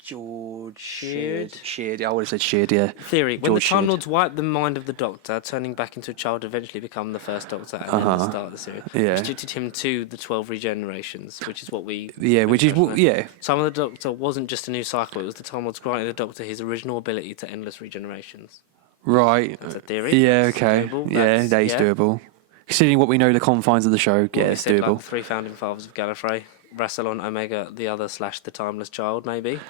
George Sheard? Sheard. I would have said Sheard, yeah. Theory. When George the Time Sheard. Lords wipe the mind of the Doctor, turning back into a child, eventually become the first Doctor and then the start of the series. Yeah. Restricted him to the 12 regenerations, which is what we... Yeah, which is... yeah. Time of the Doctor wasn't just a new cycle, it was the Time Lords granting the Doctor his original ability to endless regenerations. Right. That's a theory. Yeah, That's okay. doable. Yeah, that is doable. Considering what we know the confines of the show, yeah, it's doable. Like the three founding fathers of Gallifrey. Rassilon, Omega, the other / the Timeless Child, maybe.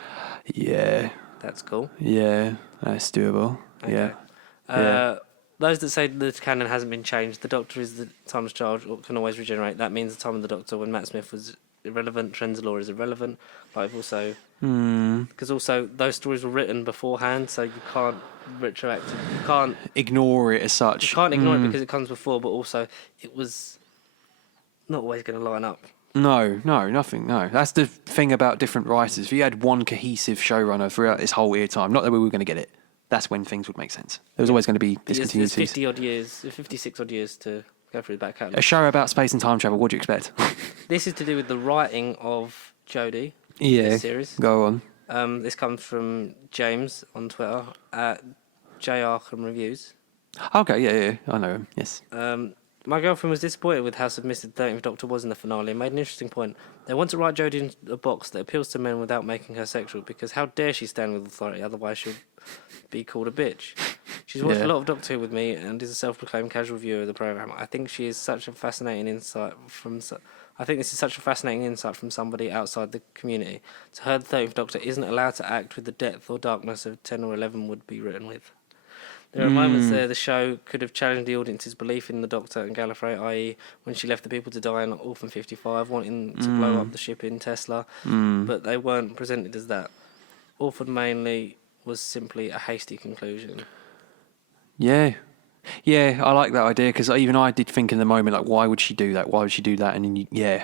Yeah. That's cool. Yeah, that's doable. Okay. Yeah. Those that say the canon hasn't been changed, the Doctor is the Timeless Child, or can always regenerate. That means the time of the Doctor, when Matt Smith was irrelevant, Trenzalore is irrelevant. But I've also... Because also, those stories were written beforehand, so you can't retroactive... You can't... Ignore it as such. You can't ignore it because it comes before, but also, it was not always going to line up. No, nothing, no. That's the thing about different writers. If you had one cohesive showrunner throughout this whole year time, not that we were going to get it, that's when things would make sense. There was always going to be discontinuities. There's 50-odd years, 56-odd years to go through the back catalogue. A show about space and time travel, what do you expect? This is to do with the writing of Jodie. Yeah, this series. Go on. This comes from James on Twitter at J Arkham Reviews. Okay, yeah, I know him, yes. My girlfriend was disappointed with how submissive the 13th Doctor was in the finale and made an interesting point. They want to write Jodie in a box that appeals to men without making her sexual, because how dare she stand with authority, otherwise she'll be called a bitch. She's watched a lot of Doctor Who with me and is a self-proclaimed casual viewer of the programme. I think she is such a fascinating insight from... I think this is such a fascinating insight from somebody outside the community. To her, the 13th Doctor isn't allowed to act with the depth or darkness of 10 or 11 would be written with. There are moments there the show could have challenged the audience's belief in the Doctor and Gallifrey, i.e. when she left the people to die in Orphan 55, wanting to blow up the ship in Tesla, but they weren't presented as that. Orphan mainly was simply a hasty conclusion. Yeah, I like that idea, because even I did think in the moment, like, why would she do that? Why would she do that? And then,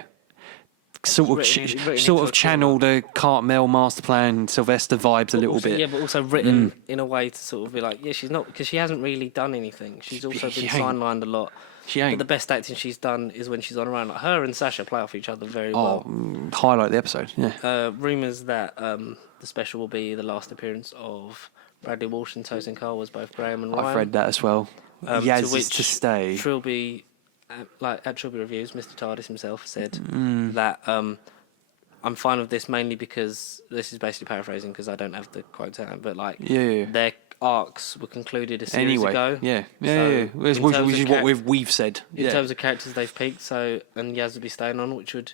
sort of channel the Cartmel master plan Sylvester vibes a little bit. Yeah, but also written in a way to sort of be like, yeah, she's not, because she hasn't really done anything. She's also been sidelined a lot. She ain't. But the best acting she's done is when she's on her own. Like, her and Sasha play off each other very well. Highlight the episode, yeah. Rumours that the special will be the last appearance of Bradley Walsh and Tosin Cole as both Graham and Ryan. I've read that as well. Yaz is to stay. Trilby, at Trilby Reviews, Mr. TARDIS himself said that I'm fine with this mainly because this is basically paraphrasing because I don't have the quote to hand, but their arcs were concluded a series ago. Which is what we've said. In terms of characters they've peaked, and Yaz would be staying on, which would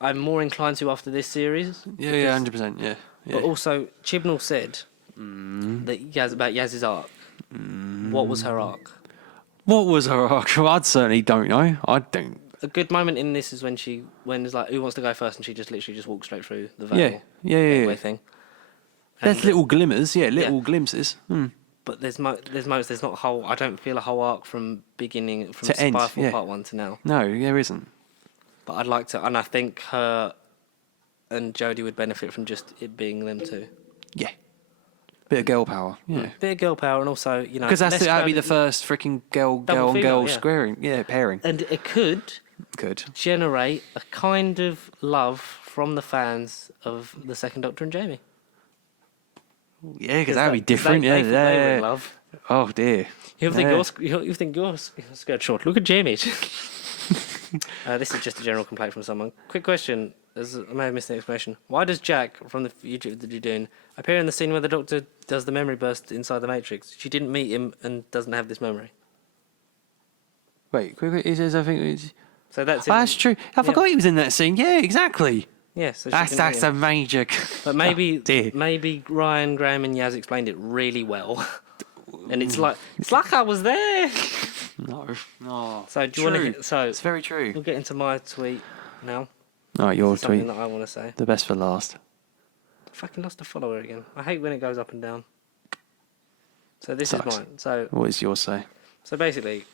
I'm more inclined to after this series. 100%, yeah. But also, Chibnall said that Yaz's arc. What was her arc? What was her arc? Well, I certainly don't know. I don't. A good moment in this is when it's like, who wants to go first, and she just literally walks straight through the veil. Yeah. Thing. There's little glimmers, glimpses. But there's moments. There's not a whole. I don't feel a whole arc from beginning from to end, Spyfall Part 1 to now. No, there isn't. But I'd like to, and I think her and Jodie would benefit from just it being them two. Yeah. Bit of girl power, Bit of girl power, and also, because that'd be the first freaking girl squaring, pairing. And it could generate a kind of love from the fans of the Second Doctor and Jamie. Yeah, because that'd be different. They were in love. Oh dear. You think you're scared short. Look at Jamie. This is just a general complaint from someone. Quick question. I may have missed the explanation. Why does Jack from the YouTube that you're doing appear in the scene where the Doctor does the memory burst inside the Matrix? She didn't meet him and doesn't have this memory. Wait, quick. He says, I think it's... So that's it. That's true. I forgot he was in that scene. Yeah, exactly. Yeah, so that's a major... But maybe Ryan, Graham and Yaz explained it really well. And it's like I was there. No. So do you want to... It's very true. We'll get into my tweet now. All right, your tweet. Something that I want to say. The best for last. I fucking lost a follower again. I hate when it goes up and down. So this Sucks. is mine. So what is yours say? So basically,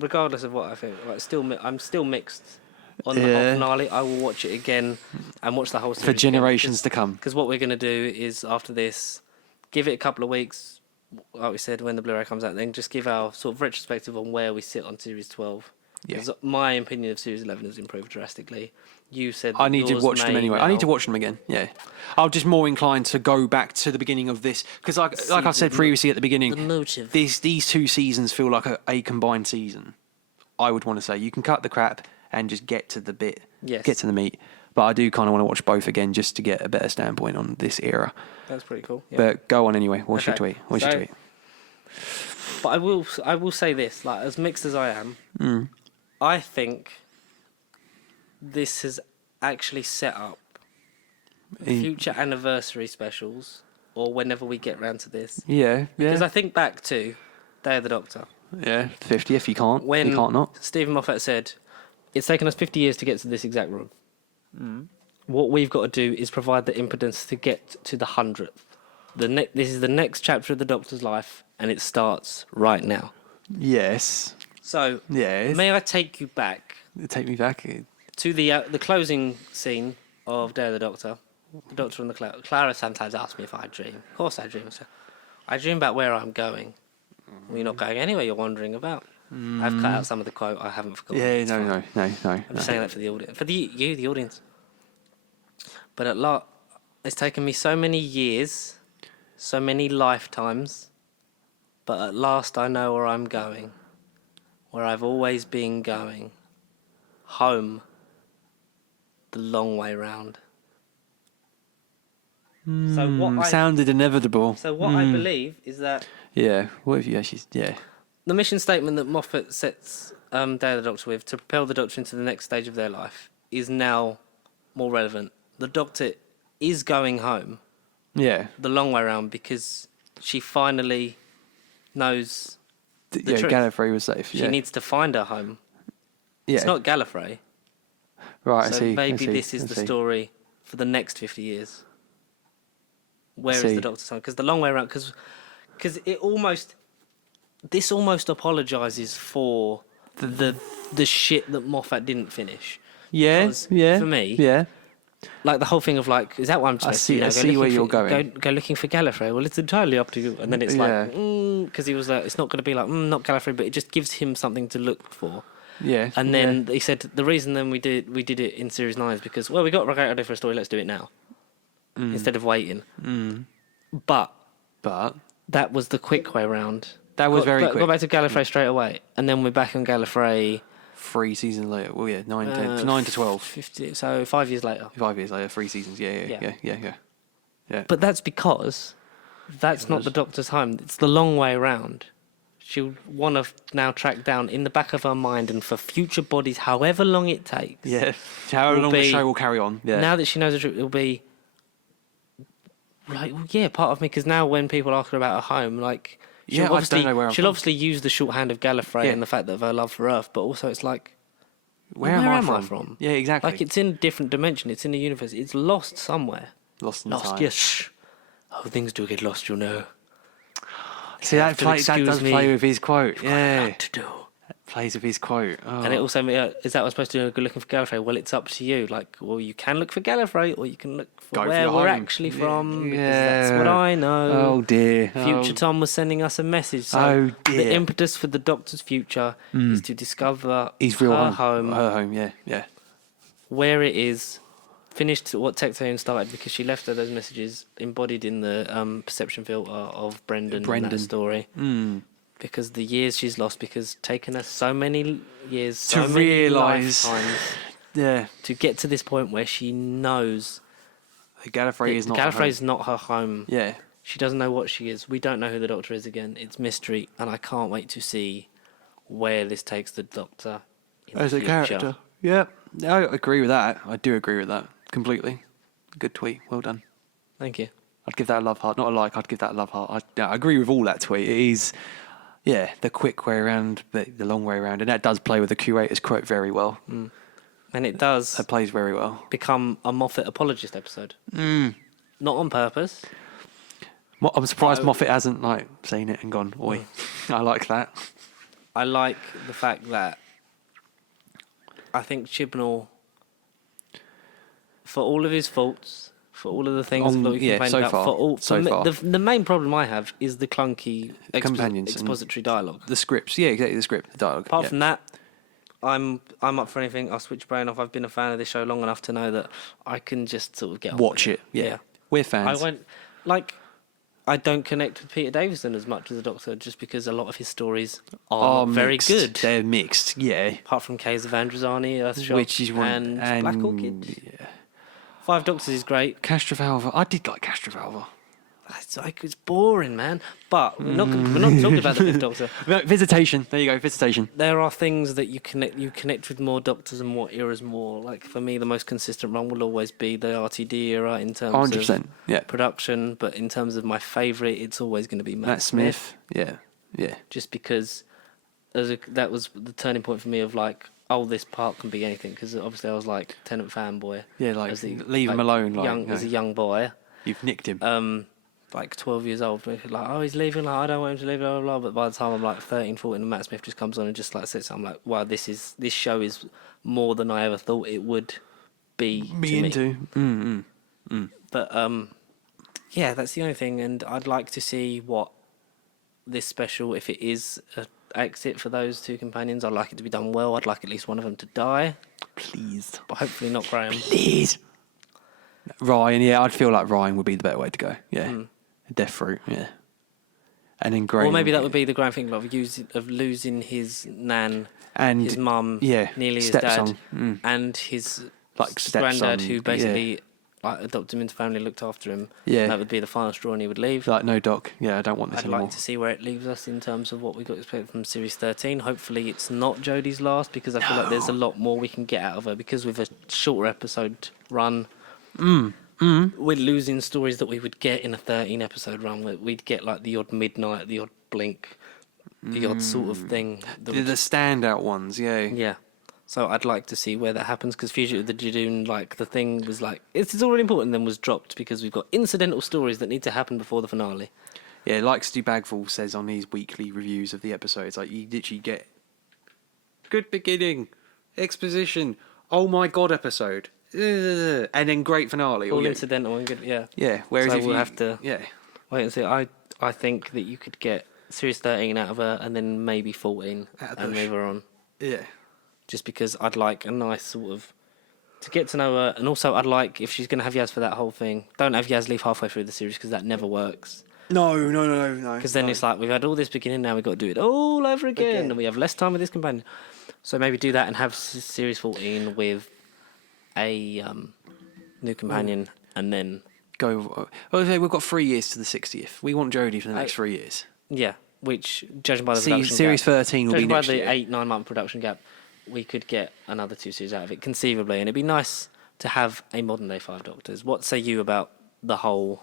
regardless of what I think, I'm still mixed on the whole finale. I will watch it again and watch the whole series for generations to come. Because what we're going to do is after this, give it a couple of weeks, like we said, when the Blu-ray comes out, then just give our sort of retrospective on where we sit on Series 12. Because my opinion of Series 11 has improved drastically. you said I need to watch them anyway. I need to now watch them again. Yeah, I'm just more inclined to go back to the beginning of this because, like I said previously at the beginning, the motive. these 2 seasons feel like a combined season. I would want to say you can cut the crap and just get to the bit, get to the meat. But I do kind of want to watch both again just to get a better standpoint on this era. That's pretty cool. Yeah. But go on anyway. What's your tweet? But I will say this: like as mixed as I am, I think this has actually set up future anniversary specials, or whenever we get round to this. Yeah. Because I think back to Day of the Doctor. Yeah, 50th. You can't. When you can't not. Stephen Moffat said, "It's taken us 50 years to get to this exact room. What we've got to do is provide the impotence to get to the 100th. This is the next chapter of the Doctor's life, and it starts right now." Yes. So, yes. May I take you back? Take me back to the closing scene of Day of the Doctor. The Doctor and the Clara sometimes asks me if I dream. Of course I dream. So I dream about where I'm going. Well, you're not going anywhere. You're wandering about. I've cut out some of the quote. I haven't forgotten. Yeah, no. I'm just saying that for the audience, for the audience. But it's taken me so many years, so many lifetimes, but at last I know where I'm going, where I've always been going, home, the long way round. So what sounded inevitable. So what I believe is that what have you actually? The mission statement that Moffat sets Day of the Doctor with to propel the Doctor into the next stage of their life is now more relevant. The Doctor is going home. Yeah. The long way around because she finally knows the truth. Gallifrey was safe. She needs to find her home. Yeah. It's not Gallifrey. Right, so I see. Maybe this is the story for the next 50 years. Where is the Doctor's home? Because the long way around, because this almost apologises for the shit that Moffat didn't finish. Yeah, For me, like the whole thing of like, is that what I'm supposed to do? I see where you're going. Go looking for Gallifrey. Well, it's entirely up to you. And then it's like, because he was like, it's not going to be like, not Gallifrey, but it just gives him something to look for. Yeah. And then he said the reason then we did it in Series 9 is because, well, we got a great idea for a story, let's do it now. Instead of waiting. But that was the quick way around. That was very quick. Got back to Gallifrey straight away, and then we're back on Gallifrey 3 seasons later. Well, 9 to 12. 50, so 5 years later. 5 years later, 3 seasons. Yeah. But that's because that's not the Doctor's home. It's the long way around. She'll want to now track down in the back of her mind, and for future bodies, however long it takes. Yeah, however long the show will carry on. Yeah. Now that she knows the truth, it'll be like, part of me. Because now when people ask her about her home, like. She'll obviously use the shorthand of Gallifrey and the fact of her love for Earth, but also it's like, where am I from? Yeah, exactly. Like it's in a different dimension. It's in the universe. It's lost somewhere. Lost in time. Yes. Oh, things do get lost, you know. See, that does play with his quote. Yeah. To do. Plays with his quote. Oh. And it also, is that what I'm supposed to do? Go looking for Gallifrey? Well, it's up to you. Like, well, you can look for Gallifrey, or you can look for where we're actually from. Because that's what I know. Oh dear. Future Tom was sending us a message. So the impetus for the Doctor's future is to discover her home. Her home, yeah. Where it is. Finished what Tectone started because she left her those messages embodied in the perception filter of Brendan. In that story. Because the years she's lost, because taken her so many years to realise, to get to this point where she knows Gallifrey is not her home. Yeah, she doesn't know what she is. We don't know who the Doctor is again. It's mystery, and I can't wait to see where this takes the Doctor as a character. Yeah, I agree with that. I do agree with that completely. Good tweet. Well done. Thank you. I'd give that a love heart, not a like. I'd give that a love heart. I agree with all that tweet. It is. Yeah, the quick way around, but the long way around. And that does play with the curator's quote very well. And it does. That plays very well. Become a Moffat apologist episode. Not on purpose. I'm surprised Moffat hasn't seen it and gone, oi. I like that. I like the fact that I think Chibnall, for all of his faults, for all of the things that we complained about, the main problem I have is the clunky expository dialogue. The scripts, exactly, the script, the dialogue. Apart from that, I'm up for anything. I'll switch brain off. I've been a fan of this show long enough to know that I can just sort of get on Watch with it. Yeah. We're fans. I don't connect with Peter Davison as much as the Doctor, just because a lot of his stories are very mixed. good. They're mixed, yeah. Apart from Caves of Androzani, Earthshock, Which is one, and Black Orchid. Yeah. Five Doctors is great. Castrovalva. I did like Castrovalva. It's boring, man. But we're not talking about the Fifth Doctor. Visitation. There you go. Visitation. There are things that you connect with more Doctors and more eras more. Like for me, the most consistent run will always be the RTD era in terms 100%, of production. But in terms of my favourite, it's always going to be Matt Smith. Yeah. Just because that was the turning point for me of like, oh, this part can be anything. Because obviously I was like Tennant fanboy. Yeah, like leave him alone. As a young boy. You've nicked him. Like 12 years old, like, oh, he's leaving, like, I don't want him to leave, blah, blah, blah. But by the time I'm like 13, 14, and Matt Smith just comes on and just like sits, I'm like, wow, this show is more than I ever thought it would be to me. But yeah, that's the only thing, and I'd like to see what this special, if it is an exit for those two companions, I'd like it to be done well. I'd like at least one of them to die. Please. But hopefully not Graham. Please. Ryan, yeah, I'd feel like Ryan would be the better way to go. Yeah. Death Fruit, yeah. And then Graham. Or maybe that would be the grand thing of losing his nan and his mum, nearly his dad, and his like granddad, who basically like adopted him into family, looked after him. Yeah. That would be the final straw, and he would leave. Like, no, Doc. Yeah, I don't want this anymore. I'd like to see where it leaves us in terms of what we got to expect from Series 13. Hopefully, it's not Jodie's last, because I feel like there's a lot more we can get out of her. Because with a shorter episode run. We're losing stories that we would get in a 13-episode run. We'd get like the odd Midnight, the odd Blink, the odd sort of thing. The standout ones, yeah. Yeah. So I'd like to see where that happens, because Fugitive of the Jadoon, like the thing was like, it's already important, then was dropped because we've got incidental stories that need to happen before the finale. Yeah, like Stu Bagwell says on his weekly reviews of the episodes, like you literally get good beginning, exposition, oh my god episode. And then great finale. All incidental and good, yeah. Yeah, whereas so if we'll have to wait and see. I think that you could get Series 13 out of her and then maybe 14 and move her on. Yeah. Just because I'd like a nice sort of... to get to know her, and also I'd like, if she's going to have Yaz for that whole thing, don't have Yaz leave halfway through the series, because that never works. No. Because then it's like, we've had all this beginning, now we've got to do it all over again. And we have less time with this companion. So maybe do that and have Series 14 with a new companion, and then go. Okay, we've got 3 years to the 60th. We want Jodie for the next 3 years. Yeah, which judging by the production Series gap, 13 will be next year. Judging by the 8-9 month production gap, we could get another 2 series out of it conceivably, and it'd be nice to have a modern day 5 Doctors. What say you about the whole?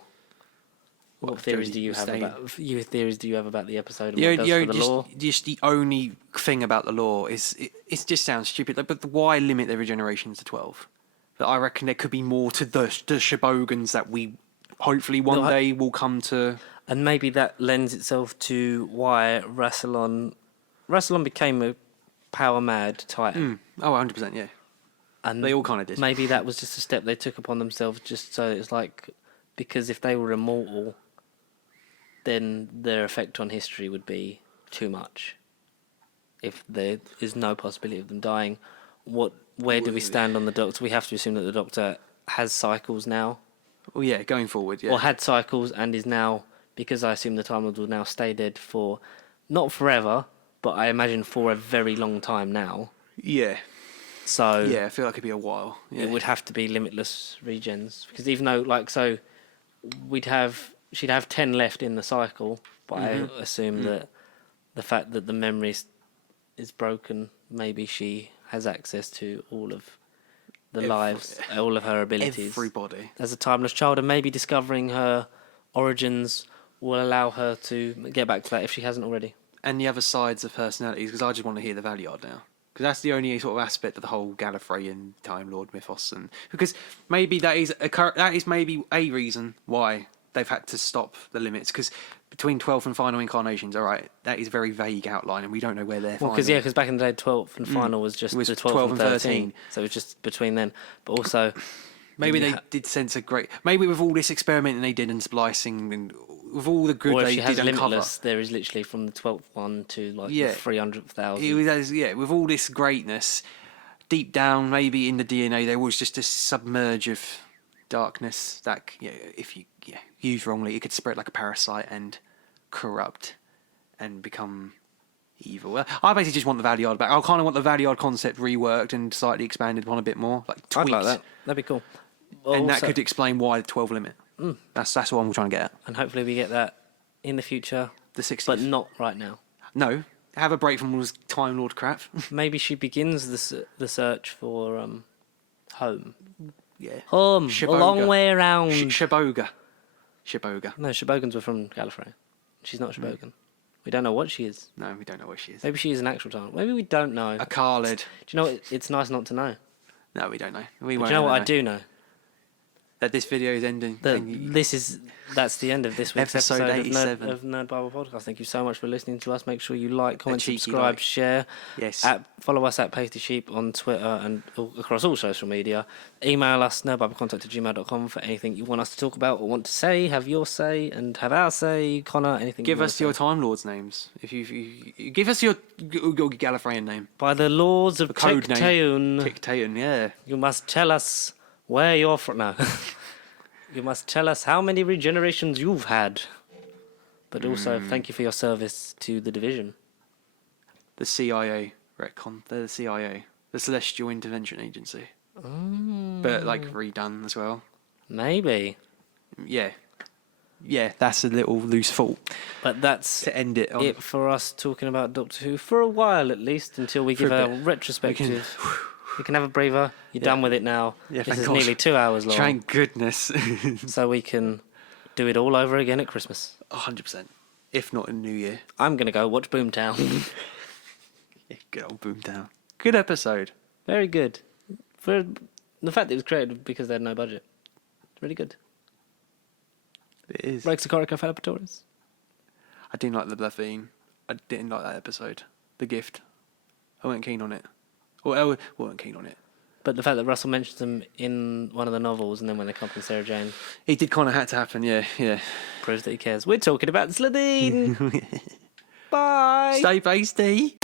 What theories do you have about? Theories do you have about the episode? And what it does for the lore? Just the only thing about the lore is it just sounds stupid. Like, but why limit their regenerations to 12? But I reckon there could be more to the Shibogans that we hopefully one day will come to. And maybe that lends itself to why Rassilon became a power mad Titan. Oh, 100%, yeah. And they all kind of did. Maybe that was just a step they took upon themselves, just so it's like, because if they were immortal, then their effect on history would be too much. If there is no possibility of them dying, where do we stand on the Doctor? We have to assume that the Doctor has cycles now. Oh yeah, going forward, yeah. Or had cycles and is now, because I assume the Time Lord will now stay dead for, not forever, but I imagine for a very long time now. Yeah. So yeah, I feel like it'd be a while. Yeah. It would have to be limitless regens, because even though she'd have 10 left in the cycle, but I assume that the fact that the memory is broken, maybe she has access to all of the lives, all of her abilities. Everybody. As a timeless child, and maybe discovering her origins will allow her to get back to that if she hasn't already. And the other sides of personalities, because I just want to hear the Valiard now. Because that's the only sort of aspect of the whole Gallifreyan Time Lord mythos, and because maybe that is maybe a reason why they've had to stop the limits, because between 12th and final incarnations, all right, that is very vague outline, and we don't know where they're. Well, because back in the day, 12th and final was just the 12 and 13, so it was just between then. But also, maybe they did sense a great. Maybe with all this experimenting they did and splicing and with all the good or if they she has did uncover. Limitless, there is literally from the 12th one to like the 300,000. It was, with all this greatness, deep down, maybe in the DNA, there was just a submerge of darkness that, if you use wrongly, it could spread like a parasite and corrupt and become evil. I basically just want the Valiard back. I kind of want the Valiard concept reworked and slightly expanded upon a bit more, like tweaked. I'd like that. That'd be cool. And that could explain why the 12 limit. That's what I'm trying to get at. And hopefully we get that in the future. The 60s. But not right now. No. Have a break from all this Time Lord crap. Maybe she begins the search for home. Yeah. Home. A long way around. Shiboga. No, Shibogans were from Gallifrey. She's not Shibogan. We don't know what she is. No, we don't know what she is. Maybe she is an actual Time. Maybe we don't know. A Khaled. Do you know what? It's nice not to know. No, we don't know. Do you know what I do know? That this video is ending. That's the end of this week's episode 87. of Nerd Bible Podcast. Thank you so much for listening to us. Make sure you like, comment, cheeky subscribe, like. share. Yes. Follow us at Pasty Sheep on Twitter and across all social media. Email us nerdbiblecontact@gmail.com for anything you want us to talk about or want to say. Have your say and have our say. Connor, anything. Give us your Time Lords names. If you give us your Gallifreyan name. By the laws of Tictaeon, yeah. You must tell us where you're from. No. You must tell us how many regenerations you've had. But also, thank you for your service to the division. The CIA, retcon. They're the CIA. The Celestial Intervention Agency. But, redone as well. Maybe. Yeah. Yeah, that's a little loose fault. But that's to end it on. For us talking about Doctor Who for a while at least, until we give a retrospective. You can have a breather. You're done with it now. Yeah, this is nearly 2 hours long. Thank goodness. So we can do it all over again at Christmas. 100%. If not in New Year. I'm going to go watch Boomtown. Yeah, good old Boomtown. Good episode. Very good. For the fact that it was created because they had no budget. It's really good. It is. Breaks the Corico Falapatoris. I didn't like the Blathine. I didn't like that episode. The Gift. I wasn't keen on it. Well, I wasn't keen on it. But the fact that Russell mentions them in one of the novels and then when they come from Sarah Jane... It did kind of have to happen, yeah. Proves that he cares. We're talking about Slitheen! Bye! Stay pasty!